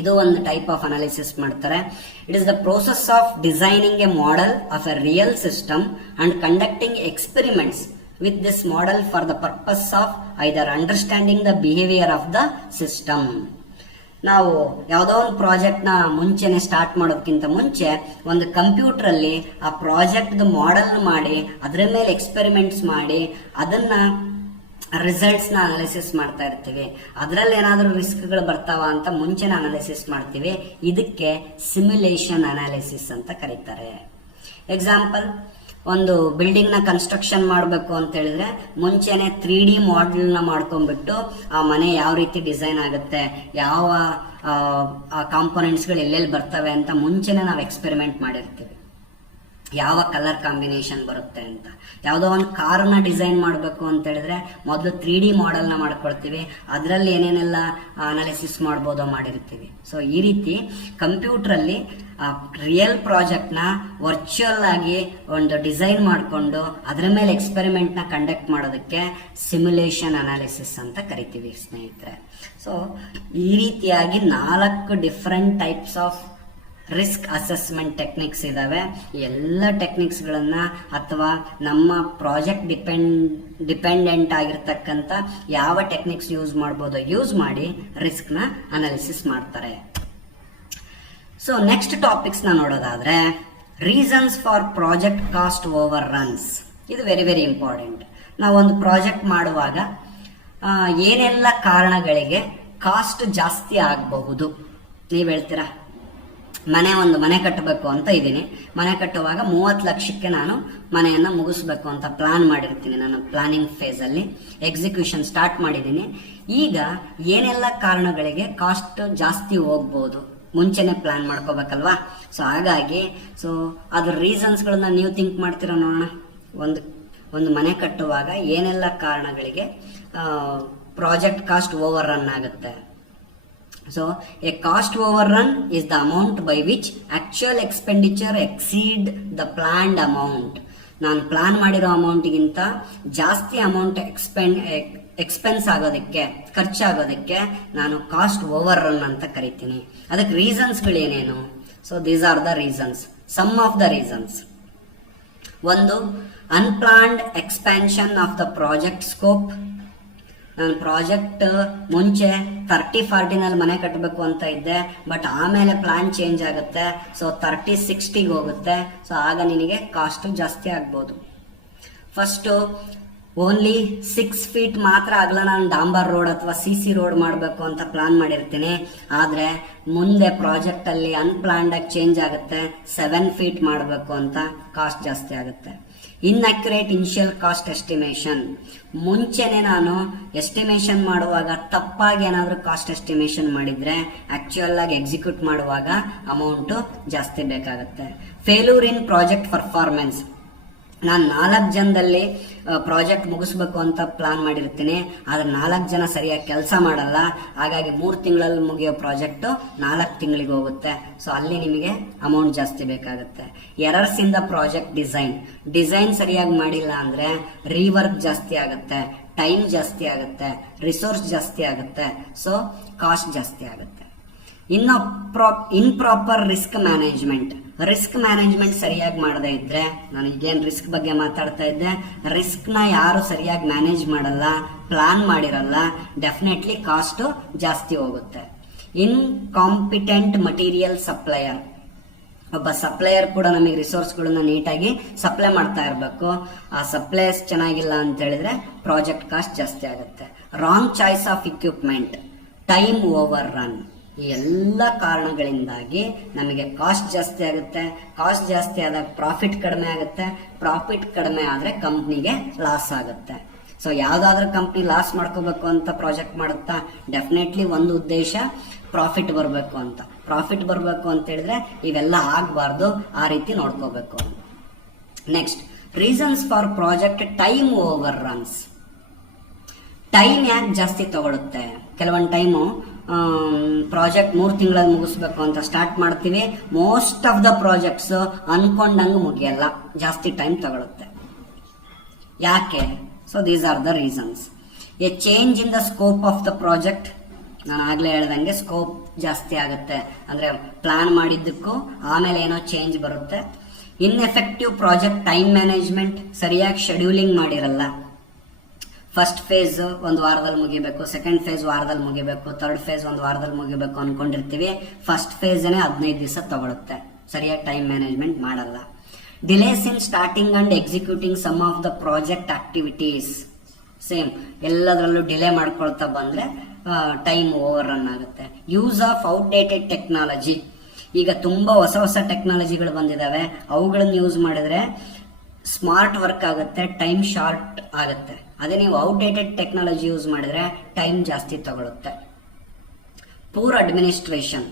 ಇದು ಒಂದು ಟೈಪ್ ಆಫ್ ಅನಾಲಿಸಿಸ್ ಮಾಡ್ತಾರೆ. It is the process of designing A model of A real system and conducting experiments with this model for the purpose of either understanding the behaviour of the system. ನಾವು ಯಾವುದೋ ಒಂದು project ನ ಮುಂಚೆನೆ start ಮಾಡೋದಕ್ಕಿಂತ ಮುಂಚೆ ಒಂದು computer ಅಲ್ಲಿ ಆ ಪ್ರಾಜೆಕ್ಟ್ ಮಾಡೆಲ್ ಮಾಡಿ ಅದರ ಮೇಲೆ ಎಕ್ಸ್ಪೆರಿಮೆಂಟ್ಸ್ ಮಾಡಿ ಅದನ್ನ ರಿಸಲ್ಟ್ಸ್ ನ ಅನಾಲಿಸಿಸ್ ಮಾಡ್ತಾ ಇರ್ತೀವಿ. ಅದರಲ್ಲಿ ಏನಾದರೂ ರಿಸ್ಕ್ಗಳು ಬರ್ತಾವ ಅಂತ ಮುಂಚೆನೆ ಅನಾಲಿಸಿಸ್ ಮಾಡ್ತೀವಿ. ಇದಕ್ಕೆ ಸಿಮ್ಯುಲೇಷನ್ ಅನಾಲಿಸಿಸ್ ಅಂತ ಕರೀತಾರೆ. ಎಕ್ಸಾಂಪಲ್, ಒಂದು ಬಿಲ್ಡಿಂಗ್ ನ ಕನ್ಸ್ಟ್ರಕ್ಷನ್ ಮಾಡಬೇಕು ಅಂತ ಹೇಳಿದ್ರೆ ಮುಂಚೆನೆ 3D ಮಾಡೆಲ್ ನ ಮಾಡ್ಕೊಂಡ್ಬಿಟ್ಟು ಆ ಮನೆ ಯಾವ ರೀತಿ ಡಿಸೈನ್ ಆಗುತ್ತೆ, ಯಾವ ಕಾಂಪೋನೆಂಟ್ಸ್ ಗಳು ಎಲ್ಲೆಲ್ಲಿ ಬರ್ತವೆ ಅಂತ ಮುಂಚೆನೆ ನಾವು ಎಕ್ಸ್ಪೆರಿಮೆಂಟ್ ಮಾಡಿರ್ತೀವಿ. ಯಾವ ಕಲರ್ ಕಾಂಬಿನೇಷನ್ ಬರುತ್ತೆ ಅಂತ. ಯಾವುದೋ ಒಂದು ಕಾರ್ನ ಡಿಸೈನ್ ಮಾಡಬೇಕು ಅಂತ ಹೇಳಿದ್ರೆ ಮೊದಲು 3D ಮಾಡೆಲ್ನ ಮಾಡ್ಕೊಳ್ತೀವಿ, ಅದರಲ್ಲಿ ಏನೇನೆಲ್ಲ ಅನಾಲಿಸಿಸ್ ಮಾಡ್ಬೋದೋ ಮಾಡಿರ್ತೀವಿ. ಸೊ ಈ ರೀತಿ ಕಂಪ್ಯೂಟ್ರಲ್ಲಿ ರಿಯಲ್ ಪ್ರಾಜೆಕ್ಟ್ನ ವರ್ಚುವಲ್ ಆಗಿ ಒಂದು ಡಿಸೈನ್ ಮಾಡಿಕೊಂಡು ಅದರ ಮೇಲೆ ಎಕ್ಸ್ಪೆರಿಮೆಂಟ್ನ ಕಂಡಕ್ಟ್ ಮಾಡೋದಕ್ಕೆ ಸಿಮ್ಯುಲೇಷನ್ ಅನಾಲಿಸಿಸ್ ಅಂತ ಕರಿತೀವಿ ಸ್ನೇಹಿತರೆ. ಸೊ ಈ ರೀತಿಯಾಗಿ 4 different types of risk assessment techniques ಇದಾವೆ. ಎಲ್ಲ ಟೆಕ್ನಿಕ್ಸ್ ಗಳನ್ನ ಅಥವಾ ನಮ್ಮ ಪ್ರಾಜೆಕ್ಟ್ ಡಿಪೆಂಡೆಂಟ್ ಆಗಿರ್ತಕ್ಕಂಥ ಯಾವ ಟೆಕ್ನಿಕ್ಸ್ ಯೂಸ್ ಮಾಡ್ಬೋದೋ ಯೂಸ್ ಮಾಡಿ ರಿಸ್ಕ್ ನ ಅನಾಲಿಸಿಸ್ ಮಾಡ್ತಾರೆ. ಸೊ ನೆಕ್ಸ್ಟ್ ಟಾಪಿಕ್ಸ್ ನ ನೋಡೋದಾದ್ರೆ, reasons for project cost over runs. ಇದು ವೆರಿ ವೆರಿ ಇಂಪಾರ್ಟೆಂಟ್. ನಾವೊಂದು ಪ್ರಾಜೆಕ್ಟ್ ಮಾಡುವಾಗ ಏನೆಲ್ಲ ಕಾರಣಗಳಿಗೆ ಕಾಸ್ಟ್ ಜಾಸ್ತಿ ಆಗಬಹುದು? ನೀವು ಹೇಳ್ತೀರಾ, ಒಂದು ಮನೆ ಕಟ್ಟಬೇಕು ಅಂತ ಇದ್ದೀನಿ, ಮನೆ ಕಟ್ಟುವಾಗ 30 ಲಕ್ಷಕ್ಕೆ ನಾನು ಮನೆಯನ್ನು ಮುಗಿಸ್ಬೇಕು ಅಂತ ಪ್ಲಾನ್ ಮಾಡಿರ್ತೀನಿ. ನಾನು ಪ್ಲಾನಿಂಗ್ ಫೇಸಲ್ಲಿ ಎಕ್ಸಿಕ್ಯೂಷನ್ ಸ್ಟಾರ್ಟ್ ಮಾಡಿದ್ದೀನಿ. ಈಗ ಏನೆಲ್ಲ ಕಾರಣಗಳಿಗೆ ಕಾಸ್ಟ್ ಜಾಸ್ತಿ ಹೋಗ್ಬೋದು? ಮುಂಚೆನೆ ಪ್ಲಾನ್ ಮಾಡ್ಕೋಬೇಕಲ್ವಾ? ಸೊ ಹಾಗಾಗಿ ಅದ್ರ ರೀಸನ್ಸ್ಗಳನ್ನ ನೀವು ಥಿಂಕ್ ಮಾಡ್ತೀರಾ ನೋಡೋಣ. ಒಂದು ಮನೆ ಕಟ್ಟುವಾಗ ಏನೆಲ್ಲ ಕಾರಣಗಳಿಗೆ ಪ್ರಾಜೆಕ್ಟ್ ಕಾಸ್ಟ್ ಓವರ್ ರನ್ ಆಗುತ್ತೆ? So, a cost overrun is the amount by which actual expenditure exceed the planned amount. ನಾನು ಪ್ಲಾನ್ ಮಾಡಿರೋ ಅಮೌಂಟ್ಗಿಂತ ಜಾಸ್ತಿ ಅಮೌಂಟ್ ಎಕ್ಸ್ಪೆನ್ಸ್ ಆಗೋದಕ್ಕೆ, ಖರ್ಚಾಗೋದಕ್ಕೆ ನಾನು ಕಾಸ್ಟ್ ಓವರ್ ರನ್ ಅಂತ ಕರಿತೀನಿ. ಅದಕ್ಕೆ ರೀಸನ್ಸ್ಗಳೇನೇನು? So these are the reasons, some of the reasons. ಒಂದು, unplanned expansion of the project scope. ನಾನು ಪ್ರಾಜೆಕ್ಟ್ ಮುಂಚೆ 30-40 ಮನೆ ಕಟ್ಟಬೇಕು ಅಂತ ಇದ್ದೆ, ಬಟ್ ಆಮೇಲೆ ಪ್ಲಾನ್ ಚೇಂಜ್ ಆಗುತ್ತೆ. ಸೊ 30-60 ಹೋಗುತ್ತೆ. ಸೊ ಆಗ ನಿನಗೆ ಕಾಸ್ಟ್ ಜಾಸ್ತಿ ಆಗ್ಬೋದು. ಫಸ್ಟು ಓನ್ಲಿ 6 ಫೀಟ್ ಮಾತ್ರ ಆಗಲ್ಲ, ನಾನು ಡಾಂಬರ್ ರೋಡ್ ಅಥವಾ CC ರೋಡ್ ಮಾಡಬೇಕು ಅಂತ ಪ್ಲಾನ್ ಮಾಡಿರ್ತೀನಿ. ಆದರೆ ಮುಂದೆ ಪ್ರಾಜೆಕ್ಟಲ್ಲಿ ಅನ್ಪ್ಲಾನ್ಡ್ ಆಗಿ ಚೇಂಜ್ ಆಗುತ್ತೆ, 7 ಫೀಟ್ ಮಾಡಬೇಕು ಅಂತ ಕಾಸ್ಟ್ ಜಾಸ್ತಿ ಆಗುತ್ತೆ. Inaccurate initial cost estimation. ಮುಂಚೆನೆ ನಾನು ಎಸ್ಟಿಮೇಷನ್ ಮಾಡುವಾಗ ತಪ್ಪಾಗಿ ಏನಾದರೂ ಕಾಸ್ಟ್ ಎಸ್ಟಿಮೇಷನ್ ಮಾಡಿದ್ರೆ ಆಕ್ಚುಯಲ್ ಆಗಿ ಎಕ್ಸಿಕ್ಯೂಟ್ ಮಾಡುವಾಗ ಅಮೌಂಟು ಜಾಸ್ತಿ ಬೇಕಾಗುತ್ತೆ. ಫೇಲ್ಯೂರ್ ಇನ್ ಪ್ರಾಜೆಕ್ಟ್ ಪರ್ಫಾರ್ಮೆನ್ಸ್. ನಾನು 4 ಜನದಲ್ಲಿ ಪ್ರಾಜೆಕ್ಟ್ ಮುಗಿಸ್ಬೇಕು ಅಂತ ಪ್ಲಾನ್ ಮಾಡಿರ್ತೀನಿ, ಆದ್ರೆ 4 ಜನ ಸರಿಯಾಗಿ ಕೆಲಸ ಮಾಡಲ್ಲ. ಹಾಗಾಗಿ 3 ತಿಂಗಳಲ್ಲಿ ಮುಗಿಯೋ ಪ್ರಾಜೆಕ್ಟ್ 4 ತಿಂಗಳಿಗೆ ಹೋಗುತ್ತೆ. ಸೊ ಅಲ್ಲಿ ನಿಮಗೆ ಅಮೌಂಟ್ ಜಾಸ್ತಿ ಬೇಕಾಗುತ್ತೆ. Errors in the project design ಸರಿಯಾಗಿ ಮಾಡಿಲ್ಲ ಅಂದ್ರೆ ರೀವರ್ಕ್ ಜಾಸ್ತಿ ಆಗುತ್ತೆ, ಟೈಮ್ ಜಾಸ್ತಿ ಆಗುತ್ತೆ, ರಿಸೋರ್ಸ್ ಜಾಸ್ತಿ ಆಗುತ್ತೆ. ಸೊ ಕಾಸ್ಟ್ ಜಾಸ್ತಿ ಆಗುತ್ತೆ. Improper risk management. Risk management ಸರಿಯಾಗಿ ಮಾಡದೇ ಇದ್ರೆ, ನಾನು ಈಗೇನು ರಿಸ್ಕ್ ಬಗ್ಗೆ ಮಾತಾಡ್ತಾ ಇದ್ದೆ, ರಿಸ್ಕ್ನ ಯಾರು ಸರಿಯಾಗಿ ಮ್ಯಾನೇಜ್ ಮಾಡಲ್ಲ, ಪ್ಲಾನ್ ಮಾಡಿರಲ್ಲ, ಡೆಫಿನೆಟ್ಲಿ ಕಾಸ್ಟ್ ಜಾಸ್ತಿ ಹೋಗುತ್ತೆ. Incompetent material supplier. ಒಬ್ಬ ಸಪ್ಲೈಯರ್ ಕೂಡ ನಮಗೆ ರಿಸೋರ್ಸ್ಗಳನ್ನ ನೀಟಾಗಿ ಸಪ್ಲೈ ಮಾಡ್ತಾ ಇರಬೇಕು. ಆ ಸಪ್ಲೈಯರ್ಸ್ ಚೆನ್ನಾಗಿಲ್ಲ ಅಂತ ಹೇಳಿದ್ರೆ ಪ್ರಾಜೆಕ್ಟ್ ಕಾಸ್ಟ್ ಜಾಸ್ತಿ ಆಗುತ್ತೆ. Wrong choice of equipment, time over run. ಈ ಎಲ್ಲ ಕಾರಣಗಳಿಂದಾಗಿ ನಮಗೆ ಕಾಸ್ಟ್ ಜಾಸ್ತಿ ಆಗುತ್ತೆ. ಕಾಸ್ಟ್ ಜಾಸ್ತಿ ಆದಾಗ ಪ್ರಾಫಿಟ್ ಕಡಿಮೆ ಆಗುತ್ತೆ. ಪ್ರಾಫಿಟ್ ಕಡಿಮೆ ಆದರೆ ಕಂಪ್ನಿಗೆ ಲಾಸ್ ಆಗುತ್ತೆ. ಸೊ ಯಾವ್ದಾದ್ರೂ ಕಂಪ್ನಿ ಲಾಸ್ ಮಾಡ್ಕೋಬೇಕು ಅಂತ ಪ್ರಾಜೆಕ್ಟ್ ಮಾಡುತ್ತಾ? ಡೆಫಿನೆಟ್ಲಿ ಒಂದು ಉದ್ದೇಶ ಪ್ರಾಫಿಟ್ ಬರಬೇಕು ಅಂತ. ಪ್ರಾಫಿಟ್ ಬರಬೇಕು ಅಂತ ಹೇಳಿದ್ರೆ ಇವೆಲ್ಲ ಆಗಬಾರ್ದು, ಆ ರೀತಿ ನೋಡ್ಕೋಬೇಕು. Next, reasons for project time over runs. Time ಯಾಕೆ ಜಾಸ್ತಿ ತಗೊಳುತ್ತೆ? ಕೆಲವೊಂದು ಟೈಮು ಪ್ರಾಜೆಕ್ಟ್ 3 ತಿಂಗಳಲ್ಲಿ ಮುಗಿಸ್ಬೇಕು ಅಂತ ಸ್ಟಾರ್ಟ್ ಮಾಡ್ತೀವಿ, ಮೋಸ್ಟ್ ಆಫ್ ದ ಪ್ರಾಜೆಕ್ಟ್ಸ್ ಅನ್ಕೊಂಡಂಗೆ ಮುಗಿಯಲ್ಲ, ಜಾಸ್ತಿ ಟೈಮ್ ತಗೊಳುತ್ತೆ. ಯಾಕೆ? So these are the reasons. A change in the scope of the project. ನಾನು ಆಗ್ಲೇ ಹೇಳ್ದಂಗೆ ಸ್ಕೋಪ್ ಜಾಸ್ತಿ ಆಗುತ್ತೆ, ಅಂದ್ರೆ ಪ್ಲಾನ್ ಮಾಡಿದ್ದಕ್ಕೂ ಆಮೇಲೆ ಏನೋ ಚೇಂಜ್ ಬರುತ್ತೆ. Ineffective project time management. ಸರಿಯಾಗಿ ಶೆಡ್ಯೂಲಿಂಗ್ ಮಾಡಿರಲ್ಲ. ಫಸ್ಟ್ ಫೇಸ್ 1 ವಾರದಲ್ಲಿ ಮುಗಿಬೇಕು, ಸೆಕೆಂಡ್ ಫೇಸ್ ವಾರದಲ್ಲಿ ಮುಗಿಬೇಕು, ಥರ್ಡ್ ಫೇಸ್ 1 ವಾರದಲ್ಲಿ ಮುಗಿಬೇಕು ಅನ್ಕೊಂಡಿರ್ತೀವಿ. ಫಸ್ಟ್ ಫೇಸ್ನೇ 15 ದಿವಸ ತಗೊಳುತ್ತೆ, ಸರಿಯಾಗಿ ಟೈಮ್ ಮ್ಯಾನೇಜ್ಮೆಂಟ್ ಮಾಡಲ್ಲ. Delays in starting and executing some of the project activities. Same, ಎಲ್ಲದರಲ್ಲೂ ಡಿಲೇ ಮಾಡ್ಕೊಳ್ತಾ ಬಂದ್ರೆ ಟೈಮ್ ಓವರ್ ರನ್ ಆಗುತ್ತೆ. Use of outdated technology. ಈಗ ತುಂಬಾ ಹೊಸ ಟೆಕ್ನಾಲಜಿಗಳು ಬಂದಿದಾವೆ, ಅವುಗಳನ್ನು ಯೂಸ್ ಮಾಡಿದ್ರೆ ಸ್ಮಾರ್ಟ್ ವರ್ಕ್ ಆಗುತ್ತೆ, ಟೈಮ್ ಶಾರ್ಟ್ ಆಗುತ್ತೆ. ಅದೇ ನೀವು ಔಟ್ಡೇಟೆಡ್ ಟೆಕ್ನಾಲಜಿ ಯೂಸ್ ಮಾಡಿದ್ರೆ ಟೈಮ್ ಜಾಸ್ತಿ ತಗೊಳುತ್ತೆ. Poor administration.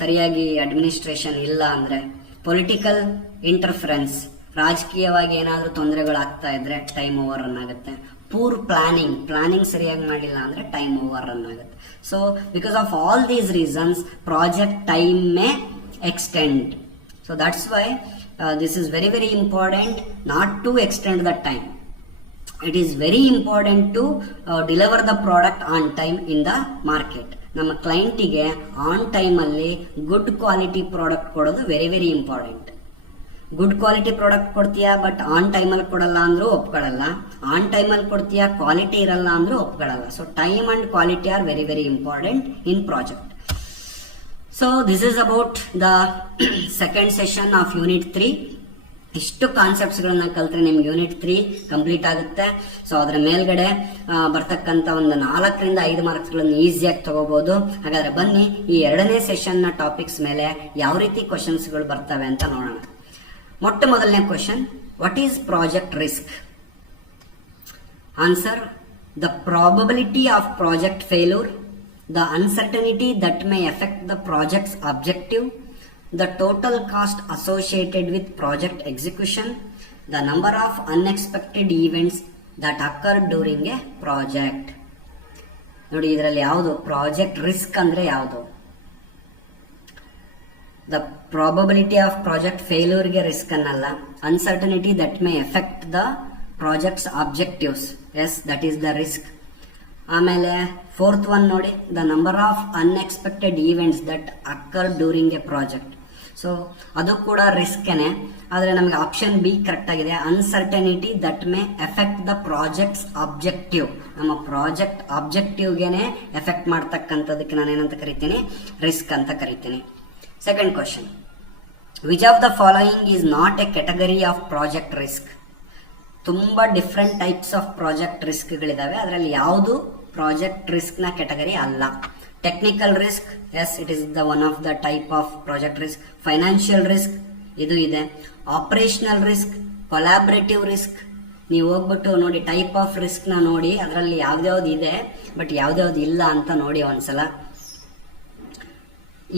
ಸರಿಯಾಗಿ ಅಡ್ಮಿನಿಸ್ಟ್ರೇಷನ್ ಇಲ್ಲ ಅಂದ್ರೆ, ಪೊಲಿಟಿಕಲ್ ಇಂಟರ್ಫರೆನ್ಸ್, ರಾಜಕೀಯವಾಗಿ ಏನಾದರೂ ತೊಂದರೆಗಳಾಗ್ತಾ ಇದ್ರೆ ಟೈಮ್ ಓವರ್ ರನ್ ಆಗುತ್ತೆ. ಪೂರ್ ಪ್ಲಾನಿಂಗ್ ಸರಿಯಾಗಿ ಮಾಡಿಲ್ಲ ಅಂದ್ರೆ ಟೈಮ್ ಓವರ್ ರನ್ ಆಗುತ್ತೆ. So because of all these reasons project time May extend. So that's why this is very very important not to extend the time. It is very important to deliver the product on time in the market. ನಮ್ಮ ಕ್ಲೈಂಟಿಗೆ on ಟೈಮಲ್ಲಿ good quality product ಕೊಡೋದು very very important. Good quality product ಕೊಡ್ತೀಯಾ but on ಟೈಮಲ್ಲಿ ಕೊಡಲ್ಲ ಅಂದ್ರೂ ಒಪ್ಕೊಳ್ಳಲ್ಲ, on ಟೈಮಲ್ಲಿ ಕೊಡ್ತೀಯಾ quality ಇರಲ್ಲ ಅಂದ್ರೂ ಒಪ್ಕೊಳ್ಳಲ್ಲ. So time and quality are very very important in project. So this is about the second session of Unit 3. ಇಷ್ಟು ಕಾನ್ಸೆಪ್ಟ್ಸ್ಗಳನ್ನ ಕಲ್ತ್ರೆ ನಿಮ್ಗೆ ಯೂನಿಟ್ 3 ಕಂಪ್ಲೀಟ್ ಆಗುತ್ತೆ. ಸೊ ಅದರ ಮೇಲ್ಗಡೆ ಬರ್ತಕ್ಕಂಥ ಒಂದು 4 ರಿಂದ 5 ಮಾರ್ಕ್ಸ್ಗಳನ್ನು ಈಸಿಯಾಗಿ ತಗೋಬಹುದು. ಹಾಗಾದ್ರೆ ಬನ್ನಿ ಈ 2ನೇ ಸೆಷನ್ನ ಟಾಪಿಕ್ಸ್ ಮೇಲೆ ಯಾವ ರೀತಿ ಕ್ವಶನ್ಸ್ಗಳು ಬರ್ತವೆ ಅಂತ ನೋಡೋಣ. ಮೊಟ್ಟ ಮೊದಲನೇ question, what is project risk? Answer, the probability of project failure, the uncertainty that may affect the project's objective, the total cost associated with project execution, the number of unexpected events that occur during a project. ನೋಡಿ ಇದರಲ್ಲಿ ಯಾವುದು project risk ಅಂದ್ರೆ ಯಾವುದು? The probability of project ಫೇಲ್ಯೂರ್ಗೆ risk ಅನ್ನಲ್ಲ. Uncertainty that may effect the project's objectives, yes that is the risk. ಆಮೇಲೆ 4th one ನೋಡಿ, the number of unexpected events that occur during a project. So ಅದು ಕೂಡ ರಿಸ್ಕ್ನೇ, ಆದರೆ ನಮಗೆ ಆಪ್ಷನ್ ಬಿ ಕರೆಕ್ಟ್ ಆಗಿದೆ. Uncertainty that may effect the project's objective, ನಮ್ಮ project ಆಬ್ಜೆಕ್ಟಿವ್ಗೆನೆ ಎಫೆಕ್ಟ್ ಮಾಡ್ತಕ್ಕಂಥದಕ್ಕೆ ನಾನು ಏನಂತ ಕರಿತೀನಿ? ರಿಸ್ಕ್ ಅಂತ ಕರಿತೀನಿ. Second question, which of the following is not a category of project risk? ತುಂಬಾ ಡಿಫ್ರೆಂಟ್ ಟೈಪ್ಸ್ ಆಫ್ ಪ್ರಾಜೆಕ್ಟ್ ರಿಸ್ಕ್ಗಳಿದಾವೆ, ಅದರಲ್ಲಿ ಯಾವುದು ಪ್ರಾಜೆಕ್ಟ್ ರಿಸ್ಕ್ ನ ಕೆಟಗರಿ ಅಲ್ಲ. Technical risk, yes it is the one of the type of project risk. Financial risk ಇದು ಇದೆ. Operational risk, collaborative risk. ನೀವು ಹೋಗ್ಬಿಟ್ಟು ನೋಡಿ ಟೈಪ್ ಆಫ್ ರಿಸ್ಕ್ ನ ನೋಡಿ, ಅದರಲ್ಲಿ ಯಾವ್ದ್ಯಾವ್ದು ಇದೆ ಬಟ್ ಯಾವ್ದ್ಯಾವ್ದು ಇಲ್ಲ ಅಂತ ನೋಡಿ ಒಂದ್ಸಲ.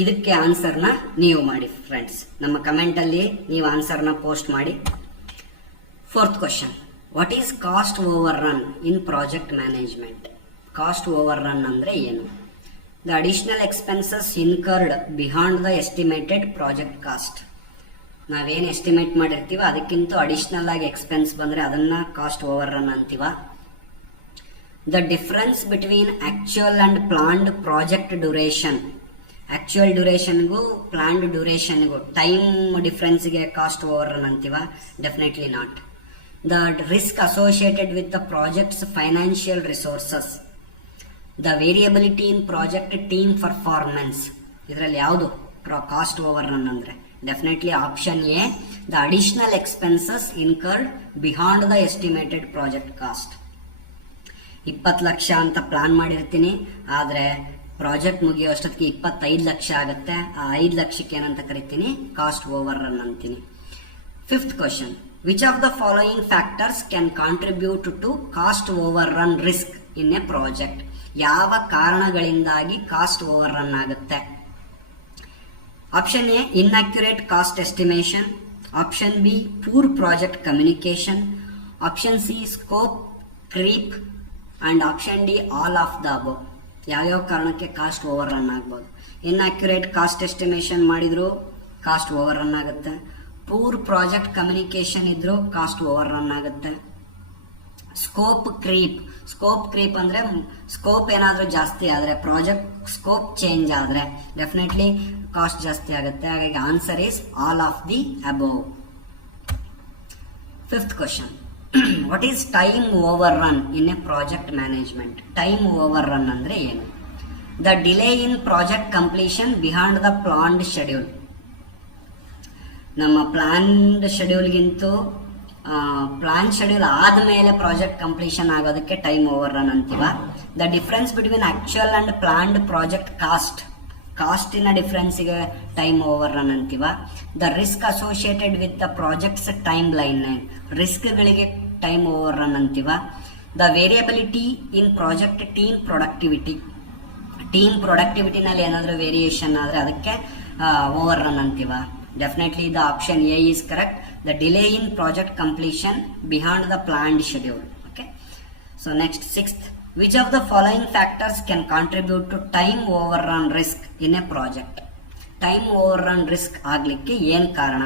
ಇದಕ್ಕೆ ಆನ್ಸರ್ನ ನೀವು ಮಾಡಿ ಫ್ರೆಂಡ್ಸ್, ನಮ್ಮ ಕಮೆಂಟ್ ಅಲ್ಲಿ ನೀವು ಆನ್ಸರ್ನ ಪೋಸ್ಟ್ ಮಾಡಿ. 4th question, what is cost overrun in project management? Cost overrun ಅಂದ್ರೆ ಏನು? The additional expenses incurred beyond the estimated project cost. ನಾವೇನು ಎಸ್ಟಿಮೇಟ್ ಮಾಡಿರ್ತೀವ ಅದಕ್ಕಿಂತ ಅಡಿಷನಲ್ ಆಗಿ ಎಕ್ಸ್ಪೆನ್ಸ್ ಬಂದ್ರೆ ಅದನ್ನ ಕಾಸ್ಟ್ ಓವರ್ರನ್ ಅಂತೀವ. The difference between actual and planned project duration. Actual ಡ್ಯೂರೇಷನ್ಗೂ ಪ್ಲಾನ್ಡ್ ಡ್ಯೂರೇಷನ್ಗೂ ಟೈಮ್ ಡಿಫ್ರೆನ್ಸ್ಗೆ ಕಾಸ್ಟ್ ಓವರ್ರನ್ ಅಂತೀವ? Definitely not. The risk associated with the project's financial resources, the variability in project team performance. ಇದರಲ್ಲಿ ಯಾವುದು cost overrun ಅಂದ್ರೆ? Definitely option A, the additional expenses incurred beyond the estimated project cost. 20 lakh ಅಂತ plan ಮಾಡಿರ್ತೀನಿ, ಆದ್ರೆ project ಮುಗಿಯೋ ಅಷ್ಟೊತ್ತಿಗೆ 25 ಲಕ್ಷ ಆಗುತ್ತೆ. ಆ 5 ಲಕ್ಷಕ್ಕೆ ಏನಂತ ಕರಿತೀನಿ? ಕಾಸ್ಟ್ ಓವರ್ರನ್ ಅಂತೀನಿ. 5th question, which of the following factors can contribute to cost overrun risk in a project? ಯಾವ ಕಾರಣಗಳಿಂದಾಗಿ ಕಾಸ್ಟ್ ಓವರ್ರನ್ ಆಗುತ್ತೆ? Option A, inaccurate cost estimation. Option B, poor project communication. Option C, scope creep. And option D, all of the above. ಯಾವ್ಯಾವ ಕಾರಣಕ್ಕೆ cost ಓವರ್ರನ್ ಆಗ್ಬೋದು? Inaccurate cost estimation ಮಾಡಿದ್ರು cost ಓವರ್ರನ್ ಆಗುತ್ತೆ. Poor project communication ಇದ್ರು cost ಓವರ್ರನ್ ಆಗುತ್ತೆ. Scope creep ಅಂದ್ರೆ scope ಏನಾದ್ರೂ ಜಾಸ್ತಿ ಆದ್ರೆ, ಪ್ರಾಜೆಕ್ಟ್ ಸ್ಕೋಪ್ ಚೇಂಜ್ ಆದ್ರೆ ಡೆಫಿನೆಟ್ಲಿ ಕಾಸ್ಟ್ ಜಾಸ್ತಿ ಆಗುತ್ತೆ. ಹಾಗಾಗಿ answer is all of the above. 5th question, what is time overrun in a project management? Time overrun ಅಂದ್ರೆ ಏನು? The delay in project completion beyond the planned schedule. ನಮ್ಮ planned ಶೆಡ್ಯೂಲ್ಗಿಂತೂ plan schedule ಆದಮೇಲೆ project completion ಆಗೋದಕ್ಕೆ time overrun ಅಂತೀವ. The difference between actual and planned project ಕಾಸ್ಟಿನ ಡಿಫರೆನ್ಸ್ಗೆ time overrun ಅಂತೀವ. The risk associated with the project's timeline, ರಿಸ್ಕ್ಗಳಿಗೆ time overrun ಅಂತೀವ. The variability in project team ಪ್ರೊಡಕ್ಟಿವಿಟಿನಲ್ಲಿ ಏನಾದರೂ ವೇರಿಯೇಷನ್ ಆದರೆ ಅದಕ್ಕೆ ಓವರ್ರನ್ ಅಂತೀವ. Definitely the option A is correct. The delay in project completion beyond the planned schedule. Okay. So next, 6th, which of the following factors can contribute to time overrun risk in a project? Time overrun risk ಆಗ್ಲಿಕ್ಕೆ ಏನ್ ಕಾರಣ?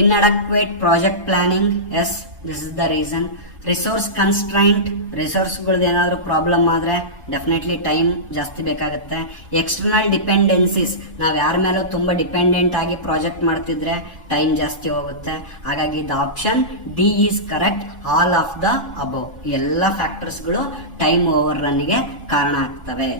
Inadequate project planning. Yes, this is the reason. Resource constraint, ರಿಸೋರ್ಸ್ಗಳದ್ದು ಏನಾದರೂ problem ಆದರೆ definitely time ಜಾಸ್ತಿ ಬೇಕಾಗುತ್ತೆ. External dependencies, ನಾವು ಯಾರ ಮೇಲೂ ತುಂಬ ಡಿಪೆಂಡೆಂಟ್ ಆಗಿ ಪ್ರಾಜೆಕ್ಟ್ ಮಾಡ್ತಿದ್ರೆ ಟೈಮ್ ಜಾಸ್ತಿ ಹೋಗುತ್ತೆ. ಹಾಗಾಗಿ the option D is correct, all of the above. ಎಲ್ಲ ಫ್ಯಾಕ್ಟರ್ಸ್ಗಳು ಟೈಮ್ ಓವರ್ ರನ್ಗೆ ಕಾರಣ ಆಗ್ತವೆ.